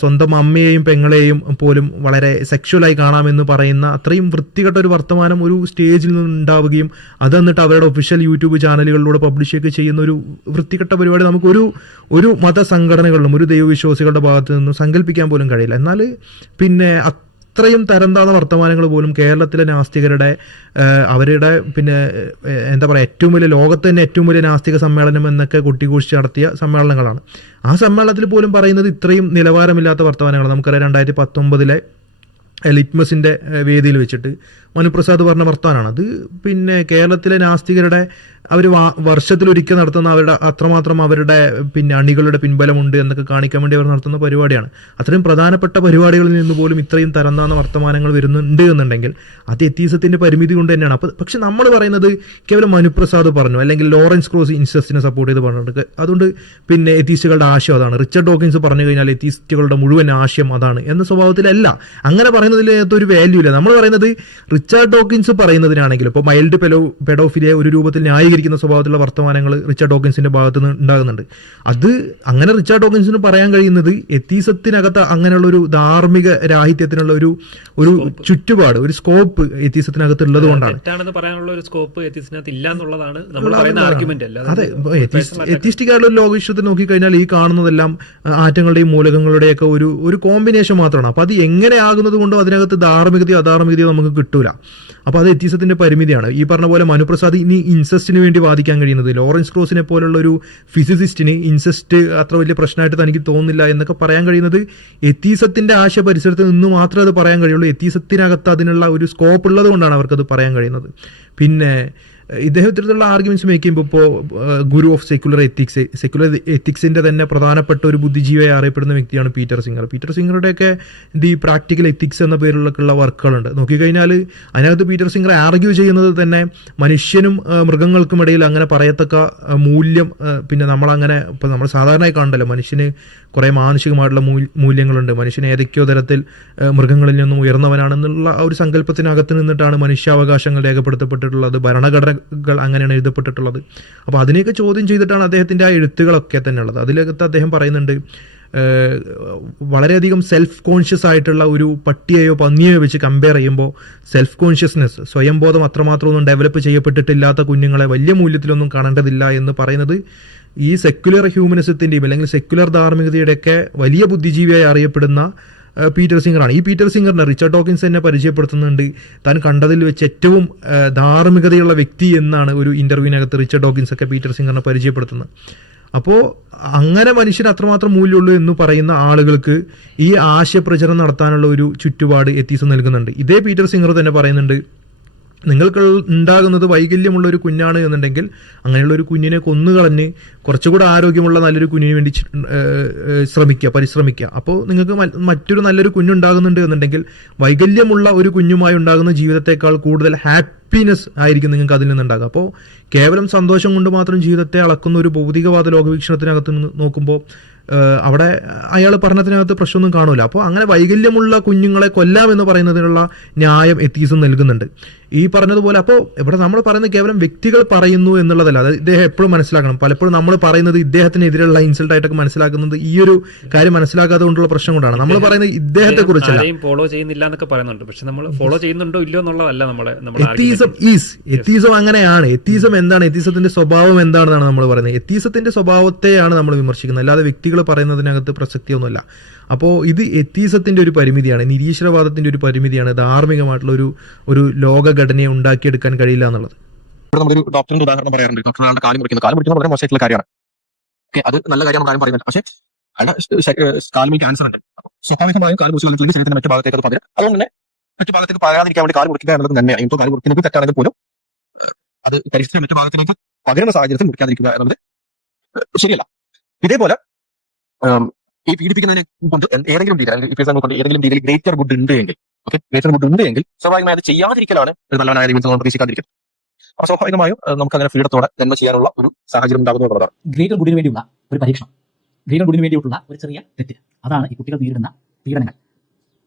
സ്വന്തം അമ്മയെയും പെങ്ങളെയും പോലും വളരെ സെക്ഷുവലായി കാണാമെന്ന് പറയുന്ന അത്രയും വൃത്തികെട്ട ഒരു വർത്തമാനം ഒരു സ്റ്റേജിൽ നിന്നുണ്ടാവുകയും അത് എന്നിട്ട് അവരുടെ ഒഫീഷ്യൽ യൂട്യൂബ് ചാനലുകളിലൂടെ പബ്ലിഷ് ചെയ്യുന്ന ഒരു വൃത്തികെട്ട പരിപാടി നമുക്ക് ഒരു മതസംഘടനകളിലും ഒരു ദൈവവിശ്വാസികളുടെ ഭാഗത്ത് നിന്നും സങ്കല്പിക്കാൻ പോലും കഴിയില്ല. എന്നാൽ പിന്നെ അത്രയും തരംതാഴ്ന്ന വർത്തമാനങ്ങൾ പോലും കേരളത്തിലെ നാസ്തികരുടെ അവരുടെ പിന്നെ എന്താ പറയുക ഏറ്റവും വലിയ ലോകത്ത് തന്നെ ഏറ്റവും വലിയ നാസ്തിക സമ്മേളനം എന്നൊക്കെ കൊട്ടിഘോഷിച്ച് നടത്തിയ സമ്മേളനങ്ങളാണ്. ആ സമ്മേളനത്തിൽ പോലും പറയുന്നത് ഇത്രയും നിലവാരമില്ലാത്ത വർത്തമാനങ്ങൾ. നമുക്കറിയാം 2019 ലിറ്റ്മസിന്റെ വേദിയിൽ വെച്ചിട്ട് മനുപ്രസാദ് പറഞ്ഞ വർത്താനാണ് അത്. പിന്നെ കേരളത്തിലെ നാസ്തികരുടെ അവർ വർഷത്തിലൊരിക്കൽ നടത്തുന്ന അവരുടെ അത്രമാത്രം അവരുടെ പിന്നെ അണികളുടെ പിൻബലമുണ്ട് എന്നൊക്കെ കാണിക്കാൻ വേണ്ടി അവർ നടത്തുന്ന പരിപാടിയാണ്. അത്രയും പ്രധാനപ്പെട്ട പരിപാടികളിൽ നിന്ന് പോലും ഇത്രയും തരംതാന്ന വർത്തമാനങ്ങൾ വരുന്നുണ്ട് എന്നുണ്ടെങ്കിൽ അത് എത്തീസത്തിന്റെ പരിമിതി കൊണ്ട് തന്നെയാണ്. പക്ഷെ നമ്മൾ പറയുന്നത് കേവലം മനുപ്രസാദ് പറഞ്ഞു അല്ലെങ്കിൽ ലോറൻസ് ക്രോസ് ഇൻസെസ്റ്റിനെ സപ്പോർട്ട് ചെയ്ത് പറഞ്ഞിട്ടുണ്ട്, അതുകൊണ്ട് പിന്നെ എത്തീസ്റ്റുകളുടെ ആശയം അതാണ്, റിച്ചർഡ് ഡോക്കിൻസ് പറഞ്ഞു കഴിഞ്ഞാൽ എത്തീസ്റ്റുകളുടെ മുഴുവൻ ആശയം അതാണ് എന്ന സ്വഭാവത്തിലല്ല. അങ്ങനെ പറയുന്നതിനകത്ത് ഒരു വാല്യൂ ഇല്ല. നമ്മൾ പറയുന്നത് റിച്ചർഡ് ഡോക്കിൻസ് പറയുന്നതിനാണെങ്കിൽ ഇപ്പോൾ മൈൽഡ് പെഡോഫിലിയെ ഒരു രൂപത്തിൽ ന്യായീകരിക്കുന്ന സ്വഭാവത്തിലുള്ള വർത്തമാനങ്ങൾ റിച്ചർഡ് ഡോക്കിൻസിന്റെ ഭാഗത്ത് നിന്ന് ഉണ്ടാകുന്നുണ്ട്. അത് അങ്ങനെ റിച്ചർഡ് ഡോക്കിൻസിന് പറയാൻ കഴിയുന്നത് എത്തീസത്തിനകത്ത് അങ്ങനെയുള്ള ഒരു ധാർമ്മിക രാഹിത്യത്തിനുള്ള ഒരു ചുറ്റുപാട്, ഒരു സ്കോപ്പ് എത്തീസത്തിനകത്ത് ഉള്ളത് കൊണ്ടാണ്. അതെ, എത്തീസ്റ്റിക് ആയിട്ടുള്ള ഒരു ലോകവിശ്വത്തെ നോക്കിക്കഴിഞ്ഞാൽ ഈ കാണുന്നതെല്ലാം ആറ്റങ്ങളുടെയും മൂലകങ്ങളുടെയൊക്കെ ഒരു കോമ്പിനേഷൻ മാത്രമാണ്. അപ്പൊ അത് എങ്ങനെയാകുന്നത് കൊണ്ടോ അതിനകത്ത് ധാർമ്മികതയോ അധാർമികതയോ നമുക്ക് കിട്ടൂല. അപ്പൊ അത് എത്തീസത്തിന്റെ പരിമിതിയാണ്. ഈ പറഞ്ഞ പോലെ മനുപ്രസാദ് ഇനി ഇൻസെസ്റ്റിന് വേണ്ടി വാദിക്കാൻ കഴിയുന്നത് ലോറൻസ് ക്രോസിനെ പോലുള്ള ഒരു ഫിസിസിസ്റ്റിന് ഇൻസെസ്റ്റ് അത്ര വലിയ പ്രശ്നമായിട്ട് തനിക്ക് തോന്നുന്നില്ല എന്നൊക്കെ പറയാൻ കഴിയുന്നത് എത്തീസത്തിന്റെ ആശയ പരിസരത്ത് നിന്ന് മാത്രമേ അത് പറയാൻ കഴിയുള്ളൂ. എത്തീസത്തിനകത്ത് അതിനുള്ള ഒരു സ്കോപ്പ് ഉള്ളത് കൊണ്ടാണ് അവർക്കത് പറയാൻ കഴിയുന്നത്. പിന്നെ ഇദ്ദേഹത്തിലുള്ള ആർഗ്യുമെന്റ്സ് മേക്ക് ചെയ്യുമ്പോൾ ഇപ്പോൾ ഗുരു ഓഫ് സെക്യുലർ എത്തിക്സിന്റെ തന്നെ പ്രധാനപ്പെട്ട ഒരു ബുദ്ധിജീവിയായി അറിയപ്പെടുന്ന വ്യക്തിയാണ് പീറ്റർ സിംഗർ. പീറ്റർ സിംഗറുടെയൊക്കെ ദി പ്രാക്ടിക്കൽ എത്തിക്സ് എന്ന പേരിലൊക്കെയുള്ള വർക്കുകളുണ്ട്. നോക്കിക്കഴിഞ്ഞാൽ അതിനകത്ത് പീറ്റർ സിംഗർ ആർഗ്യൂ ചെയ്യുന്നത് തന്നെ മനുഷ്യനും മൃഗങ്ങൾക്കും ഇടയിൽ അങ്ങനെ പറയത്തക്ക മൂല്യം, പിന്നെ നമ്മളങ്ങനെ ഇപ്പം നമ്മൾ സാധാരണയായി കാണണ്ടല്ലോ, മനുഷ്യന് കുറേ മാനുഷികമായിട്ടുള്ള മൂല്യങ്ങളുണ്ട്, മനുഷ്യൻ ഏതൊക്കെയോ തരത്തിൽ മൃഗങ്ങളിൽ നിന്നും ഉയർന്നവനാണെന്നുള്ള ആ ഒരു സങ്കല്പത്തിനകത്ത് നിന്നിട്ടാണ് മനുഷ്യാവകാശങ്ങൾ രേഖപ്പെടുത്തപ്പെട്ടിട്ടുള്ളത്, ഭരണഘടനകൾ അങ്ങനെയാണ് എഴുതപ്പെട്ടിട്ടുള്ളത്. അപ്പോൾ അതിനെയൊക്കെ ചോദ്യം ചെയ്തിട്ടാണ് അദ്ദേഹത്തിൻ്റെ ആ എഴുത്തുകളൊക്കെ തന്നെ ഉള്ളത്. അതിലകത്ത് അദ്ദേഹം പറയുന്നുണ്ട്, വളരെയധികം സെൽഫ് കോൺഷ്യസ് ആയിട്ടുള്ള ഒരു പട്ടിയെയോ പന്നിയെയോ വെച്ച് കമ്പയർ ചെയ്യുമ്പോൾ സെൽഫ് കോൺഷ്യസ്നെസ്, സ്വയം ബോധം അത്രമാത്രം ഒന്നും ഡെവലപ്പ് ചെയ്യപ്പെട്ടിട്ടില്ലാത്ത കുഞ്ഞുങ്ങളെ വലിയ മൂല്യത്തിലൊന്നും കാണേണ്ടതില്ല എന്ന് പറയുന്നത് ഈ സെക്യുലർ ഹ്യൂമനിസത്തിൻ്റെയും അല്ലെങ്കിൽ സെക്യുലർ ധാർമ്മികതയുടെയൊക്കെ വലിയ ബുദ്ധിജീവിയായി അറിയപ്പെടുന്ന പീറ്റർ സിംഗറാണ്. ഈ പീറ്റർ സിംഗറിനെ റിച്ചർഡ് ഡോക്കിൻസ് തന്നെ പരിചയപ്പെടുത്തുന്നുണ്ട്, താൻ കണ്ടതിൽ വെച്ച് ഏറ്റവും ധാർമ്മികതയുള്ള വ്യക്തി എന്നാണ് ഒരു ഇന്റർവ്യൂവിനകത്ത് റിച്ചർഡ് ഡോക്കിൻസ് ഒക്കെ പീറ്റർ സിംഗറിനെ പരിചയപ്പെടുത്തുന്നത്. അപ്പോൾ അങ്ങനെ മനുഷ്യന് അത്രമാത്രം മൂല്യമുള്ളൂ എന്ന് പറയുന്ന ആളുകൾക്ക് ഈ ആശയപ്രചരണം നടത്താനുള്ള ഒരു ചുറ്റുപാട് എത്തിസം നൽകുന്നുണ്ട്. ഇതേ പീറ്റർ സിംഗർ തന്നെ പറയുന്നുണ്ട്, നിങ്ങൾക്ക് ഉണ്ടാകുന്നത് വൈകല്യമുള്ള ഒരു കുഞ്ഞാണ് എന്നുണ്ടെങ്കിൽ അങ്ങനെയുള്ള ഒരു കുഞ്ഞിനെ കൊന്നുകളഞ്ഞ് കുറച്ചുകൂടെ ആരോഗ്യമുള്ള നല്ലൊരു കുഞ്ഞിന് വേണ്ടി പരിശ്രമിക്കുക. അപ്പോൾ നിങ്ങൾക്ക് മറ്റൊരു നല്ലൊരു കുഞ്ഞുണ്ടാകുന്നുണ്ട് എന്നുണ്ടെങ്കിൽ വൈകല്യമുള്ള ഒരു കുഞ്ഞുമായി ഉണ്ടാകുന്ന ജീവിതത്തെക്കാൾ കൂടുതൽ ഹാപ്പിനെസ് ആയിരിക്കും നിങ്ങൾക്ക് അതിൽ നിന്നുണ്ടാകുക. അപ്പോൾ കേവലം സന്തോഷം കൊണ്ട് മാത്രം ജീവിതത്തെ അളക്കുന്ന ഒരു ഭൗതികവാദ ലോകവീക്ഷണത്തിനകത്ത് നിന്ന് നോക്കുമ്പോൾ അവിടെ അയാൾ പറഞ്ഞതിനകത്ത് പ്രശ്നമൊന്നും കാണൂല. അപ്പോൾ അങ്ങനെ വൈകല്യമുള്ള കുഞ്ഞുങ്ങളെ കൊല്ലാം എന്ന് പറയുന്നതിനുള്ള ന്യായം എത്തീസം നൽകുന്നുണ്ട്. ഈ പറഞ്ഞതുപോലെ അപ്പോൾ ഇവിടെ നമ്മൾ പറയുന്നത് കേവലം വ്യക്തികൾ പറയുന്നു എന്നുള്ളതല്ല, അത് ഇദ്ദേഹം എപ്പോഴും മനസ്സിലാക്കണം. പലപ്പോഴും നമ്മൾ പറയുന്നത് ഇദ്ദേഹത്തിനെതിരെയുള്ള ഇൻസൾട്ടായിട്ടൊക്കെ മനസ്സിലാക്കുന്നത് ഈ ഒരു കാര്യം മനസ്സിലാക്കാതെ കൊണ്ടുള്ള പ്രശ്നം കൊണ്ടാണ്. നമ്മൾ പറയുന്നത് ഇദ്ദേഹത്തെ കുറിച്ചല്ല, ഫോളോ ചെയ്യുന്നില്ല എന്നൊക്കെ പറയുന്നുണ്ട്, പക്ഷെ നമ്മൾ ഫോളോ ചെയ്യുന്നുണ്ടോ ഇല്ലയോ എന്നുള്ളതല്ല നമ്മളെ. എത്തീസം അങ്ങനെയാണ്. എത്തീസം എന്താണ്, എത്തീസത്തിന്റെ സ്വഭാവം എന്താണെന്നാണ് നമ്മൾ പറയുന്നത്. എത്തീസത്തിന്റെ സ്വഭാവത്തെയാണ് നമ്മൾ വിമർശിക്കുന്നത്, അല്ലാതെ വ്യക്തികൾ പറയുന്നതിനകത്ത് പ്രസക്തിയൊന്നുമില്ല. അപ്പോൾ ഇത് എത്തീസത്തിന്റെ ഒരു പരിമിതിയാണ്, നിരീശ്വരവാദത്തിന്റെ ഒരു പരിമിതിയാണ്, ധാർമ്മികമായിട്ടുള്ള ഒരു ലോകഘടനയെ ഉണ്ടാക്കിയെടുക്കാൻ കഴിയില്ല എന്നുള്ളത്. ഇവിടെ നമ്മളൊരു ഡോക്ടറിന്റെ ഉദാഹരണം പറയാറുണ്ട്. ഡോക്ടർ ആളുടെ കാലം മുറിക്കുന്നത് വളരെ മോശമായിട്ടുള്ള കാര്യമാണ്. അത് നല്ല കാര്യമാണ്, കാര്യം പറയുന്നത്. പക്ഷേ അയാളുടെ കാലിൽ ക്യാൻസർ ഉണ്ട്. സ്വാഭാവികമായും കാല് മുറിച്ച് കളഞ്ഞിട്ടുണ്ടെങ്കിൽ ശരീരത്തിന്റെ മറ്റു ഭാഗത്തേക്ക് അത് പകരം. അതുകൊണ്ട് തന്നെ മറ്റു ഭാഗത്തേക്ക് പകരാതിരിക്കാൻ വേണ്ടി കാല് മുറിക്കുക എന്നുള്ളത് തന്നെയാണ്. ഇപ്പോൾ കാല് മുറിക്കുന്നത് തെറ്റാണെങ്കിൽ പോലും അത് പരിസ്ഥിതി മറ്റു ഭാഗത്തിലേക്ക് പകരുന്ന സാഹചര്യത്തിൽ മുറിക്കാതിരിക്കുക എന്നുള്ളത് ശരിയല്ല. ഇതേപോലെ ഈ പീഡിപ്പിക്കുന്നതിനെ കൊണ്ട് ഏതെങ്കിലും രീതിയിൽ ഗ്രേറ്റർ ഗുഡ് ഉണ്ട് എങ്കിൽ, ഗ്രേറ്റർ ഗുഡ് ഉണ്ട് എങ്കിൽ സ്വാഭാവികമായി അത് ചെയ്യാതിരിക്കലാണ് ഒരു നല്ലവനായ ദൈവത്തിൽ നമ്മൾ പ്രതീക്ഷിക്കാതിരിക്കുന്നത്. അപ്പൊ സ്വാഭാവികമായും നമുക്ക് അങ്ങനെ ഫ്രീഡത്തോടെ ജന്മ ചെയ്യാനുള്ള ഒരു സാഹചര്യം ഉണ്ടാകുന്നു എന്നുള്ളതാണ്. ഗ്രേറ്റർ ഗുഡിന് വേണ്ടിയുള്ള ഒരു പരീക്ഷണം, ഗ്രേറ്റർ ഗുഡിന് വേണ്ടിയിട്ടുള്ള ഒരു ചെറിയ തെറ്റ്, അതാണ് ഈ കുട്ടികൾ നേരിടുന്ന പീഡനങ്ങൾ.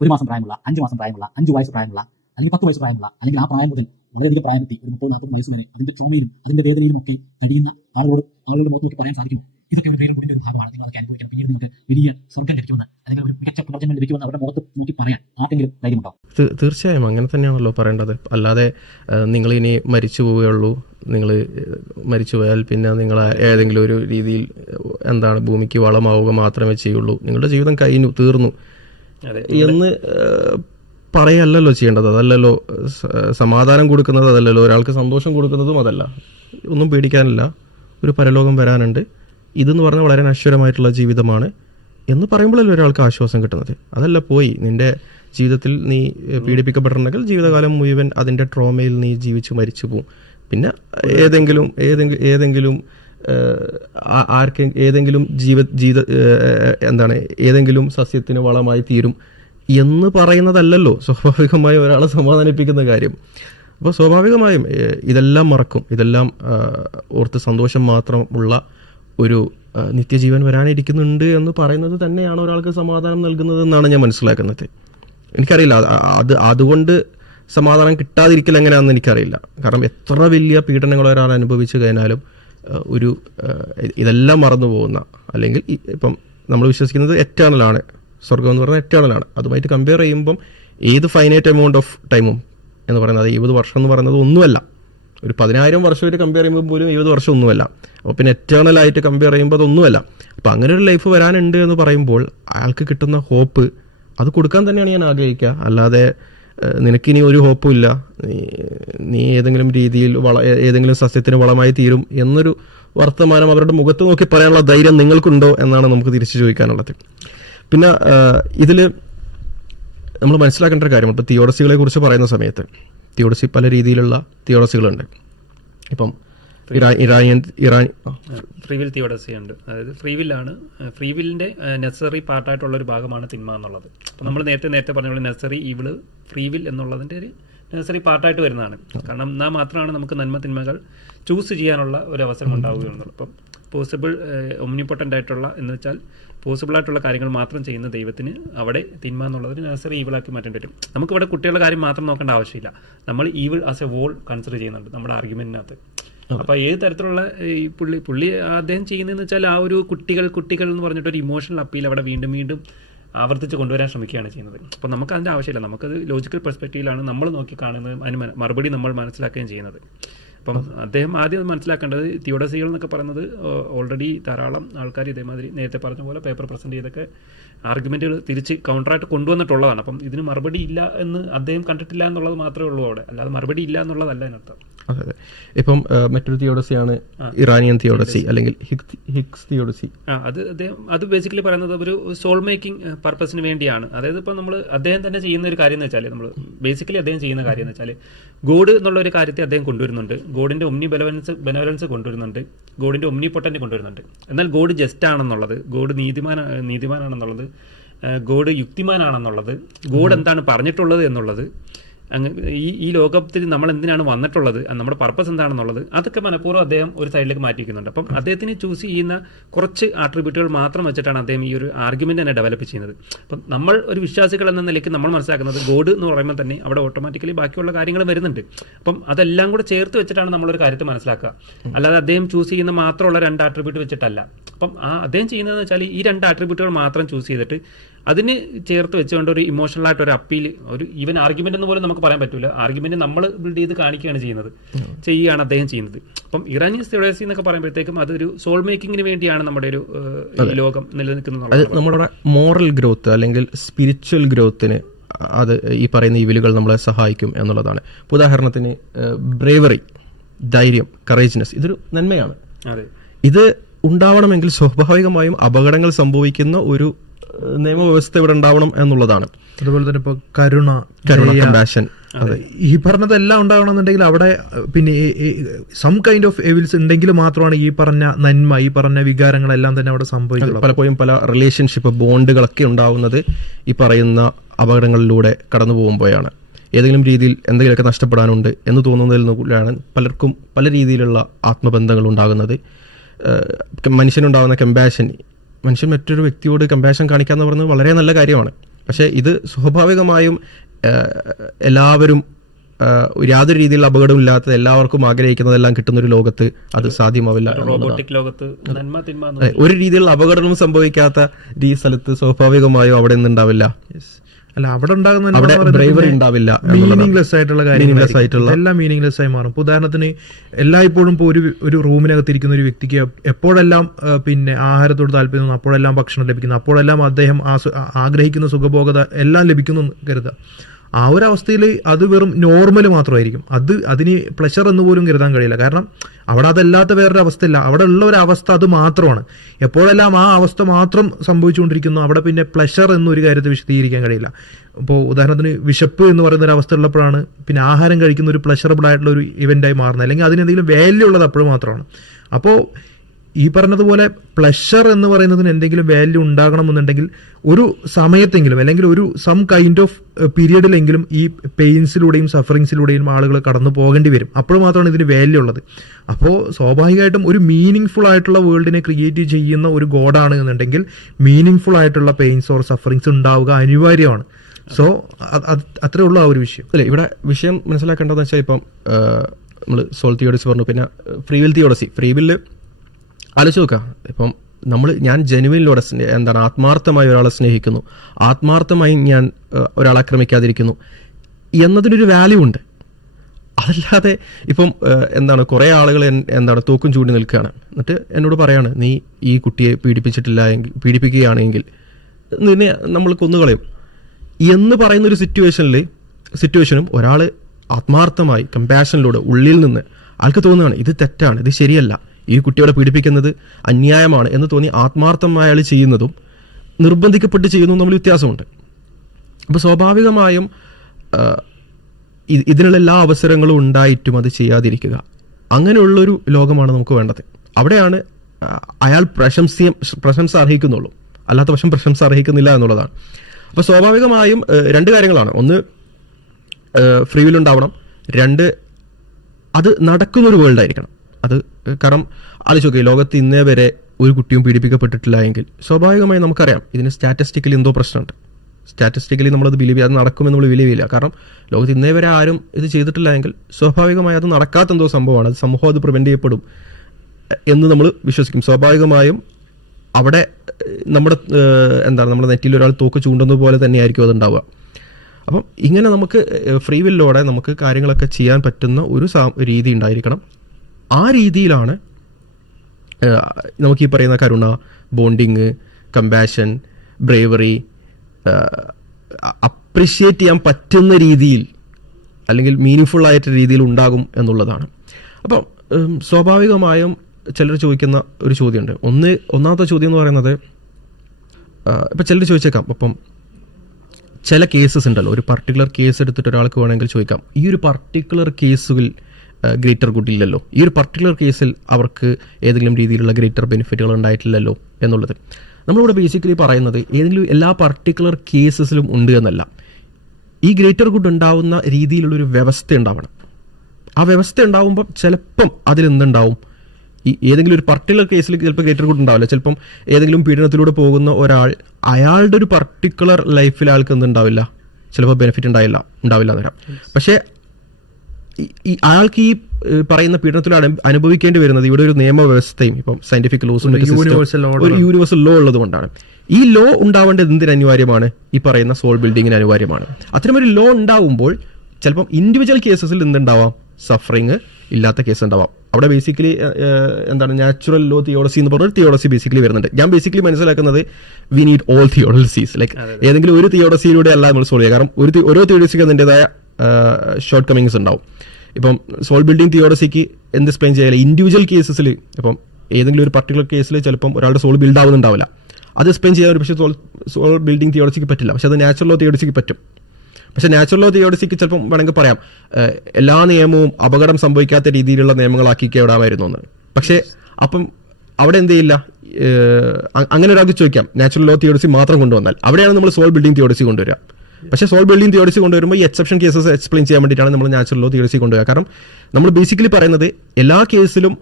1 മാസം പ്രായമുള്ള, 5 മാസം പ്രായമുള്ള, 5 വയസ്സ് പ്രായമുള്ള, അല്ലെങ്കിൽ 10 വയസ്സ് പ്രായമുള്ള, അല്ലെങ്കിൽ ആ പ്രായം മുതൽ വളരെയധികം പ്രായമെത്തി ഒരു 30-40 വയസ്സ് വരെ അതിന്റെ ട്രോമയിലും അതിന്റെ വേദനയിലും ഒക്കെ കഴിയുന്ന ആളുകളുടെ മുഖത്ത് നോക്കി പറയാൻ സാധിക്കും, ഇതൊക്കെ ഒരു ഗ്രേറ്റർ ഗുഡിന്റെ ഒരു ഭാഗമാണ്, നിങ്ങൾ അതൊക്കെ അനുഭവിക്കണം, പിന്നീട് നിങ്ങൾക്ക് വലിയ സ്വർഗ്ഗം ലഭിക്കുമെന്ന്, അല്ലെങ്കിൽ ഒരു മികച്ച പുനർജന്മം ലഭിക്കുമെന്ന് അവരുടെ മുഖത്ത് നോക്കി പറയാൻ ആർക്കെങ്കിലും ധൈര്യമുണ്ടോ? തീർച്ചയായും അങ്ങനെ തന്നെയാണല്ലോ പറയേണ്ടത്. അല്ലാതെ നിങ്ങളിനി മരിച്ചു പോവുകയുള്ളൂ, നിങ്ങൾ മരിച്ചു പോയാൽ പിന്നെ നിങ്ങൾ ഏതെങ്കിലും ഒരു രീതിയിൽ എന്താണ് ഭൂമിക്ക് വളമാവുക മാത്രമേ ചെയ്യുള്ളൂ, നിങ്ങളുടെ ജീവിതം കഴിഞ്ഞു തീർന്നു എന്ന് പറയല്ലോ ചെയ്യേണ്ടത്. അതല്ലല്ലോ സമാധാനം കൊടുക്കുന്നത്, അതല്ലല്ലോ ഒരാൾക്ക് സന്തോഷം കൊടുക്കുന്നതും അതല്ല. ഒന്നും പേടിക്കാനില്ല, ഒരു പരലോകം വരാനുണ്ട്, ഇതെന്ന് പറഞ്ഞാൽ വളരെ നശ്വരമായിട്ടുള്ള ജീവിതമാണ് എന്ന് പറയുമ്പോഴല്ലേ ഒരാൾക്ക് ആശ്വാസം കിട്ടുന്നത്. അതല്ല പോയി നിന്റെ ജീവിതത്തിൽ നീ പീഡിപ്പിക്കപ്പെട്ടിട്ടുണ്ടെങ്കിൽ ജീവിതകാലം മുഴുവൻ അതിൻ്റെ ട്രോമയിൽ നീ ജീവിച്ച് മരിച്ചു പോവും. പിന്നെ ഏതെങ്കിലും ഏതെങ്കിലും സസ്യത്തിന് വളമായി തീരും എന്ന് പറയുന്നതല്ലല്ലോ സ്വാഭാവികമായും ഒരാളെ സമാധാനിപ്പിക്കുന്ന കാര്യം. അപ്പോൾ സ്വാഭാവികമായും ഇതെല്ലാം മറക്കും, ഇതെല്ലാം ഓർത്ത് സന്തോഷം മാത്രമുള്ള ഒരു നിത്യജീവൻ വരാനിരിക്കുന്നുണ്ട് എന്ന് പറയുന്നത് തന്നെയാണ് ഒരാൾക്ക് സമാധാനം നൽകുന്നത് എന്നാണ് ഞാൻ മനസ്സിലാക്കുന്നത്. എനിക്കറിയില്ല അതുകൊണ്ട് സമാധാനം കിട്ടാതിരിക്കൽ എങ്ങനെയാണെന്ന് എനിക്കറിയില്ല. കാരണം എത്ര വലിയ പീഡനങ്ങൾ ഒരാൾ അനുഭവിച്ചു കഴിഞ്ഞാലും ഇതെല്ലാം മറന്നു പോകുന്ന, അല്ലെങ്കിൽ ഇപ്പം നമ്മൾ വിശ്വസിക്കുന്നത് എറ്റേണലാണ്, സ്വർഗം എന്ന് പറഞ്ഞാൽ എറ്റേണലാണ്. അതുമായിട്ട് കമ്പയർ ചെയ്യുമ്പം ഏത് ഫൈനൈറ്റ് എമൗണ്ട് ഓഫ് ടൈമും എന്ന് പറയുന്നത് 20 വർഷം എന്ന് പറയുന്നത് ഒന്നുമല്ല. ഒരു 10,000 വർഷമായിട്ട് കമ്പയർ ചെയ്യുമ്പോൾ പോലും 20 വർഷം ഒന്നുമല്ല. അപ്പോൾ പിന്നെ എറ്റേണലായിട്ട് കമ്പയർ ചെയ്യുമ്പോൾ അതൊന്നുമല്ല. അപ്പോൾ അങ്ങനെ ഒരു ലൈഫ് വരാനുണ്ട് എന്ന് പറയുമ്പോൾ അയാൾക്ക് കിട്ടുന്ന ഹോപ്പ് അത് കൊടുക്കാൻ തന്നെയാണ് ഞാൻ ആഗ്രഹിക്കുക. അല്ലാതെ നിനക്കിനി ഒരു ഹോപ്പും ഇല്ല, നീ ഏതെങ്കിലും രീതിയിൽ ഏതെങ്കിലും സസ്യത്തിന് വളമായി തീരും എന്നൊരു വർത്തമാനം അവരുടെ മുഖത്ത് നോക്കി പറയാനുള്ള ധൈര്യം നിങ്ങൾക്കുണ്ടോ എന്നാണ് നമുക്ക് തിരിച്ചു ചോദിക്കാനുള്ളത്. പിന്നെ ഇതിൽ നമ്മൾ മനസ്സിലാക്കേണ്ട ഒരു കാര്യം, ഇപ്പോൾ തിയോഡസികളെ കുറിച്ച് പറയുന്ന സമയത്ത് തിയോഡസി പല രീതിയിലുള്ള തിയോഡസികളുണ്ട്. ഇപ്പം ഇറാൻ ഫ്രീ വിൽ തിയോഡസി ഉണ്ട്. അതായത് ഫ്രീ വില്ലാണ്, ഫ്രീ വില്ലിന്റെ നെസസറി പാർട്ടായിട്ടുള്ള ഒരു ഭാഗമാണ് തിന്മ എന്നുള്ളത്. അപ്പം നമ്മൾ നേരത്തെ പറഞ്ഞ പോലെ നെസസറി ഈവിള് ഫ്രീ വിൽ എന്നുള്ളതിന്റെ ഒരു നെസസറി പാർട്ടായിട്ട് വരുന്നതാണ്. കാരണം എന്നാൽ മാത്രമാണ് നമുക്ക് നന്മ തിന്മകൾ ചൂസ് ചെയ്യാനുള്ള ഒരു അവസരം ഉണ്ടാവുകയുള്ളൂ. അപ്പം പോസിബിൾ ഒമ്നിപൊട്ടൻ്റ് ആയിട്ടുള്ള എന്ന് വെച്ചാൽ പോസിബിൾ ആയിട്ടുള്ള കാര്യങ്ങൾ മാത്രം ചെയ്യുന്ന ദൈവത്തിന് അവിടെ തിന്മ എന്നുള്ളതൊരു നെസസറി ഈവിളാക്കി മാറ്റേണ്ടി വരും. നമുക്കിവിടെ കുട്ടികളുടെ കാര്യം മാത്രം നോക്കേണ്ട ആവശ്യമില്ല. നമ്മൾ evil as a whole consider ചെയ്യുന്നുണ്ട് നമ്മുടെ ആർഗ്യുമെന്റിനകത്ത്. അപ്പൊ ഏത് തരത്തിലുള്ള ഈ പുള്ളി അദ്ദേഹം ചെയ്യുന്നതെന്ന് വെച്ചാൽ ആ ഒരു കുട്ടികൾ എന്ന് പറഞ്ഞിട്ട് ഒരു ഇമോഷണൽ അപ്പീൽ അവിടെ വീണ്ടും വീണ്ടും ആവർത്തിച്ച് കൊണ്ടുവരാൻ ശ്രമിക്കുകയാണ് ചെയ്യുന്നത്. അപ്പോൾ നമുക്ക് അതിൻ്റെ ആവശ്യമില്ല. നമുക്കത് ലോജിക്കൽ പെർസ്പെക്റ്റീവിലാണ് നമ്മൾ നോക്കി കാണുന്നത്, അതിന് മറുപടി നമ്മൾ മനസ്സിലാക്കുകയും ചെയ്യുന്നത്. അപ്പം അദ്ദേഹം ആദ്യം മനസ്സിലാക്കേണ്ടത് തിയോഡസികൾ എന്നൊക്കെ പറയുന്നത് ഓൾറെഡി ധാരാളം ആൾക്കാർ ഇതേമാതിരി നേരത്തെ പറഞ്ഞ പോലെ പേപ്പർ പ്രസന്റ് ചെയ്തൊക്കെ ആർഗ്യുമെന്റുകൾ തിരിച്ച് കൗണ്ടറായിട്ട് കൊണ്ടുവന്നിട്ടുള്ളതാണ്. അപ്പം ഇതിന് മറുപടി ഇല്ല എന്ന് അദ്ദേഹം കണ്ടിട്ടില്ല എന്നുള്ളത് മാത്രമേ ഉള്ളൂ അവിടെ, അല്ലാതെ മറുപടി ഇല്ല എന്നുള്ളതല്ല അതിനർത്ഥം. അതെ. ഇപ്പം മറ്റൊരു തിയോഡസിയാണ് ഇറാനിയൻ തിയോഡസി അല്ലെങ്കിൽ ഹിഗ്സ് തിയോഡസി. അത് ബേസിക്കലി പറയുന്നത് ഒരു സോൾ മേക്കിംഗ് പർപ്പസിന് വേണ്ടിയാണ്. അതായത് ഇപ്പം നമ്മൾ അദ്ദേഹം തന്നെ ചെയ്യുന്ന ഒരു കാര്യം എന്ന് വെച്ചാൽ ബേസിക്കലി അദ്ദേഹം ചെയ്യുന്ന കാര്യം എന്ന് വെച്ചാൽ ഗോഡ് എന്നുള്ള ഒരു കാര്യത്തെ അദ്ദേഹം കൊണ്ടുവരുന്നുണ്ട്. ഗോഡിന്റെ ഒമ്നി ബെനവലൻസ് കൊണ്ടുവരുന്നുണ്ട്, ഗോഡിന്റെ ഒമ്നി പൊട്ടന്റ് കൊണ്ടുവരുന്നുണ്ട്. എന്നാൽ ഗോഡ് ജസ്റ്റ് ആണെന്നുള്ളത്, ഗോഡ് നീതിമാനാണെന്നുള്ളത്, ഗോഡ് യുക്തിമാനാണെന്നുള്ളത്, ഗോഡ് എന്താണ് പറഞ്ഞിട്ടുള്ളത് എന്നുള്ളത്, ഈ ലോകത്തിൽ നമ്മൾ എന്തിനാണ് വന്നിട്ടുള്ളത്, നമ്മുടെ പർപ്പസ് എന്താണെന്നുള്ളത്, അതൊക്കെ മനഃപൂർവ്വം അദ്ദേഹം ഒരു സൈഡിലേക്ക് മാറ്റി വയ്ക്കുന്നുണ്ട്. അപ്പം അദ്ദേഹത്തിന് ചൂസ് ചെയ്യുന്ന കുറച്ച് ആട്രിബ്യൂട്ടുകൾ മാത്രം വെച്ചിട്ടാണ് അദ്ദേഹം ഈ ഒരു ആർഗ്യുമെന്റ് തന്നെ ഡെവലപ്പ് ചെയ്യുന്നത്. അപ്പം നമ്മൾ ഒരു വിശ്വാസികൾ എന്ന നിലയ്ക്ക് നമ്മൾ മനസ്സിലാക്കുന്നത് ഗോഡ് എന്ന് പറയുമ്പോൾ തന്നെ അവിടെ ഓട്ടോമാറ്റിക്കലി ബാക്കിയുള്ള കാര്യങ്ങൾ വരുന്നുണ്ട്. അപ്പം അതെല്ലാം കൂടെ ചേർത്ത് വെച്ചിട്ടാണ് നമ്മളൊരു കാര്യത്തെ മനസ്സിലാക്കുക. അല്ലാതെ അദ്ദേഹം ചൂസ് ചെയ്യുന്ന മാത്രമുള്ള 2 ആട്രിബ്യൂട്ട് വെച്ചിട്ടല്ല. അപ്പം അദ്ദേഹം ചെയ്യുന്നതെന്ന് വെച്ചാൽ ഈ 2 ആട്രിബ്യൂട്ടുകൾ മാത്രം ചൂസ് ചെയ്തിട്ട് അതിന് ചേർത്ത് വെച്ചുകൊണ്ട് ഒരു ഇമോഷണൽ ആയിട്ട് ഒരു അപ്പീൽ, ഒരു ഈവൻ ആർഗ്യുമെന്റ് എന്ന് പോലും നമുക്ക് പറയാൻ പറ്റില്ല, ആർഗ്യുമെന്റ് നമ്മൾ ബിൽഡ് ചെയ്ത് കാണിക്കുകയാണ് ചെയ്യുകയാണ് അദ്ദേഹം ചെയ്യുന്നത്. അപ്പം ഇറാനിയൻ തിയോഡസി എന്നൊക്കെ പറയുമ്പോഴത്തേക്കും അതൊരു സോൾ മേക്കിങ്ങിന് വേണ്ടിയാണ് നമ്മുടെ ഒരു ലോകം നിലനിൽക്കുന്നത്. നമ്മുടെ മോറൽ ഗ്രോത്ത് അല്ലെങ്കിൽ സ്പിരിച്വൽ ഗ്രോത്തിന് അത് ഈ പറയുന്ന ഈവിലുകൾ നമ്മളെ സഹായിക്കും എന്നുള്ളതാണ്. ഉദാഹരണത്തിന് ബ്രേവറി, ധൈര്യം, കറേജ്നെസ്, ഇതൊരു നന്മയാണ്. ഇത് ഉണ്ടാവണമെങ്കിൽ സ്വാഭാവികമായും അപകടങ്ങൾ സംഭവിക്കുന്ന ഒരു നിയമവ്യവസ്ഥ ഇവിടെ ഉണ്ടാവണം എന്നുള്ളതാണ്. അതുപോലെ തന്നെ ഇപ്പൊ കരുണ, കമ്പാഷൻ, ഈ പറഞ്ഞതെല്ലാം ഉണ്ടാവണമെന്നുണ്ടെങ്കിൽ അവിടെ പിന്നെ സം കൈൻഡ് ഓഫ് എവിൽസ് ഉണ്ടെങ്കിൽ മാത്രമാണ് ഈ പറഞ്ഞ നന്മ, ഈ പറഞ്ഞ വികാരങ്ങളെല്ലാം തന്നെ അവിടെ സംഭവിക്കുന്നത്. പലപ്പോഴും പല റിലേഷൻഷിപ്പ് ബോണ്ടുകളൊക്കെ ഉണ്ടാവുന്നത് ഈ പറയുന്ന അപകടങ്ങളിലൂടെ കടന്നു പോകുമ്പോഴാണ്. ഏതെങ്കിലും രീതിയിൽ എന്തെങ്കിലുമൊക്കെ നഷ്ടപ്പെടാനുണ്ട് എന്ന് തോന്നുന്നതിലൂടെയാണ് പലർക്കും പല രീതിയിലുള്ള ആത്മബന്ധങ്ങൾ ഉണ്ടാകുന്നത്. മനുഷ്യനുണ്ടാകുന്ന കമ്പാഷൻ, മനുഷ്യൻ മറ്റൊരു വ്യക്തിയോട് കമ്പാഷൻ കാണിക്കാന്ന് പറയുന്നത് വളരെ നല്ല കാര്യമാണ്. പക്ഷേ ഇത് സ്വാഭാവികമായും എല്ലാവരും യാതൊരു രീതിയിലുള്ള അപകടമില്ലാത്ത എല്ലാവർക്കും ആഗ്രഹിക്കുന്നതെല്ലാം കിട്ടുന്ന ഒരു ലോകത്ത് അത് സാധ്യമാവില്ല. ഒരു രീതിയിലുള്ള അപകടവും സംഭവിക്കാത്ത ഈ സ്ഥലത്ത് സ്വാഭാവികമായും അവിടെ നിന്നുണ്ടാവില്ല. അല്ല, അവിടെ ഉണ്ടാകുന്ന മീനിങ്ലെസ് ആയിട്ടുള്ള കാര്യങ്ങൾ എല്ലാം മീനിങ്ലെസ് ആയി മാറും. ഉദാഹരണത്തിന് എല്ലായ്പ്പോഴും ഇപ്പോൾ ഒരു റൂമിനകത്ത് ഇരിക്കുന്ന ഒരു വ്യക്തിക്ക് എപ്പോഴെല്ലാം പിന്നെ ആഹാരത്തോട് താല്പര്യം, അപ്പോഴെല്ലാം ഭക്ഷണം ലഭിക്കുന്നു, അപ്പോഴെല്ലാം അദ്ദേഹം ആഗ്രഹിക്കുന്ന സുഖഭോഗത എല്ലാം ലഭിക്കുന്നു കരുതുക. ആ ഒരു അവസ്ഥയിൽ അത് വെറും നോർമൽ മാത്രമായിരിക്കും. അതിന് പ്ലഷർ എന്ന് പോലും കരുതാൻ കഴിയില്ല. കാരണം അവിടെ അതല്ലാത്ത വേറൊരു അവസ്ഥയില്ല. അവിടെ ഉള്ള ഒരു അവസ്ഥ അത് മാത്രമാണ്. എപ്പോഴെല്ലാം ആ അവസ്ഥ മാത്രം സംഭവിച്ചുകൊണ്ടിരിക്കുന്നു, അവിടെ പിന്നെ പ്ലഷർ എന്നൊരു കാര്യത്തെ വിശദീകരിക്കാൻ കഴിയില്ല. ഇപ്പോൾ ഉദാഹരണത്തിന് വിശപ്പ് എന്ന് പറയുന്ന ഒരു അവസ്ഥ ഉള്ളപ്പോഴാണ് പിന്നെ ആഹാരം കഴിക്കുന്ന ഒരു പ്ലഷറബിൾ ആയിട്ടുള്ള ഒരു ഇവന്റായി മാറുന്നത്, അല്ലെങ്കിൽ അതിനെന്തെങ്കിലും വാല്യൂ ഉള്ളത് അപ്പോഴും മാത്രമാണ്. അപ്പോൾ ഈ പറഞ്ഞതുപോലെ പ്ലഷർ എന്ന് പറയുന്നതിന് എന്തെങ്കിലും വാല്യൂ ഉണ്ടാകണമെന്നുണ്ടെങ്കിൽ ഒരു സമയത്തെങ്കിലും അല്ലെങ്കിൽ ഒരു സം കൈൻഡ് ഓഫ് പീരിയഡിലെങ്കിലും ഈ പെയിൻസിലൂടെയും സഫറിങ്സിലൂടെയും ആളുകൾ കടന്നു പോകേണ്ടി വരും. അപ്പോൾ മാത്രമാണ് ഇതിന് വാല്യൂ ഉള്ളത്. അപ്പോൾ സ്വാഭാവികമായിട്ടും ഒരു മീനിങ് ഫുൾ ആയിട്ടുള്ള വേൾഡിനെ ക്രിയേറ്റ് ചെയ്യുന്ന ഒരു ഗോഡാണ് എന്നുണ്ടെങ്കിൽ മീനിങ് ഫുൾ ആയിട്ടുള്ള പെയിൻസ് ഓർ സഫറിങ്സ് ഉണ്ടാവുക അനിവാര്യമാണ്. സോ അത്രേ ഉള്ളൂ ആ ഒരു വിഷയം. അല്ലെ, ഇവിടെ വിഷയം മനസ്സിലാക്കേണ്ടതെന്ന് വെച്ചാൽ ഇപ്പം നമ്മൾ സോൾ തിയോഡസി പറഞ്ഞു, പിന്നെ ഫ്രീ വിൽ തിയോഡസി. ഫ്രീ വില്ല് ആലോചിച്ച് നോക്കുക. ഇപ്പം ഞാൻ ജെനുവിനിലൂടെ ആത്മാർത്ഥമായി ഒരാളെ സ്നേഹിക്കുന്നു, ആത്മാർത്ഥമായി ഞാൻ ഒരാളെ ആക്രമിക്കാതിരിക്കുന്നു എന്നതിനൊരു വാല്യൂ ഉണ്ട്. അതല്ലാതെ ഇപ്പം കുറേ ആളുകൾ തോക്കും ചൂണ്ടി നിൽക്കുകയാണ്, എന്നിട്ട് എന്നോട് പറയാണ് നീ ഈ കുട്ടിയെ പീഡിപ്പിക്കുകയാണെങ്കിൽ നിന്നെ നമ്മൾ കൊന്നുകളയും എന്ന് പറയുന്നൊരു സിറ്റുവേഷനും ഒരാൾ ആത്മാർത്ഥമായി കമ്പാഷനിലൂടെ ഉള്ളിൽ നിന്ന് ആൾക്ക് തോന്നുകയാണ് ഇത് തെറ്റാണ്, ഇത് ശരിയല്ല, ഈ കുട്ടിയോടെ പീഡിപ്പിക്കുന്നത് അന്യായമാണ് എന്ന് തോന്നി ആത്മാർത്ഥമായ ആൾ ചെയ്യുന്നതും നിർബന്ധിക്കപ്പെട്ട് ചെയ്യുന്നതും തമ്മിൽ വ്യത്യാസമുണ്ട്. അപ്പോൾ സ്വാഭാവികമായും ഇതിനുള്ള എല്ലാ അവസരങ്ങളും ഉണ്ടായിട്ടും അത് ചെയ്യാതിരിക്കുക അങ്ങനെയുള്ളൊരു ലോകമാണ് നമുക്ക് വേണ്ടത്. അവിടെയാണ് അയാൾ പ്രശംസ അർഹിക്കുന്നുള്ളൂ, അല്ലാത്ത പക്ഷം പ്രശംസ അർഹിക്കുന്നില്ല എന്നുള്ളതാണ്. അപ്പോൾ സ്വാഭാവികമായും രണ്ട് കാര്യങ്ങളാണ്. ഒന്ന്, ഫ്രീ വിൽ ഉണ്ടാവണം. രണ്ട്, അത് നടക്കുന്നൊരു വേൾഡ് ആയിരിക്കണം. അത് കാരണം ആലോചിച്ച് ലോകത്ത് ഇന്നേ വരെ ഒരു കുട്ടിയും പീഡിപ്പിക്കപ്പെട്ടിട്ടില്ല എങ്കിൽ സ്വാഭാവികമായി നമുക്കറിയാം ഇതിന് സ്റ്റാറ്റിസ്റ്റിക്കലി എന്തോ പ്രശ്നമുണ്ട്. സ്റ്റാറ്റിസ്റ്റിക്കലി നമ്മളത് ബിലീവ് ചെയ്യാതെ നടക്കുമെന്ന് നമ്മൾ ബിലീവ് ചെയ്യില്ല. കാരണം ലോകത്ത് ഇന്നേ വരെ ആരും ഇത് ചെയ്തിട്ടില്ല എങ്കിൽ സ്വാഭാവികമായി അത് നടക്കാത്ത എന്തോ സംഭവമാണ്, അത് സമൂഹം അത് പ്രിവെന്റ് ചെയ്യപ്പെടും എന്ന് നമ്മൾ വിശ്വസിക്കും. സ്വാഭാവികമായും അവിടെ നമ്മുടെ നമ്മുടെ നെറ്റിയിൽ ഒരാൾ തോക്ക് ചൂണ്ടുന്നത് പോലെ തന്നെയായിരിക്കും അതുണ്ടാവുക. അപ്പം ഇങ്ങനെ നമുക്ക് ഫ്രീ വില്ലോടെ നമുക്ക് കാര്യങ്ങളൊക്കെ ചെയ്യാൻ പറ്റുന്ന ഒരു രീതി ഉണ്ടായിരിക്കണം. ആ രീതിയിലാണ് നമുക്ക് ഈ പറയുന്ന കരുണ, ബോണ്ടിങ്, കമ്പാഷൻ, ബ്രേവറി അപ്രിഷ്യേറ്റ് ചെയ്യാൻ പറ്റുന്ന രീതിയിൽ അല്ലെങ്കിൽ മീനിങ് ഫുൾ ആയിട്ട് രീതിയിൽ ഉണ്ടാകും എന്നുള്ളതാണ്. അപ്പം സ്വാഭാവികമായും ചിലർ ചോദിക്കുന്ന ഒരു ചോദ്യമുണ്ട്. ഒന്നാമത്തെ ചോദ്യം എന്ന് പറയുന്നത്, ഇപ്പം ചിലർ ചോദിച്ചേക്കാം, അപ്പം ചില കേസസ് ഉണ്ടല്ലോ, ഒരു പർട്ടിക്കുലർ കേസ് എടുത്തിട്ട് ഒരാൾക്ക് വേണമെങ്കിൽ ചോദിക്കാം, ഈ ഒരു പർട്ടിക്കുലർ കേസുകൾ ഗ്രേറ്റർ ഗുഡ് ഇല്ലല്ലോ, ഈ ഒരു പർട്ടിക്കുലർ കേസിൽ അവർക്ക് ഏതെങ്കിലും രീതിയിലുള്ള ഗ്രേറ്റർ ബെനിഫിറ്റുകൾ ഉണ്ടായിട്ടില്ലല്ലോ എന്നുള്ളത്. നമ്മളിവിടെ ബേസിക്കലി പറയുന്നത് ഏതെങ്കിലും എല്ലാ പർട്ടിക്കുലർ കേസസിലും ഉണ്ട് എന്നല്ല, ഈ ഗ്രേറ്റർ ഗുഡ് ഉണ്ടാവുന്ന രീതിയിലുള്ളൊരു വ്യവസ്ഥ ഉണ്ടാവണം. ആ വ്യവസ്ഥ ഉണ്ടാവുമ്പോൾ ചിലപ്പം അതിലെന്തുണ്ടാവും, ഈ ഏതെങ്കിലും ഒരു പർട്ടിക്കുലർ കേസിൽ ചിലപ്പോൾ ഗ്രേറ്റർ ഗുഡ് ഉണ്ടാവില്ല. ചിലപ്പം ഏതെങ്കിലും പീഡനത്തിലൂടെ പോകുന്ന ഒരാൾ അയാളുടെ ഒരു പർട്ടിക്കുലർ ലൈഫിൽ ആൾക്ക് എന്തുണ്ടാവില്ല, ചിലപ്പോൾ ബെനിഫിറ്റ് ഉണ്ടാവില്ല എന്ന് വരാം. പക്ഷേ ഈ അയാൾക്ക് ഈ പറയുന്ന പീഡനത്തിലൂടെ അനുഭവിക്കേണ്ടി വരുന്നത് ഇവിടെ ഒരു നിയമവ്യവസ്ഥയും ഇപ്പം സയന്റിഫിക് ലോസും ഒരു യൂണിവേഴ്സൽ ലോ ഉള്ളത് കൊണ്ടാണ്. ഈ ലോ ഉണ്ടാവേണ്ടത് എന്തിന് അനിവാര്യമാണ്, ഈ പറയുന്ന സോൾ ബിൽഡിങ്ങിന് അനിവാര്യമാണ്. അത്തരമൊരു ലോ ഉണ്ടാവുമ്പോൾ ചിലപ്പം ഇൻഡിവിജ്വൽ കേസസിൽ എന്തുണ്ടാവാം, സഫറിങ് ഇല്ലാത്ത കേസ് ഉണ്ടാവാം. അവിടെ ബേസിക്കലി നാച്ചുറൽ ലോ തിയോളജി എന്ന് പറഞ്ഞൊരു തിയോളജി ബേസിക്കലി വരുന്നുണ്ട്. ഞാൻ ബേസിക്കലി മനസ്സിലാക്കുന്നത് we need all theologies, like ഏതെങ്കിലും ഒരു തിയോളജിയിലൂടെ അല്ല നമ്മൾ സോൾവ് ചെയ്യുക. കാരണം ഓരോ തിയോളജിക്ക് അതിൻ്റെതായ ഷോർട്ട് കമ്മിങ്സ് ഉണ്ടാവും. ഇപ്പം സോൾ ബിൽഡിംഗ് തിയോളജിക്ക് എന്ത് എക്സ്പ്ലെയിൻ ചെയ്യാൻ ഇൻഡിവിജ്വൽ കേസസിൽ ഇപ്പം ഏതെങ്കിലും ഒരു പർട്ടിക്കുലർ കേസിൽ ചിലപ്പം ഒരാളുടെ സോൾ ബിൽഡ് ആവുന്നുണ്ടാവില്ല, അത് എക്സ്പ്ലെയിൻ ചെയ്യാൻ ഒരു പക്ഷേ സോൾ ബിൽഡിംഗ് തിയോളജിക്ക് പറ്റില്ല. പക്ഷെ അത് നാച്ചുറൽ ലോ തിയോളജിക്ക് പറ്റും. പക്ഷെ നാച്ചുറൽ ലോ തിയോളജിക്ക് ചിലപ്പം വേണമെങ്കിൽ പറയാം എല്ലാ നിയമവും അപകടം സംഭവിക്കാത്ത രീതിയിലുള്ള നിയമങ്ങളാക്കി ഇടാമായിരുന്നു എന്ന്. പക്ഷേ അപ്പം അവിടെ എന്ത് ചെയ്യില്ല, അങ്ങനെ ഒരാൾക്ക് ചോദിക്കാം നാച്ചുറൽ ലോ തിയോളജി മാത്രം കൊണ്ടുവന്നാൽ അവിടെയാണ് നമ്മൾ സോൾ ബിൽഡിംഗ് തിയോളജി കൊണ്ടുവരിക. പക്ഷേ സോൾ ബിൽഡിംഗ് തിയോളജി കൊണ്ടുവരുമ്പോൾ ഈ എക്സെപ്ഷൻ കേസസ് എക്സ്പ്ലെയിൻ ചെയ്യാൻ വേണ്ടിയിട്ടാണ് നമ്മൾ നാച്ചുറൽ ലോ തിയോളജി കൊണ്ടുവരിക. കാരണം നമ്മൾ ബേസിക്കലി പറയുന്നത് എല്ലാ കേസിലും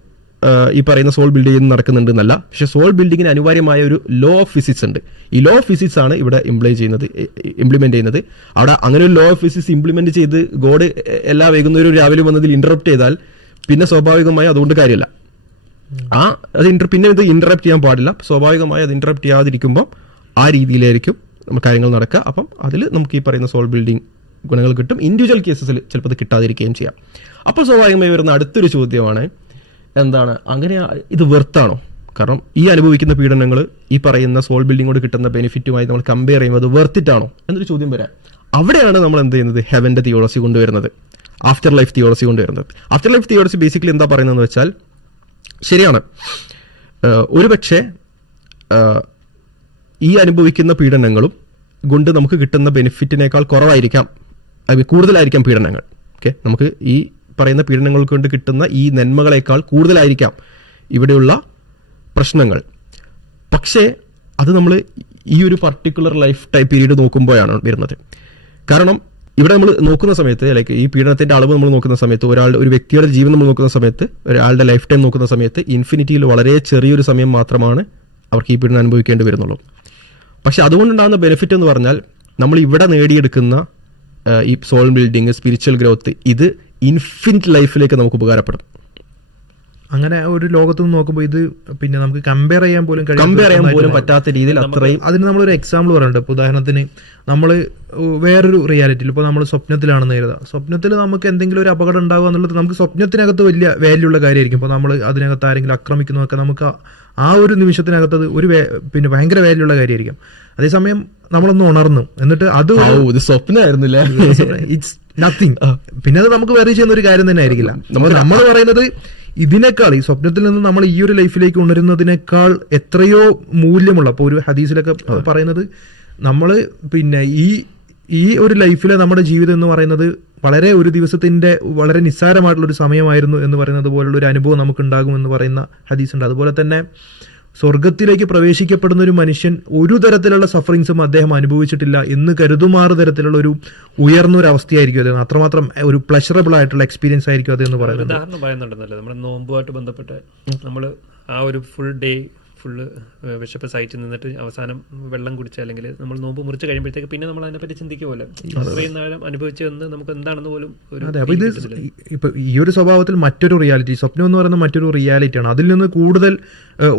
ഈ പറയുന്ന സോൾ ബിൽഡിംഗ് നടക്കുന്നുണ്ട് എന്നല്ല, പക്ഷേ സോൾ ബിൽഡിങ്ങിന് അനിവാര്യമായ ഒരു ലോ ഓഫ് ഫിസിക്സ് ഉണ്ട്. ഈ ലോ ഓഫ് ഫിസിക്സ് ആണ് ഇവിടെ ഇംപ്ലിമെന്റ് ചെയ്യുന്നത്. അവിടെ അങ്ങനെ ഒരു ലോ ഓഫ് ഫിസിക്സ് ഇംപ്ലിമെന്റ് ചെയ്ത് ഗോഡ് എല്ലാ വൈകുന്നേരവും രാവിലെ വന്നതിൽ ഇന്ററപ്റ്റ് ചെയ്താൽ പിന്നെ സ്വാഭാവികമായി അതുകൊണ്ട് കാര്യമില്ല. പിന്നെ ഇത് ഇന്ററപ്റ്റ് ചെയ്യാൻ പാടില്ല. സ്വാഭാവികമായി അത് ഇന്ററപ്റ്റ് ചെയ്യാതിരിക്കുമ്പോൾ ആ രീതിയിലായിരിക്കും കാര്യങ്ങൾ നടക്കുക. അപ്പം അതിൽ നമുക്ക് ഈ പറയുന്ന സോൾ ബിൽഡിംഗ് ഗുണങ്ങൾ കിട്ടും. ഇൻഡിവിജ്വൽ കേസസിൽ ചിലപ്പോൾ അത് കിട്ടാതിരിക്കുകയും ചെയ്യാം. അപ്പോൾ സ്വാഭാവികമായി വരുന്ന അടുത്തൊരു ചോദ്യമാണ്, അങ്ങനെ ഇത് വെർത്താണോ? കാരണം ഈ അനുഭവിക്കുന്ന പീഡനങ്ങൾ ഈ പറയുന്ന സോൾ ബിൽഡിങ്ങോട് കിട്ടുന്ന ബെനിഫിറ്റുമായി നമ്മൾ കമ്പയർ ചെയ്യുമ്പോൾ അത് വെർത്തിട്ടാണോ എന്നൊരു ചോദ്യം വരാം. അവിടെയാണ് നമ്മൾ എന്ത് ചെയ്യുന്നത്, ഹെവന്റെ തിയോളജി കൊണ്ടുവരുന്നത്, ആഫ്റ്റർ ലൈഫ് തിയോളജി കൊണ്ടുവരുന്നത്. ആഫ്റ്റർ ലൈഫ് തിയോളജി ബേസിക്കലി എന്താ പറയുന്നതെന്ന് വെച്ചാൽ, ശരിയാണ്, ഒരുപക്ഷെ ഈ അനുഭവിക്കുന്ന പീഡനങ്ങളും കൊണ്ട് നമുക്ക് കിട്ടുന്ന ബെനിഫിറ്റിനേക്കാൾ കുറവായിരിക്കാം, കൂടുതലായിരിക്കാം പീഡനങ്ങൾ. ഓക്കെ, നമുക്ക് ഈ പറയുന്ന പീഡനങ്ങൾ കൊണ്ട് കിട്ടുന്ന ഈ നന്മകളേക്കാൾ കൂടുതലായിരിക്കാം ഇവിടെയുള്ള പ്രശ്നങ്ങൾ. പക്ഷേ അത് നമ്മൾ ഈ ഒരു പർട്ടിക്കുലർ ലൈഫ് ടൈം പീരീഡ് നോക്കുമ്പോഴാണ് വരുന്നത്. കാരണം ഇവിടെ നമ്മൾ നോക്കുന്ന സമയത്ത്, ലൈക്ക് ഈ പീഡനത്തിന്റെ അളവ് നമ്മൾ നോക്കുന്ന സമയത്ത്, ഒരു വ്യക്തിയുടെ ജീവൻ നമ്മൾ നോക്കുന്ന സമയത്ത്, ഒരാളുടെ ലൈഫ് ടൈം നോക്കുന്ന സമയത്ത് ഇൻഫിനിറ്റിയിൽ വളരെ ചെറിയൊരു സമയം മാത്രമാണ് അവർക്ക് ഈ പീഡനം അനുഭവിക്കേണ്ടി വരുന്നുള്ളൂ. പക്ഷെ അതുകൊണ്ടുണ്ടാകുന്ന ബെനിഫിറ്റ് എന്ന് പറഞ്ഞാൽ നമ്മൾ ഇവിടെ നേടിയെടുക്കുന്ന ഈ സോൾ ബിൽഡിങ്, സ്പിരിച്വൽ ഗ്രോത്ത്, ഇത് ഇൻഫിനിറ്റ് ലൈഫിലേക്ക് നമുക്ക് ഉപകാരപ്പെടും. അങ്ങനെ ഒരു ലോകത്ത് നിന്ന് നോക്കുമ്പോൾ ഇത് പിന്നെ നമുക്ക് കമ്പയർ ചെയ്യാൻ പോലും പറ്റാത്ത രീതിയിൽ അത്രയും. അതിന് നമ്മളൊരു എക്സാമ്പിൾ പറയുന്നുണ്ട്. ഇപ്പോൾ ഉദാഹരണത്തിന് നമ്മൾ വേറൊരു റിയാലിറ്റിയിൽ, ഇപ്പോൾ നമ്മൾ സ്വപ്നത്തിലാണെന്ന് കരുതുക. സ്വപ്നത്തിൽ നമുക്ക് എന്തെങ്കിലും ഒരു അപകടം ഉണ്ടാകുക എന്നുള്ളത് നമുക്ക് സ്വപ്നത്തിനകത്ത് വലിയ വാല്യൂ ഉള്ള കാര്യമായിരിക്കും. ഇപ്പോൾ നമ്മൾ അതിനകത്ത് ആരെങ്കിലും ആക്രമിക്കുന്നതൊക്കെ നമുക്ക് ആ ഒരു നിമിഷത്തിനകത്ത് അത് പിന്നെ ഭയങ്കര വാല്യൂ ഉള്ള കാര്യമായിരിക്കും. അതേസമയം നമ്മളൊന്ന് ഉണർന്നു, എന്നിട്ട് അത് സ്വപ്നമായിരുന്നില്ല, ഇറ്റ്സ് നത്തിങ്. പിന്നെ അത് നമുക്ക് വേറെ ചെയ്യുന്ന ഒരു കാര്യം തന്നെ ആയിരിക്കില്ല. നമ്മൾ പറയുന്നത് ഇതിനേക്കാൾ, ഈ സ്വപ്നത്തിൽ നിന്ന് നമ്മൾ ഈ ഒരു ലൈഫിലേക്ക് ഉണരുന്നതിനേക്കാൾ എത്രയോ മൂല്യമുള്ള, ഇപ്പോൾ ഒരു ഹദീസിലൊക്കെ പറയുന്നത് നമ്മൾ പിന്നെ ഈ ഒരു ലൈഫിലെ നമ്മുടെ ജീവിതം എന്ന് പറയുന്നത് വളരെ ഒരു ദിവസത്തിന്റെ വളരെ നിസ്സാരമായിട്ടുള്ള ഒരു സമയമായിരുന്നു എന്ന് പറയുന്നത് പോലുള്ള ഒരു അനുഭവം നമുക്ക് ഉണ്ടാകുമെന്ന് പറയുന്ന ഹദീസ് ഉണ്ട്. അതുപോലെ തന്നെ സ്വർഗത്തിലേക്ക് പ്രവേശിക്കപ്പെടുന്ന ഒരു മനുഷ്യൻ ഒരു തരത്തിലുള്ള സഫറിങ്സും അദ്ദേഹം അനുഭവിച്ചിട്ടില്ല എന്ന് കരുതുമാറ് തരത്തിലുള്ള ഒരു ഉയർന്നൊരു അവസ്ഥയായിരിക്കും അത്. അത്രമാത്രം ഒരു പ്ലഷറബിൾ ആയിട്ടുള്ള എക്സ്പീരിയൻസ് ആയിരിക്കും അതെന്ന് പറയുന്നത്. ഉദാഹരണം പറയുന്നുണ്ടെന്നല്ലേ, നമ്മുടെ നോമ്പുമായിട്ട് ബന്ധപ്പെട്ട് നമ്മൾ ആ ഒരു ഫുൾ ഡേ ഫുള്ള് വിശപ്പ് സഹിച്ച് നിന്നിട്ട് അവസാനം വെള്ളം കുടിച്ച, അല്ലെങ്കിൽ നമ്മൾ നോമ്പ് മുറിച്ച് കഴിയുമ്പോഴത്തേക്ക് പിന്നെ നമ്മൾ അതിനെപ്പറ്റി ചിന്തിക്കുമല്ലോ, ഇത്രയും നേരം അനുഭവിച്ചതെന്ന് നമുക്ക് എന്താണെന്ന് പോലും ഒരു. അതെ, അപ്പൊ ഇത് ഇപ്പൊ ഈ ഒരു സ്വഭാവത്തിൽ മറ്റൊരു റിയാലിറ്റി, സ്വപ്നം എന്ന് പറയുന്ന മറ്റൊരു റിയാലിറ്റിയാണ്. അതിൽ നിന്ന് കൂടുതൽ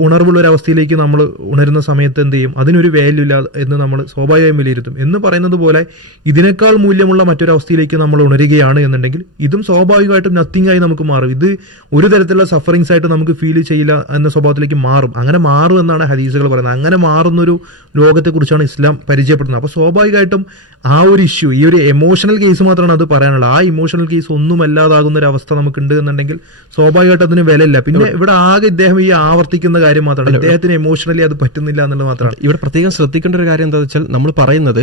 ഉണർവുള്ള ഒരു അവസ്ഥയിലേക്ക് നമ്മൾ ഉണരുന്ന സമയത്ത് എന്ത് ചെയ്യും, അതിനൊരു വാല്യൂ ഇല്ല എന്ന് നമ്മൾ സ്വാഭാവികമായും വിലയിരുത്തും. എന്ന് പറയുന്നത് പോലെ ഇതിനേക്കാൾ മൂല്യമുള്ള മറ്റൊരു അവസ്ഥയിലേക്ക് നമ്മൾ ഉണരുകയാണ് എന്നുണ്ടെങ്കിൽ ഇതും സ്വാഭാവികമായിട്ടും നത്തിങ് ആയി നമുക്ക് മാറും. ഇത് ഒരു തരത്തിലുള്ള സഫറിങ്സ് ആയിട്ട് നമുക്ക് ഫീൽ ചെയ്യില്ല എന്ന സ്വഭാവത്തിലേക്ക് മാറും. അങ്ങനെ മാറും എന്നാണ് ഹദീസുകൾ പറയുന്നത്. അങ്ങനെ മാറുന്നൊരു ലോകത്തെക്കുറിച്ചാണ് ഇസ്ലാം പരിചയപ്പെടുന്നത്. അപ്പോൾ സ്വാഭാവികമായിട്ടും ആ ഒരു ഇഷ്യൂ, ഈ ഒരു എമോഷണൽ കേസ് മാത്രമാണ് അത് പറയാനുള്ളത്. ആ ഇമോഷണൽ കേസ് ഒന്നും അല്ലാതാകുന്ന ഒരു അവസ്ഥ നമുക്കുണ്ട് എന്നുണ്ടെങ്കിൽ സ്വാഭാവികമായിട്ട് അതിന് വിലയില്ല. പിന്നെ ഇവിടെ ആകെ ഇദ്ദേഹം ഈ ആവർത്തിക്കുന്ന കാര്യം മാത്രമാണ്, ഇദ്ദേഹത്തിന് എമോഷണലി അത് പറ്റുന്നില്ല എന്നുള്ളത് മാത്രമാണ്. ഇവിടെ പ്രത്യേകം ശ്രദ്ധിക്കേണ്ട ഒരു കാര്യം എന്താണെന്ന് വെച്ചാൽ, നമ്മൾ പറയുന്നത്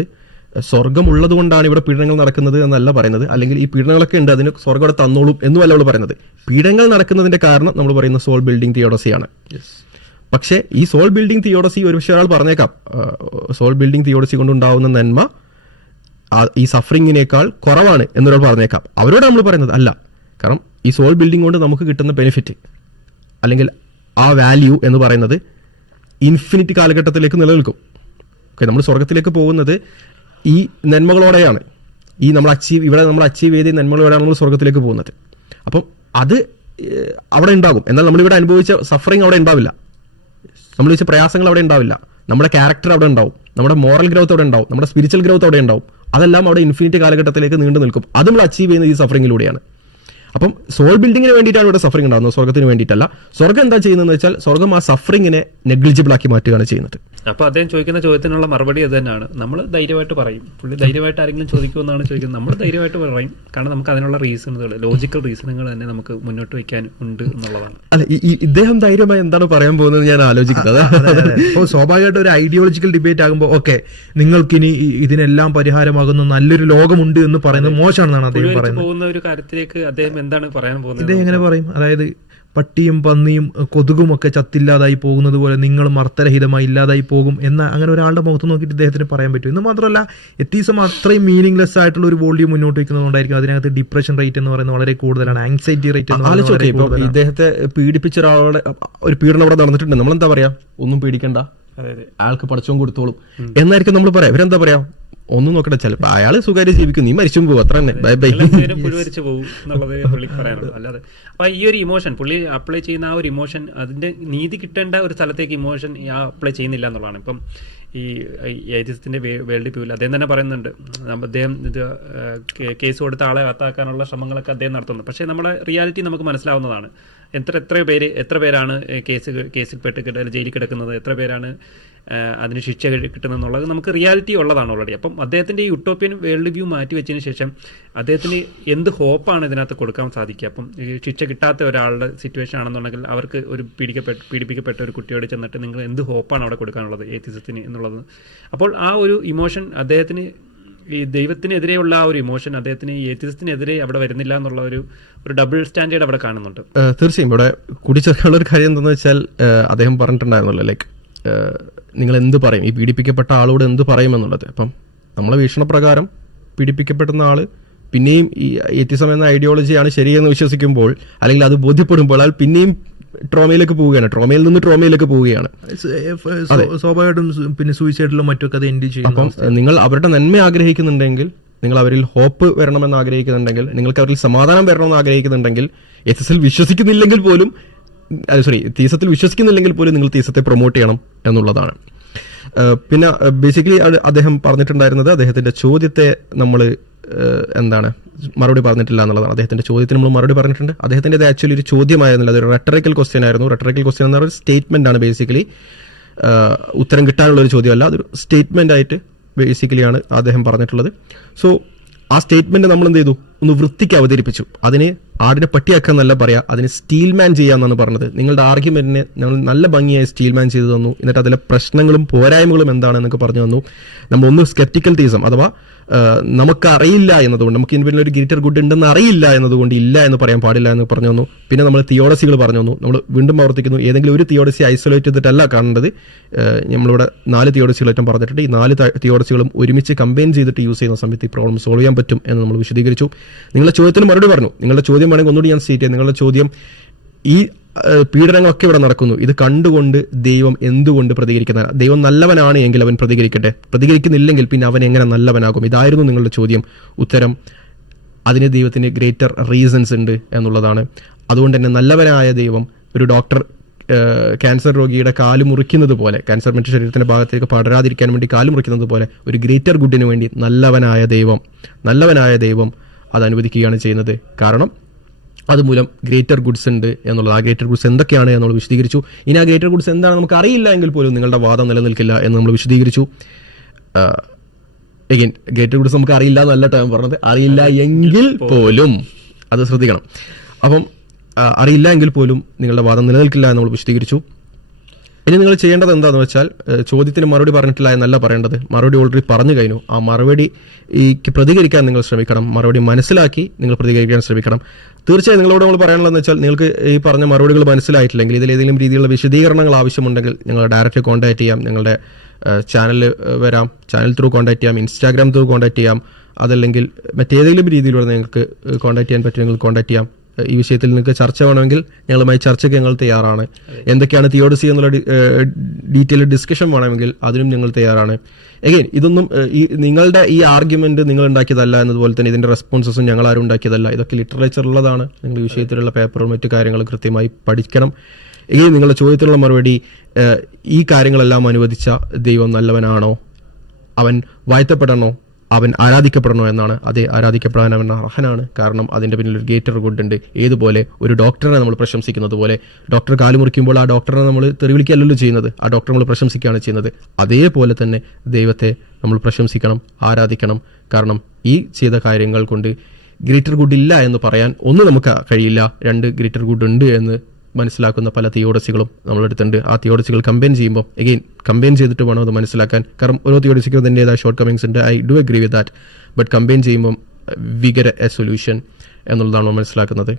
സ്വർഗം ഉള്ളത് കൊണ്ടാണ് ഇവിടെ പീഡനങ്ങൾ നടക്കുന്നത് എന്നല്ല പറയുന്നത്, അല്ലെങ്കിൽ ഈ പീഡനങ്ങളൊക്കെ ഉണ്ട് അതിന് സ്വർഗം അവിടെ തന്നോളും എന്നുമല്ല നമ്മൾ പറയുന്നത്. പീഡനങ്ങൾ നടക്കുന്നതിന്റെ കാരണം നമ്മൾ പറയുന്ന സോൾ ബിൽഡിംഗ് തിയോഡസിയാണ്. പക്ഷേ ഈ സോൾ ബിൽഡിംഗ് തിയോഡസി ഒരു പക്ഷേ ഒരാൾ പറഞ്ഞേക്കാം, സോൾ ബിൽഡിംഗ് തിയോഡസി കൊണ്ടുണ്ടാവുന്ന നന്മ ഈ സഫറിങ്ങിനേക്കാൾ കുറവാണ് എന്നൊരാൾ പറഞ്ഞേക്കാം. അവരോട് നമ്മൾ പറയുന്നത് അല്ല. കാരണം ഈ സോൾ ബിൽഡിംഗ് കൊണ്ട് നമുക്ക് കിട്ടുന്ന ബെനിഫിറ്റ് അല്ലെങ്കിൽ ആ വാല്യൂ എന്ന് പറയുന്നത് ഇൻഫിനിറ്റ് കാലഘട്ടത്തിലേക്ക് നിലനിൽക്കും. ഓക്കെ, നമ്മൾ സ്വർഗത്തിലേക്ക് പോകുന്നത് ഈ നന്മകളോടെയാണ്. ഈ നമ്മൾ അച്ചീവ് ചെയ്ത നന്മകളോടെയാണ് നമ്മൾ സ്വർഗത്തിലേക്ക് പോകുന്നത്. അപ്പം അത് അവിടെ ഉണ്ടാകും. എന്നാൽ നമ്മളിവിടെ അനുഭവിച്ച സഫറിങ് അവിടെ ഉണ്ടാവില്ല, നമ്മൾ വെച്ച പ്രയാസങ്ങൾ അവിടെ ഉണ്ടാവില്ല, നമ്മുടെ ക്യാരക്ടർ അവിടെ ഉണ്ടാവും, നമ്മുടെ മോറൽ ഗ്രോത്ത് അവിടെ ഉണ്ടാവും, നമ്മുടെ സ്പിരിച്വൽ ഗ്രോത്ത് അവിടെ ഉണ്ടാവും. അതെല്ലാം അവിടെ ഇൻഫിനിറ്റ് കാലഘട്ടത്തിലേക്ക് നീണ്ടു നിൽക്കും. അത് നമ്മൾ അച്ചീവ് ചെയ്യുന്നത് ഈ സഫറിങ്ങിലൂടെയാണ്. അപ്പം സോൾ ബിൽഡിങ്ങിന് വേണ്ടിയിട്ടാണ് ഇവിടെ സഫറിംഗ് ഉണ്ടാകുന്നത്, സ്വർഗത്തിന് വേണ്ടിയിട്ടല്ല. സ്വർഗം എന്താ ചെയ്യുന്നതെന്ന് വെച്ചാൽ സ്വർഗം ആ സഫറിങ്ങിനെ നെഗ്ലിജിബിൾ ആക്കി മാറ്റുകയാണ് ചെയ്യുന്നത്. അപ്പോൾ അദ്ദേഹം ചോദിക്കുന്ന ചോദ്യത്തിനുള്ള മറുപടി അത് തന്നെയാണ്. നമ്മൾ ധൈര്യമായിട്ട് പറയും. പുള്ളി ധൈര്യമായിട്ട് ആരെങ്കിലും ചോദിക്കുമെന്നാണ് ചോദിക്കുന്നത്. നമ്മൾ ധൈര്യമായിട്ട് പറയും. കാരണം നമുക്ക് അതിനുള്ള റീസണുകൾ, ലോജിക്കൽ റീസണുകൾ തന്നെ നമുക്ക് മുന്നോട്ട് വയ്ക്കാൻ ഉണ്ട് എന്നുള്ളതാണ്. അല്ല, ഇദ്ദേഹം ധൈര്യമായി എന്താണ് പറയാൻ പോകുന്നത് ഞാൻ ആലോചിക്കുന്നത്. അപ്പോൾ സ്വാഭാവികമായിട്ട് ഒരു ഐഡിയോളജിക്കൽ ഡിബേറ്റ് ആകുമ്പോൾ ഓക്കെ, നിങ്ങൾക്കിനി ഇതിനെല്ലാം പരിഹാരമാകുന്ന നല്ലൊരു ലോകമുണ്ട് എന്ന് പറയുന്നത് മോശമാണെന്നാണ് അദ്ദേഹം പറയുന്നത്. പോകുന്ന ഒരു കാര്യത്തിലേക്ക് അദ്ദേഹം എന്താണ് പറയാൻ പോകുന്നത്? ഇദ്ദേഹം എങ്ങനെ പറയും? അതായത് പട്ടിയും പന്നിയും കൊതുകും ഒക്കെ ചത്തില്ലാതായി പോകുന്നത് പോലെ നിങ്ങളും അർത്ഥരഹിതമായി ഇല്ലാതായി പോകും എന്ന അങ്ങനെ ഒരാളുടെ മുഖത്ത് നോക്കിയിട്ട് ഇദ്ദേഹത്തിന് പറയാൻ പറ്റും. എന്ന് മാത്രമല്ല, എത്തീസം അത്രയും മീനിങ്ലെസ് ആയിട്ടുള്ള ഒരു വോള്യൂം മുന്നോട്ട് വയ്ക്കുന്നതുകൊണ്ടായിരിക്കും അതിനകത്ത് ഡിപ്രഷൻ റേറ്റ് എന്ന് പറയുന്നത് വളരെ കൂടുതലാണ്, ആങ്സൈറ്റി റേറ്റ് എന്ന് പറയുന്നത്. ഇദ്ദേഹത്തെ പീഡിപ്പിച്ച ഒരാളുടെ ഒരു പീഡനം അവിടെ നടന്നിട്ടുണ്ട്, നമ്മളെന്താ പറയാ, ഒന്നും പേടിക്കണ്ട, അയാൾക്ക് പടച്ചോൻ കൊടുത്തോളും എന്നായിരിക്കും നമ്മൾ പറയാം. ഇവരെന്താ പറയാ, ഒന്നും നോക്കട്ടെ, ചിലപ്പോൾ അയാൾ സുഖമായിട്ട് ജീവിക്കും, നീ മരിച്ചും പോകും, അത്ര തന്നെ, ബൈ ബൈ, പുഴുവരിച്ചു പോകും എന്നുള്ളത് പുള്ളി പറയാനുള്ളൂ. അല്ലാതെ അപ്പൊ ഈ ഒരു ഇമോഷൻ പുള്ളി അപ്ലൈ ചെയ്യുന്ന ആ ഒരു ഇമോഷൻ, അതിന്റെ നീതി കിട്ടേണ്ട ഒരു സ്ഥലത്തേക്ക് ഇമോഷൻ അപ്ലൈ ചെയ്യുന്നില്ല എന്നുള്ളതാണ്. ഇപ്പം ഈ ഏതിസത്തിന്റെ വേൾഡ് വ്യൂവിൽ അദ്ദേഹം തന്നെ പറയുന്നുണ്ട്, അദ്ദേഹം ഇത് കേസ് കൊടുത്ത ആളെ അകത്താക്കാനുള്ള ശ്രമങ്ങളൊക്കെ അദ്ദേഹം നടത്തുന്നു. പക്ഷേ നമ്മുടെ റിയാലിറ്റി നമുക്ക് മനസ്സിലാവുന്നതാണ്. എത്ര പേരാണ് കേസിൽപ്പെട്ട് ജയിലിൽ കിടക്കുന്നത്, എത്ര പേരാണ് അതിന് ശിക്ഷ കിട്ടുന്നതെന്നുള്ളത് നമുക്ക് റിയാലിറ്റി ഉള്ളതാണ് ഓൾറെഡി. അപ്പം അദ്ദേഹത്തിൻ്റെ ഈ യുട്ടോപ്യൻ വേൾഡ് വ്യൂ മാറ്റി വെച്ചതിന് ശേഷം അദ്ദേഹത്തിന് എന്ത് ഹോപ്പാണ് ഇതിനകത്ത് കൊടുക്കാൻ സാധിക്കുക? അപ്പം ഈ ശിക്ഷ കിട്ടാത്ത ഒരാളുടെ സിറ്റുവേഷൻ ആണെന്നുണ്ടെങ്കിൽ അവർക്ക് ഒരു പീഡിപ്പിക്കപ്പെട്ട ഒരു കുട്ടിയോട് ചെന്നിട്ട് നിങ്ങൾ എന്ത് ഹോപ്പാണ് അവിടെ കൊടുക്കാനുള്ളത് ഏത്തിസത്തിന് എന്നുള്ളത്? അപ്പോൾ ആ ഒരു ഇമോഷൻ അദ്ദേഹത്തിന്, ഈ ദൈവത്തിനെതിരെയുള്ള ആ ഒരു ഇമോഷൻ അദ്ദേഹത്തിന് ഈ ഏത്തിസത്തിനെതിരെ അവിടെ വരുന്നില്ല എന്നുള്ള ഒരു ഡബിൾ സ്റ്റാൻഡേർഡ് അവിടെ കാണുന്നുണ്ട്. തീർച്ചയായും ഇവിടെ കൂടിച്ചേർക്കാനുള്ള ഒരു കാര്യം എന്താണെന്ന് വെച്ചാൽ, അദ്ദേഹം പറഞ്ഞിട്ടുണ്ടായിരുന്നല്ലോ, ലൈക്ക് നിങ്ങൾ എന്ത് പറയും, ഈ പീഡിപ്പിക്കപ്പെട്ട ആളോട് എന്ത് പറയും എന്നുള്ളത്. അപ്പം നമ്മളെ വീക്ഷണപ്രകാരം പീഡിപ്പിക്കപ്പെടുന്ന ആള് പിന്നെയും ഈ ഏത്തിസം എന്ന ഐഡിയോളജിയാണ് ശരിയെന്ന് വിശ്വസിക്കുമ്പോൾ, അല്ലെങ്കിൽ അത് ബോധ്യപ്പെടുമ്പോൾ അയാൾ പിന്നെയും ട്രോമയിലേക്ക് പോവുകയാണ്, ട്രോമയിൽ നിന്ന് ട്രോമയിലേക്ക് പോവുകയാണ്. സ്വാഭാവികമായിട്ടും പിന്നെ സൂയിസൈഡിലും മറ്റൊക്കെ അത് എൻഡ് ചെയ്യും. അപ്പം നിങ്ങൾ അവരുടെ നന്മ ആഗ്രഹിക്കുന്നുണ്ടെങ്കിൽ, നിങ്ങൾ അവരിൽ ഹോപ്പ് വരണമെന്ന് ആഗ്രഹിക്കുന്നുണ്ടെങ്കിൽ, നിങ്ങൾക്ക് അവരിൽ സമാധാനം വരണമെന്ന് ആഗ്രഹിക്കുന്നുണ്ടെങ്കിൽ, എത്തിസിൽ വിശ്വസിക്കുന്നില്ലെങ്കിൽ പോലും, തീസത്തിൽ വിശ്വസിക്കുന്നില്ലെങ്കിൽ പോലും നിങ്ങൾ തീസത്തെ പ്രൊമോട്ട് ചെയ്യണം എന്നുള്ളതാണ്. പിന്നെ ബേസിക്കലി അദ്ദേഹം പറഞ്ഞിട്ടുണ്ടായിരുന്നത്, അദ്ദേഹത്തിന്റെ ചോദ്യത്തെ നമ്മൾ മറുപടി പറഞ്ഞിട്ടില്ല എന്നുള്ളതാണ്. അദ്ദേഹത്തിന്റെ ചോദ്യത്തിന് നമ്മൾ മറുപടി പറഞ്ഞിട്ടുണ്ട്. അദ്ദേഹത്തിന്റെ ഇത് ആക്ച്വലി ഒരു ചോദ്യമായിരുന്നില്ല, അതൊരു റെട്ടറിക്കൽ ക്വസ്റ്റ്യൻ ആയിരുന്നു. റെട്ടറിക്കൽ ക്വസ്റ്റ്യൻ എന്ന് പറയുന്നത് സ്റ്റേറ്റ്മെന്റ് ആണ്. ബേസിക്കലി ഉത്തരം കിട്ടാനുള്ള ഒരു ചോദ്യമല്ല, അതൊരു സ്റ്റേറ്റ്മെന്റ് ആയിട്ട് ബേസിക്കലിയാണ് അദ്ദേഹം പറഞ്ഞിട്ടുള്ളത്. സോ ആ സ്റ്റേറ്റ്മെന്റ് നമ്മൾ എന്ത് ചെയ്തു, ഒന്ന് വൃത്തിക്ക് അവതരിപ്പിച്ചു. അതിന് ആടിനെ പട്ടിയാക്കാൻ എന്നല്ല പറയാ, അതിന് സ്റ്റീൽമാൻ ചെയ്യാന്നാണ് പറഞ്ഞത്. നിങ്ങളുടെ ആർഗ്യുമെന്റിനെ ഞങ്ങൾ നല്ല ഭംഗിയായി സ്റ്റീൽമാൻ ചെയ്തു തന്നു. എന്നിട്ട് അതിലെ പ്രശ്നങ്ങളും പോരായ്മകളും എന്താണെന്നൊക്കെ പറഞ്ഞു തന്നു. നമ്മളൊന്ന് സ്കെപ്റ്റിക്കൽ തീസം, അഥവാ നമുക്ക് അറിയില്ല എന്നതുകൊണ്ട്, നമുക്ക് ഇതിന് ഒരു ഗ്രേറ്റർ ഗുഡ് ഉണ്ടെന്ന് അറിയില്ല എന്നതുകൊണ്ട് ഇല്ല എന്ന് പറയാൻ പാടില്ല എന്ന് പറഞ്ഞു തന്നു. പിന്നെ നമ്മൾ തിയോളസികൾ പറഞ്ഞു തന്നു. നമ്മൾ വീണ്ടും ആവർത്തിക്കുന്നു, ഏതെങ്കിലും ഒരു തിയോളസി ഐസൊലേറ്റ് ചെയ്തിട്ടല്ല കാണേണ്ടത്. നമ്മളിവിടെ 4 തിയോളസികളായിട്ടും പറഞ്ഞിട്ടുണ്ട്. ഈ 4 തിയോളസികളും ഒരുമിച്ച് കമ്പൈൻ ചെയ്തിട്ട് യൂസ് ചെയ്യുന്ന സമയത്ത് ഈ പ്രോബ്ലം സോൾവ് ചെയ്യാൻ പറ്റും എന്ന് നമ്മൾ വിശദീകരിച്ചു. നിങ്ങളുടെ ചോദ്യത്തിന് മറുപടി പറഞ്ഞു. നിങ്ങളുടെ ചോദ്യം വേണമെങ്കിൽ ഒന്നുകൂടി ഞാൻ സ്റ്റേറ്റ് ചെയ്യാം. നിങ്ങളുടെ ചോദ്യം, ഈ പീഡനങ്ങളൊക്കെ ഇവിടെ നടക്കുന്നു, ഇത് കണ്ടുകൊണ്ട് ദൈവം എന്തുകൊണ്ട് പ്രതികരിക്കുന്ന? ദൈവം നല്ലവനാണ് എങ്കിൽ അവൻ പ്രതികരിക്കട്ടെ, പ്രതികരിക്കുന്നില്ലെങ്കിൽ പിന്നെ അവൻ എങ്ങനെ നല്ലവനാകും? ഇതായിരുന്നു നിങ്ങളുടെ ചോദ്യം. ഉത്തരം, അതിന് ദൈവത്തിന് ഗ്രേറ്റർ റീസൺസ് ഉണ്ട് എന്നുള്ളതാണ്. അതുകൊണ്ട് തന്നെ നല്ലവനായ ദൈവം ഒരു ഡോക്ടർ ക്യാൻസർ രോഗിയുടെ കാല് മുറിക്കുന്നത് പോലെ, ക്യാൻസർ മറ്റു ശരീരത്തിന്റെ ഭാഗത്തേക്ക് പടരാതിരിക്കാൻ വേണ്ടി കാല് മുറിക്കുന്നത് പോലെ, ഒരു ഗ്രേറ്റർ ഗുഡിന് വേണ്ടി നല്ലവനായ ദൈവം അത് അനുവദിക്കുകയാണ് ചെയ്യുന്നത്. കാരണം അതുമൂലം ഗ്രേറ്റർ ഗുഡ്സ് ഉണ്ട് എന്നുള്ളത്. ആ ഗ്രേറ്റർ ഗുഡ്സ് എന്തൊക്കെയാണ് എന്നുള്ളത് വിശദീകരിച്ചു. ഇനി ആ ഗ്രേറ്റർ ഗുഡ്സ് എന്താണ് നമുക്ക് അറിയില്ല എങ്കിൽ പോലും നിങ്ങളുടെ വാദം നിലനിൽക്കില്ല എന്ന് നമ്മൾ വിശദീകരിച്ചു. എഗെയിൻ, ഗ്രേറ്റർ ഗുഡ്സ് നമുക്ക് അറിയില്ല എന്നല്ല ടേം പറഞ്ഞത്, അറിയില്ല എങ്കിൽ പോലും അത് ശ്രദ്ധിക്കണം. അപ്പം അറിയില്ല എങ്കിൽ പോലും നിങ്ങളുടെ വാദം നിലനിൽക്കില്ല എന്ന് നമ്മൾ വിശദീകരിച്ചു. ഇനി നിങ്ങൾ ചെയ്യേണ്ടത് എന്താണെന്ന് വെച്ചാൽ, ചോദ്യത്തിന് മറുപടി പറഞ്ഞിട്ടില്ല എന്നല്ല പറയേണ്ടത്, മറുപടി ഓൾറെഡി പറഞ്ഞു കഴിഞ്ഞു. ആ മറുപടിക്ക് പ്രതികരിക്കാൻ നിങ്ങൾ ശ്രമിക്കണം. മറുപടി മനസ്സിലാക്കി നിങ്ങൾ പ്രതികരിക്കാൻ ശ്രമിക്കണം. തീർച്ചയായും നിങ്ങളോട് നമ്മൾ പറയാനുള്ളതെന്ന് വെച്ചാൽ, നിങ്ങൾക്ക് ഈ പറഞ്ഞ മറുപടികൾ മനസ്സിലായിട്ടില്ലെങ്കിൽ, ഇതിൽ ഏതെങ്കിലും രീതിയിലുള്ള വിശദീകരണങ്ങൾ ആവശ്യമുണ്ടെങ്കിൽ നിങ്ങൾ ഡയറക്റ്റ് കോൺടാക്ട് ചെയ്യാം. ഞങ്ങളുടെ ചാനലിൽ വരാം, ചാനൽ ത്രൂ കോൺടാക്ട് ചെയ്യാം, ഇൻസ്റ്റാഗ്രാം ത്രൂ കോൺടാക്ട് ചെയ്യാം. അതല്ലെങ്കിൽ മറ്റേതെങ്കിലും രീതിയിലൂടെ നിങ്ങൾക്ക് കോൺടാക്ട് ചെയ്യാൻ പറ്റുമെങ്കിൽ കോൺടാക്ട് ചെയ്യാം. ഈ വിഷയത്തിൽ നിങ്ങൾക്ക് ചർച്ച വേണമെങ്കിൽ ഞങ്ങളുമായി ചർച്ചയ്ക്ക് ഞങ്ങൾ തയ്യാറാണ്. എന്തൊക്കെയാണ് തിയോഡസി എന്നുള്ള ഡീറ്റെയിൽ ഡിസ്കഷൻ വേണമെങ്കിൽ അതിനും ഞങ്ങൾ തയ്യാറാണ്. എഗെയിൻ, ഇതൊന്നും നിങ്ങളുടെ ഈ ആർഗ്യുമെന്റ് നിങ്ങൾ ഉണ്ടാക്കിയതല്ല, എന്നതുപോലെ തന്നെ ഇതിന്റെ റെസ്പോൺസസും ഞങ്ങൾ ആരും ഉണ്ടാക്കിയതല്ല. ഇതൊക്കെ ലിറ്ററേച്ചറുള്ളതാണ്. നിങ്ങൾ ഈ വിഷയത്തിലുള്ള പേപ്പറും മറ്റു കാര്യങ്ങളും കൃത്യമായി പഠിക്കണം. എഗെയിൻ, നിങ്ങളുടെ ചോദ്യത്തിലുള്ള മറുപടി, ഈ കാര്യങ്ങളെല്ലാം അനുവദിച്ച ദൈവം നല്ലവനാണോ? അവൻ വാഴ്ത്തപ്പെടണോ? അവൻ ആരാധിക്കപ്പെടണോ എന്നാണ്. അതേ, ആരാധിക്കപ്പെടാൻ അവൻ അർഹനാണ്. കാരണം അതിന്റെ പിന്നിൽ ഒരു ഗ്രേറ്റർ ഗുഡ് ഉണ്ട്. ഏതുപോലെ ഒരു ഡോക്ടറെ നമ്മൾ പ്രശംസിക്കുന്നത് പോലെ, ഡോക്ടർ കാല് മുറിക്കുമ്പോൾ ആ ഡോക്ടറെ നമ്മൾ തെറിവിളിക്കല്ലല്ലോ ചെയ്യുന്നത്, ആ ഡോക്ടറെ നമ്മൾ പ്രശംസിക്കുകയാണ് ചെയ്യുന്നത്. അതേപോലെ തന്നെ ദൈവത്തെ നമ്മൾ പ്രശംസിക്കണം, ആരാധിക്കണം. കാരണം ഈ ചെയ്ത കാര്യങ്ങൾ കൊണ്ട് ഗ്രേറ്റർ ഗുഡ് ഇല്ല എന്ന് പറയാൻ ഒന്ന് നമുക്ക് കഴിയില്ല, 2 ഗ്രേറ്റർ ഗുഡ് ഉണ്ട് എന്ന് മനസ്സിലാക്കുന്ന പല തിയോഡസികളും നമ്മളെടുത്തുണ്ട്. ആ തിയോഡസികൾ കമ്പൈൻ ചെയ്യുമ്പോൾ, എഗെയിൻ, കമ്പൈൻ ചെയ്തിട്ട് വേണം അത് മനസ്സിലാക്കാൻ. കാരണം ഓരോ തിയോഡസിക്കും അതിൻ്റെതായ ഷോർട്ട് കമ്മിങ്സ് ഉണ്ട്. I do agree with that. But combine ചെയ്യുമ്പോൾ വി ഗെറ്റ് എ സൊല്യൂഷൻ എന്നുള്ളതാണ് മനസ്സിലാക്കുന്നത്.